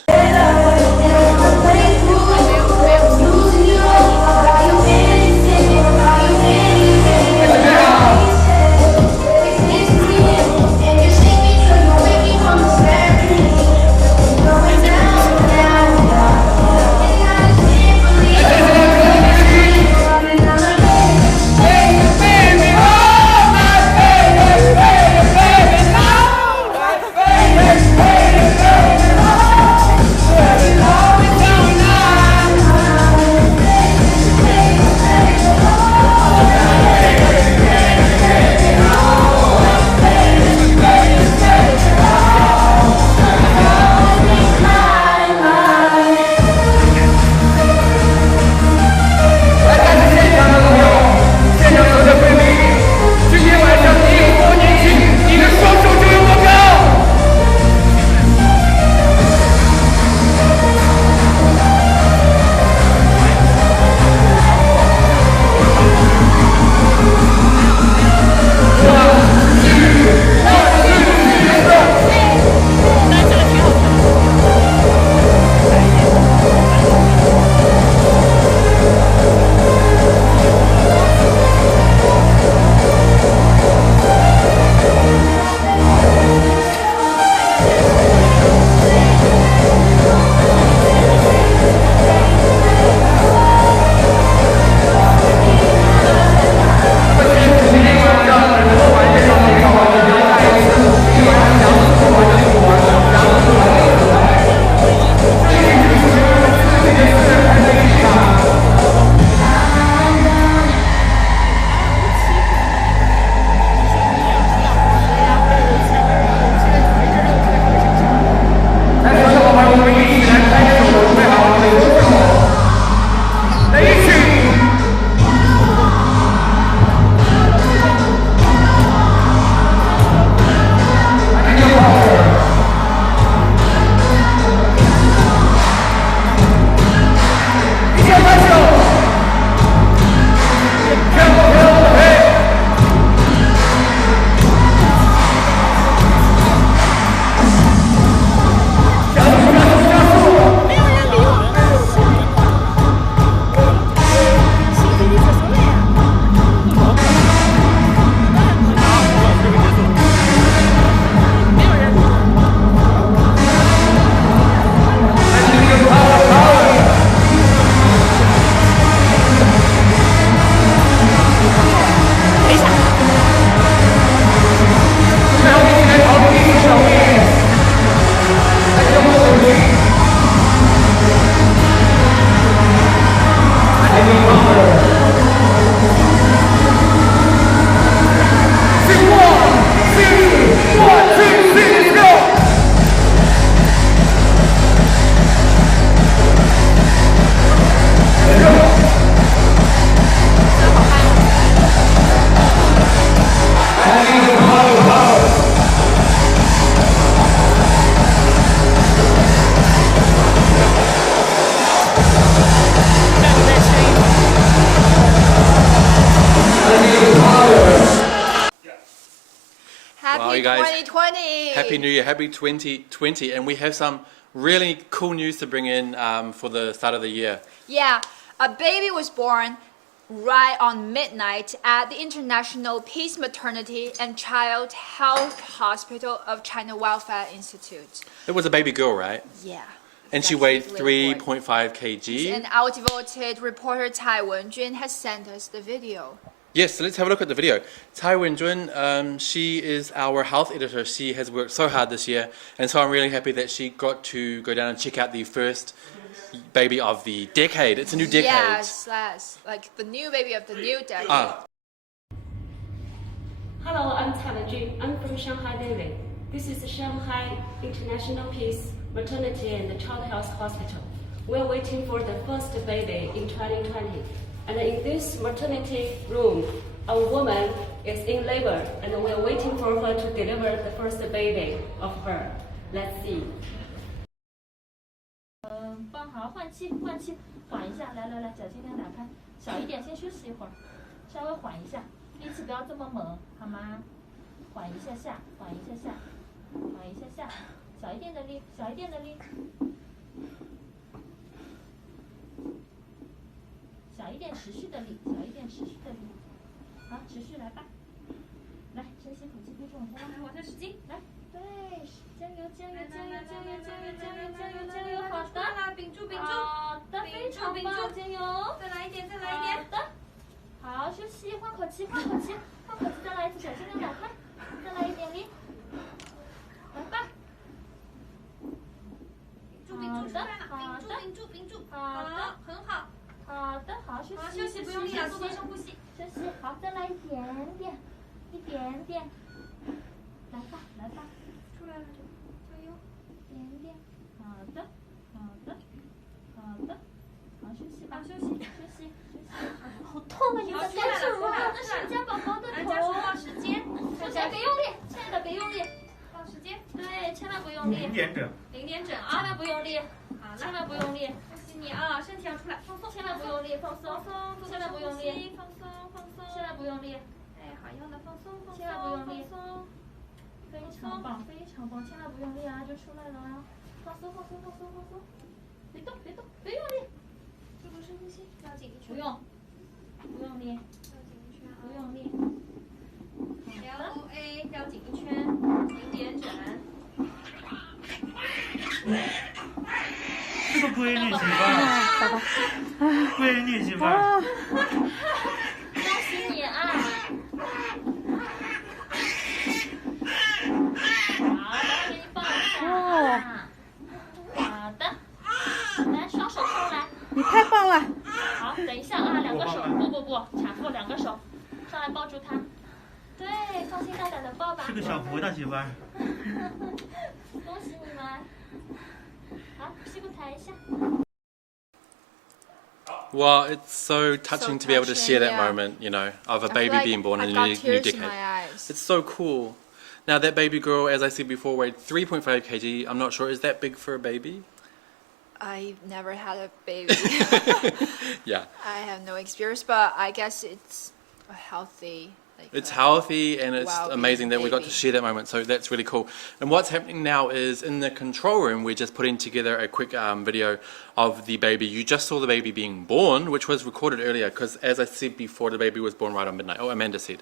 you guys. 2020. Happy New Year. Happy 2020. And we have some really cool news to bring in for the start of the year. Yeah, a baby was born right on midnight at the International Peace Maternity and Child Health Hospital of China Welfare Institute. It was a baby girl, right? Yeah. And she weighed 3.5 kg. And our devoted reporter Tai Wenjun has sent us the video. Yes, so let's have a look at the video. Tai Wenjun, she is our health editor. She has worked so hard this year, and so I'm really happy that she got to go down and check out the first baby of the decade. It's a new decade. Yes, like the new baby of the new decade. Hello, I'm Tai Wenjun. I'm from Shanghai Daily. This is the Shanghai International Peace Maternity and Child Health Hospital. We're waiting for the first baby in 2020. And in this maternity room, a woman is in labor, and we're waiting for her to deliver the first baby of her. Let's see. 放好，换气，缓一下，来，脚尽量打开，小一点，先休息一会儿，稍微缓一下，力气不要这么猛，好吗？缓一下下，小一点的力，小一点持续的力，好，持续来吧，来，深吸口气，憋住往下拉，往下使劲，来，对，加油，好的，屏住，好的，非常棒，加油，再来一点，好的，好，休息，换口气，再来一次，小心点打开，再来一点力，来吧。屏住，好的，很好。好的，好，休息，不用力啊，做深呼吸，休息，好，再来一点点，来吧，出来了就加油，一点，好的，好，休息吧，休息，好痛啊，你在干什么？这是你家宝宝的头，放时间，大家别用力，亲爱的别用力，放时间，对，千万不用力，0点整啊，千万不用力，好了，千万不用力。你啊，身体要出来，放松，千万不用力，放松，千万不用力，放松，千万不用力，哎，好样的，放松，千万不用力，非常棒，千万不用力啊，就出来了啊，放松，别动，别用力，做个深呼吸，绕紧一圈，不用力，不用力，LOA，绕紧一圈，0点整。这个不会练习吧？不会练习吧？恭喜你啊！好，来给你抱一下。好的，来双手出来。你太棒了！好，等一下啊，两个手，不，产妇两个手，上来抱住他。对，放心大胆的抱吧。是个小福大媳妇儿。恭喜你们。好，屁股抬一下。Well, it's so touching to be able to share that moment, you know, of a baby being born in a new decade. It's so cool. Now, that baby girl, as I said before, weighed 3.5 kg. I'm not sure, is that big for a baby? I've never had a baby. Yeah. I have no experience, but I guess it's a healthy. It's healthy, and it's amazing that we got to share that moment, so that's really cool. And what's happening now is in the control room, we're just putting together a quick video of the baby. You just saw the baby being born, which was recorded earlier, because as I said before, the baby was born right on midnight. Oh, Amanda said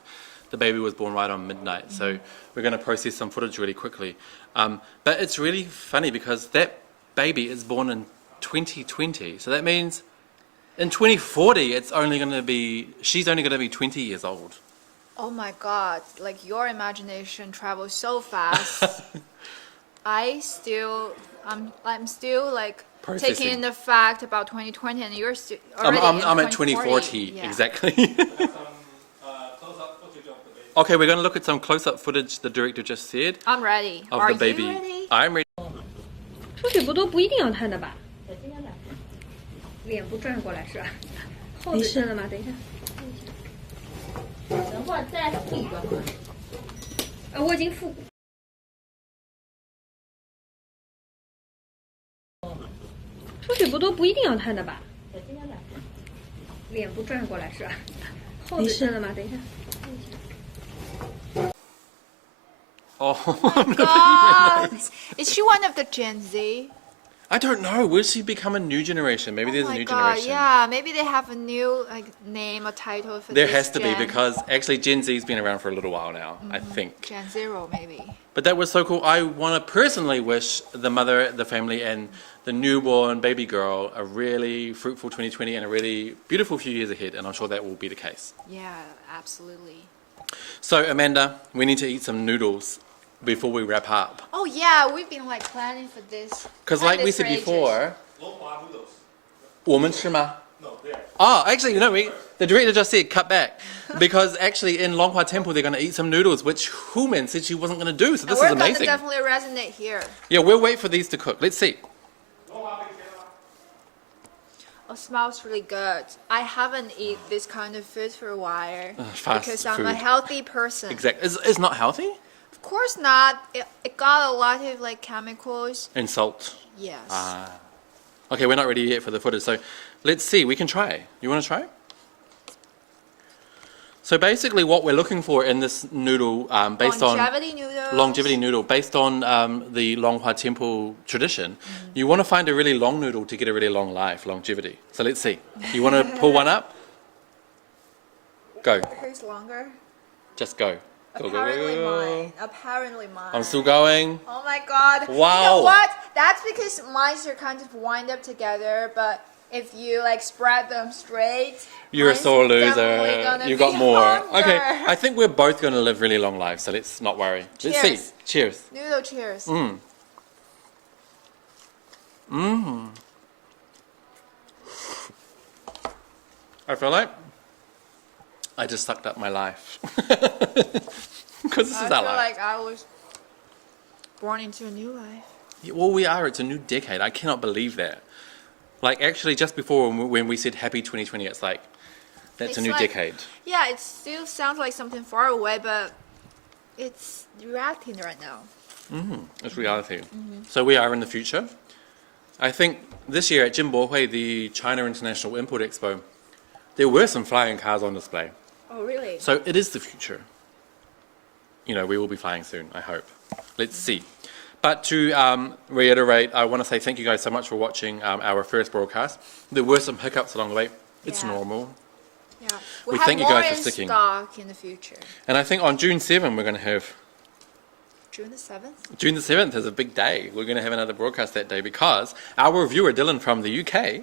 the baby was born right on midnight, so we're going to process some footage really quickly. But it's really funny because that baby is born in 2020, so that means in 2040, she's only going to be 20 years old. Oh my God, like your imagination travels so fast. I'm still like processing. taking in the fact about 2020 and you're still already I'm at 2040, exactly. Okay, we're going to look at some close-up footage the director just said. I'm ready. Of Are the baby. you ready? I'm ready. 出水不都不一定要探的吧？脸部转过来是吧？后背正了吗？等一下。等会儿再复一个。我已经复。出水不都不一定要探的吧？脸部转过来是吧？后背正了吗？等一下。Oh, Oh God. Is she one of the Gen Z? I don't know. Will she become a new generation? Maybe there's a new generation. Yeah, maybe they have a new name or title for There this has to be gen. because actually Gen Z's been around for a little while now, I think. Gen Zero maybe. But that was so cool. I want to personally wish the mother, the family, and the newborn baby girl a really fruitful 2020 and a really beautiful few years ahead, and I'm sure that will be the case. Yeah, absolutely. So Amanda, we need to eat some noodles before we wrap up. Oh yeah, we've been planning for this. Because Planned like we this said for ages. before, 我们吃吗? Oh, actually, the director just said cut back because actually in Longhua Temple they're going to eat some noodles, which Human said she wasn't going to do. So this is we're amazing. gonna definitely resonate here. Yeah, we'll wait for these to cook. Let's see. Oh, smells really good. I haven't eaten this kind of food for a while Fast because I'm a food. healthy person. Exactly. It's not healthy? Of course not. It got a lot of chemicals. And salt. Yes. Okay, we're not ready yet for the footage, so let's see. We can try. You want to try? So basically what we're looking for in this noodle based Longevity noodles. longevity noodle, based on the Longhua Temple tradition, you want to find a really long noodle to get a really long life, longevity. So let's see. You want to pull one up? Go. Who's longer? Just go. Go, go, Apparently go, go. mine. Apparently mine. I'm still going. Oh my God. Wow. You know what? That's because mine are kind of wind up together, but if you spread them straight, You're a mine's sore definitely loser. gonna You got be more. longer. Okay, I think we're both going to live really long lives, so let's not worry. Let's see. Cheers. Cheers. Noodle cheers. Mm. Mm. I feel like I just sucked up my life. Because this is our I feel life. like I was born into a new life. Yeah, well, we are. It's a new decade. I cannot believe that. Actually, just before when we said happy 2020, it's like, that's It's a new decade. Yeah, it still sounds like something far away, but it's reality right now. It's reality. So we are in the future. I think this year at Jinbohui, the China International Import Expo, there were some flying cars on display. Oh, really? So it is the future. We will be flying soon, I hope. Let's see. But to reiterate, I want to say thank you guys so much for watching our first broadcast. There were some hiccups along the way. It's normal. Yeah. We have thank you more guys for in sticking. stock in the future. And I think on June 7th, we're going to have... June the 7th? June the 7th is a big day. We're going to have another broadcast that day because our reviewer, Dylan from the UK,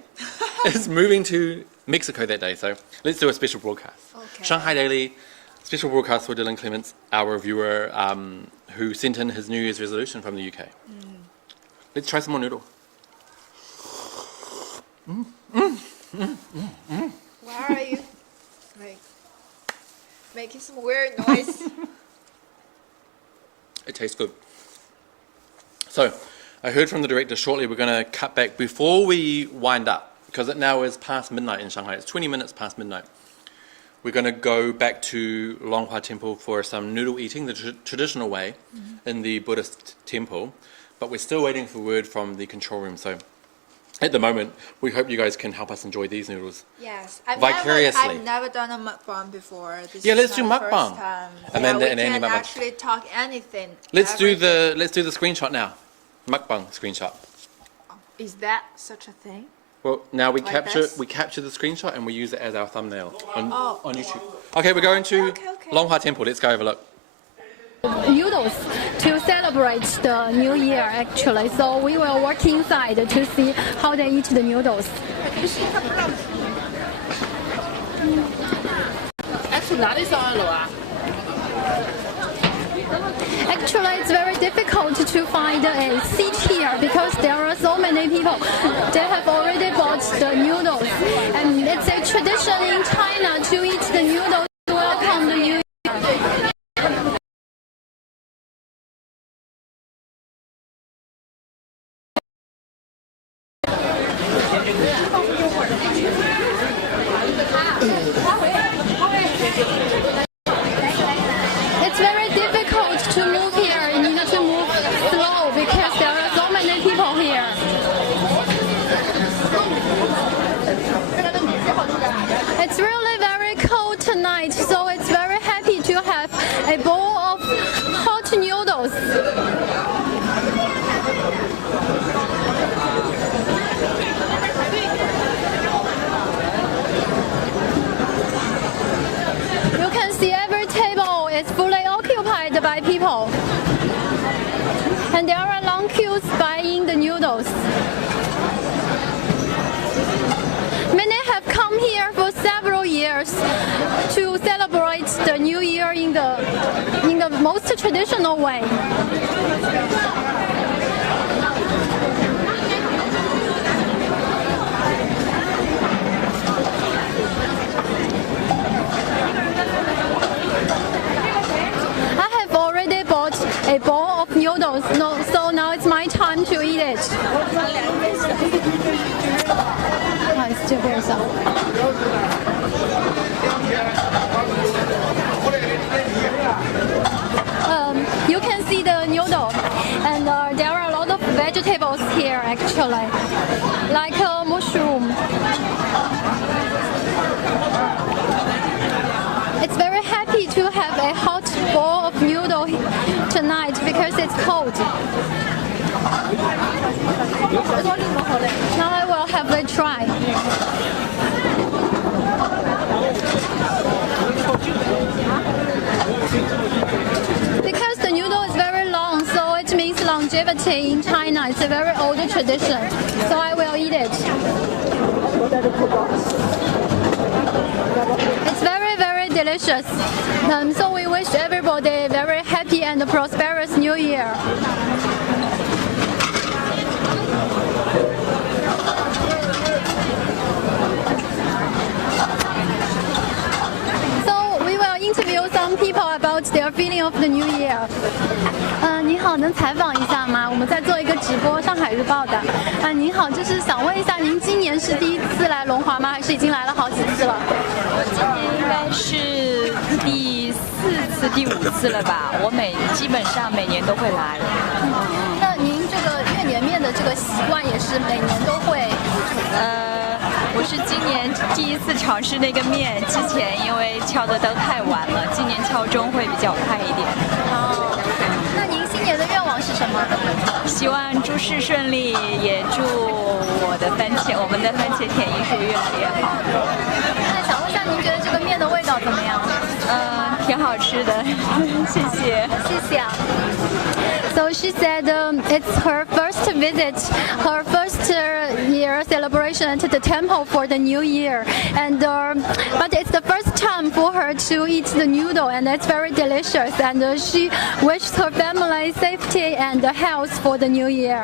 is moving to Mexico that day. So let's do a special broadcast. Okay. Shanghai Daily, special broadcast for Dylan Clements, our reviewer who sent in his New Year's resolution from the UK. Let's try some more noodle. Why are you making some weird noise? It tastes good. So, I heard from the director shortly we're going to cut back before we wind up, because it now is past midnight in Shanghai. It's 20 minutes past midnight. We're going to go back to Longhua Temple for some noodle eating, the traditional way in the Buddhist temple, but we're still waiting for word from the control room. So, at the moment, we hope you guys can help us enjoy these noodles. Yes. Vicariously. I've never done a mukbang before. This Yeah, is let's do my mukbang. first time. Amanda we and Andy can mukbang. actually talk anything. Let's do everything. the screenshot now. Mukbang screenshot. Is that such a thing? Well, now we Like capture this? the screenshot and we use it as our thumbnail on Oh. YouTube. Okay, we're going to Longhua Temple. Let's go have a look. Noodles to celebrate the new year actually. So we will walk inside to see how they eat the noodles. Actually, it's very difficult to find a seat here because there are so many people. They have already bought the noodles, and it's a tradition in China to eat the noodles to welcome the new year. It's very difficult to move here. You need to move slow because there are so many people here. It's really very cold tonight, so it's very happy to have a bowl of hot noodles. And there are long queues buying the noodles. Many have come here for several years to celebrate the New Year in the most traditional way. I have already bought a bowl of noodles, so now it's my time to eat it. You can see the noodle, and there are a lot of vegetables here actually, like mushroom. It's very happy to have a hot bowl of noodle tonight because it's cold. Now I will have a try. Because the noodle is very long, so it means longevity in China. It's a very old tradition, so I will eat it. It's very, very delicious. So we wish everybody a very happy and prosperous New Year. Interview some people about their feeling of the new year. 你好，能采访一下吗？我们在做一个直播，上海日报的。您好，就是想问一下，您今年是第一次来龙华吗？还是已经来了好几次了？我今年应该是第4次、第5次了吧。我基本上每年都会来。那您这个月年面的这个习惯也是每年都会？我是今年第一次尝试那个面，之前因为敲的都太晚了，今年敲钟会比较快一点。哦，那您新年的愿望是什么？希望诸事顺利，也祝我们的番茄甜艺术越来越好。那想问一下，您觉得这个面的味道怎么样？挺好吃的，谢谢。谢谢啊。So she said it's her first visit, her first year celebration to the temple for the new year, and but it's the first time for her to eat the noodle, and it's very delicious. And she wished her family safety and health for the new year.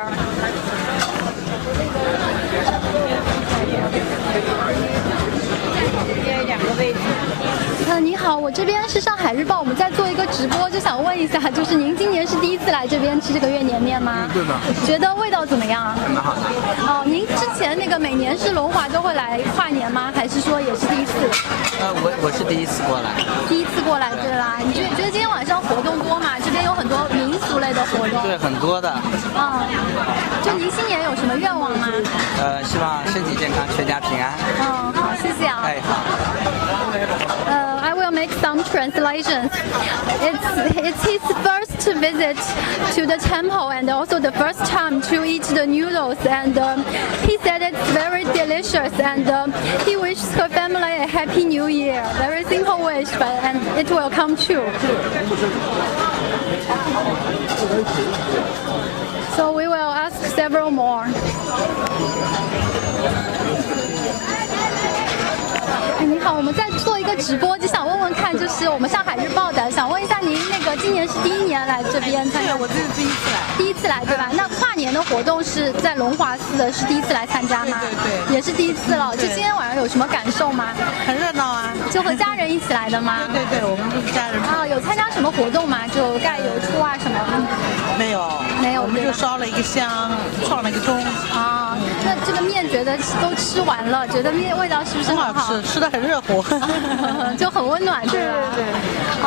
你好，我这边是上海日报，我们在做一个直播，就想问一下，就是您今年是第一次来这边吃这个月年面吗？对的。觉得味道怎么样啊？蛮好的。哦，您之前那个每年是龙华都会来跨年吗？还是说也是第一次？我是第一次过来。第一次过来，对啦。你觉得今天晚上活动多吗？这边有很多民俗类的活动。对，很多的。就您新年有什么愿望吗？希望身体健康，全家平安。好，谢谢啊。哎，好。I will make some translations. It's his first visit to the temple and also the first time to eat the noodles, and he said it's very delicious, and he wishes her family a happy new year. Very simple wish, and it will come true. So we will ask several more. 你好，我们在做一个直播，就想问问看，就是我们上海日报的，想问一下您那个今年是第1年来这边参加？对，我这是第一次来。第一次来对吧？那跨年的活动是在龙华寺的，是第一次来参加吗？对，也是第一次了。就今天晚上有什么感受吗？很热闹啊！就和家人一起来的吗？对，我们都是家人。有参加什么活动吗？就盖邮戳啊什么？没有，我们就烧了一个香，创了一个钟。那这个面觉得都吃完了，觉得面味道是不是很好？吃的很热乎，就很温暖，对吧？对。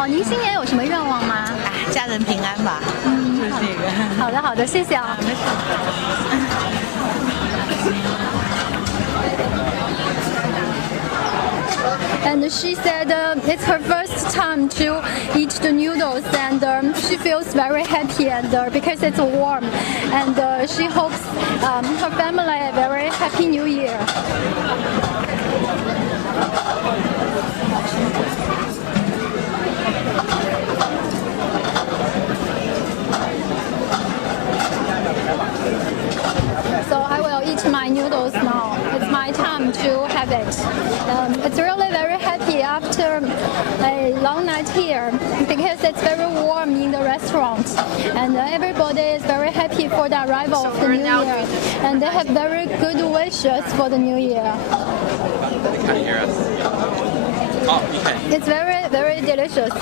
您新年有什么愿望吗？家人平安吧。就是这个。好的，谢谢啊。没事。And she said it's her first time to eat the noodles, and she feels very happy, and because it's warm, and she hopes her family a very happy new year. eat my noodles now. It's my time to have it. It's really very happy after a long night here because it's very warm in the restaurant, and everybody is very happy for the arrival of the new year, and they have very good wishes for the new year. They can't hear us. Oh, you can. It's very, very delicious.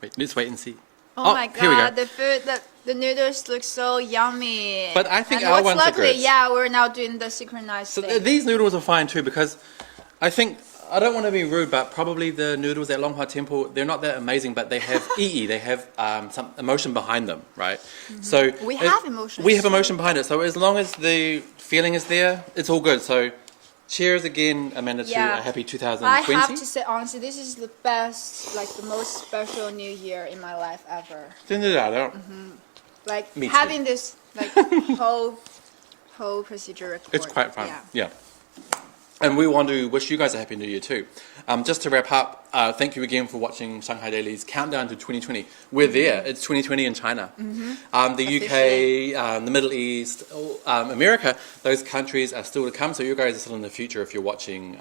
Wait, let's wait and see. Oh my here we go. god, the food, the noodles look so yummy. But I think and our what's ones are luckily, good. yeah, we're now doing the synchronized So thing. these noodles are fine too, because I think, I don't want to be rude, but probably the noodles at Longhua Temple, they're not that amazing, but they have they have some emotion behind them, right? So We have emotions. We have emotion behind it. So as long as the feeling is there, it's all good. So cheers again, Amanda, to a happy 2020. I have to say honestly, this is the best, like the most special New Year in my life ever. Like Me too. having this like whole procedure recorded. It's quite fun, yeah. And we want to wish you guys a happy New Year too. Just to wrap up, thank you again for watching Shanghai Daily's Countdown to 2020. We're there. It's 2020 in China. The UK, the Middle East, America, those countries are still to come. So you guys are still in the future if you're watching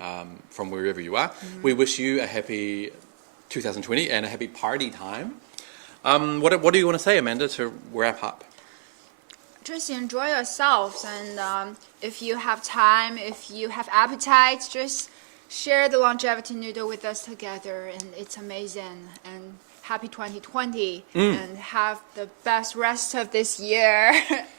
from wherever you are. We wish you a happy 2020 and a happy party time. What do you want to say, Amanda, to wrap up? Just enjoy yourselves, and if you have time, if you have appetite, just share the longevity noodle with us together, and it's amazing. And happy 2020, and have the best rest of this year,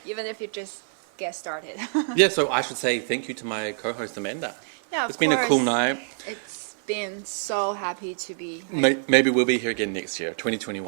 even if you just get started. Yeah, so I should say thank you to my co-host Amanda. Yeah, it's been a cool night. It's been so happy to be. Maybe we'll be here again next year, 2021.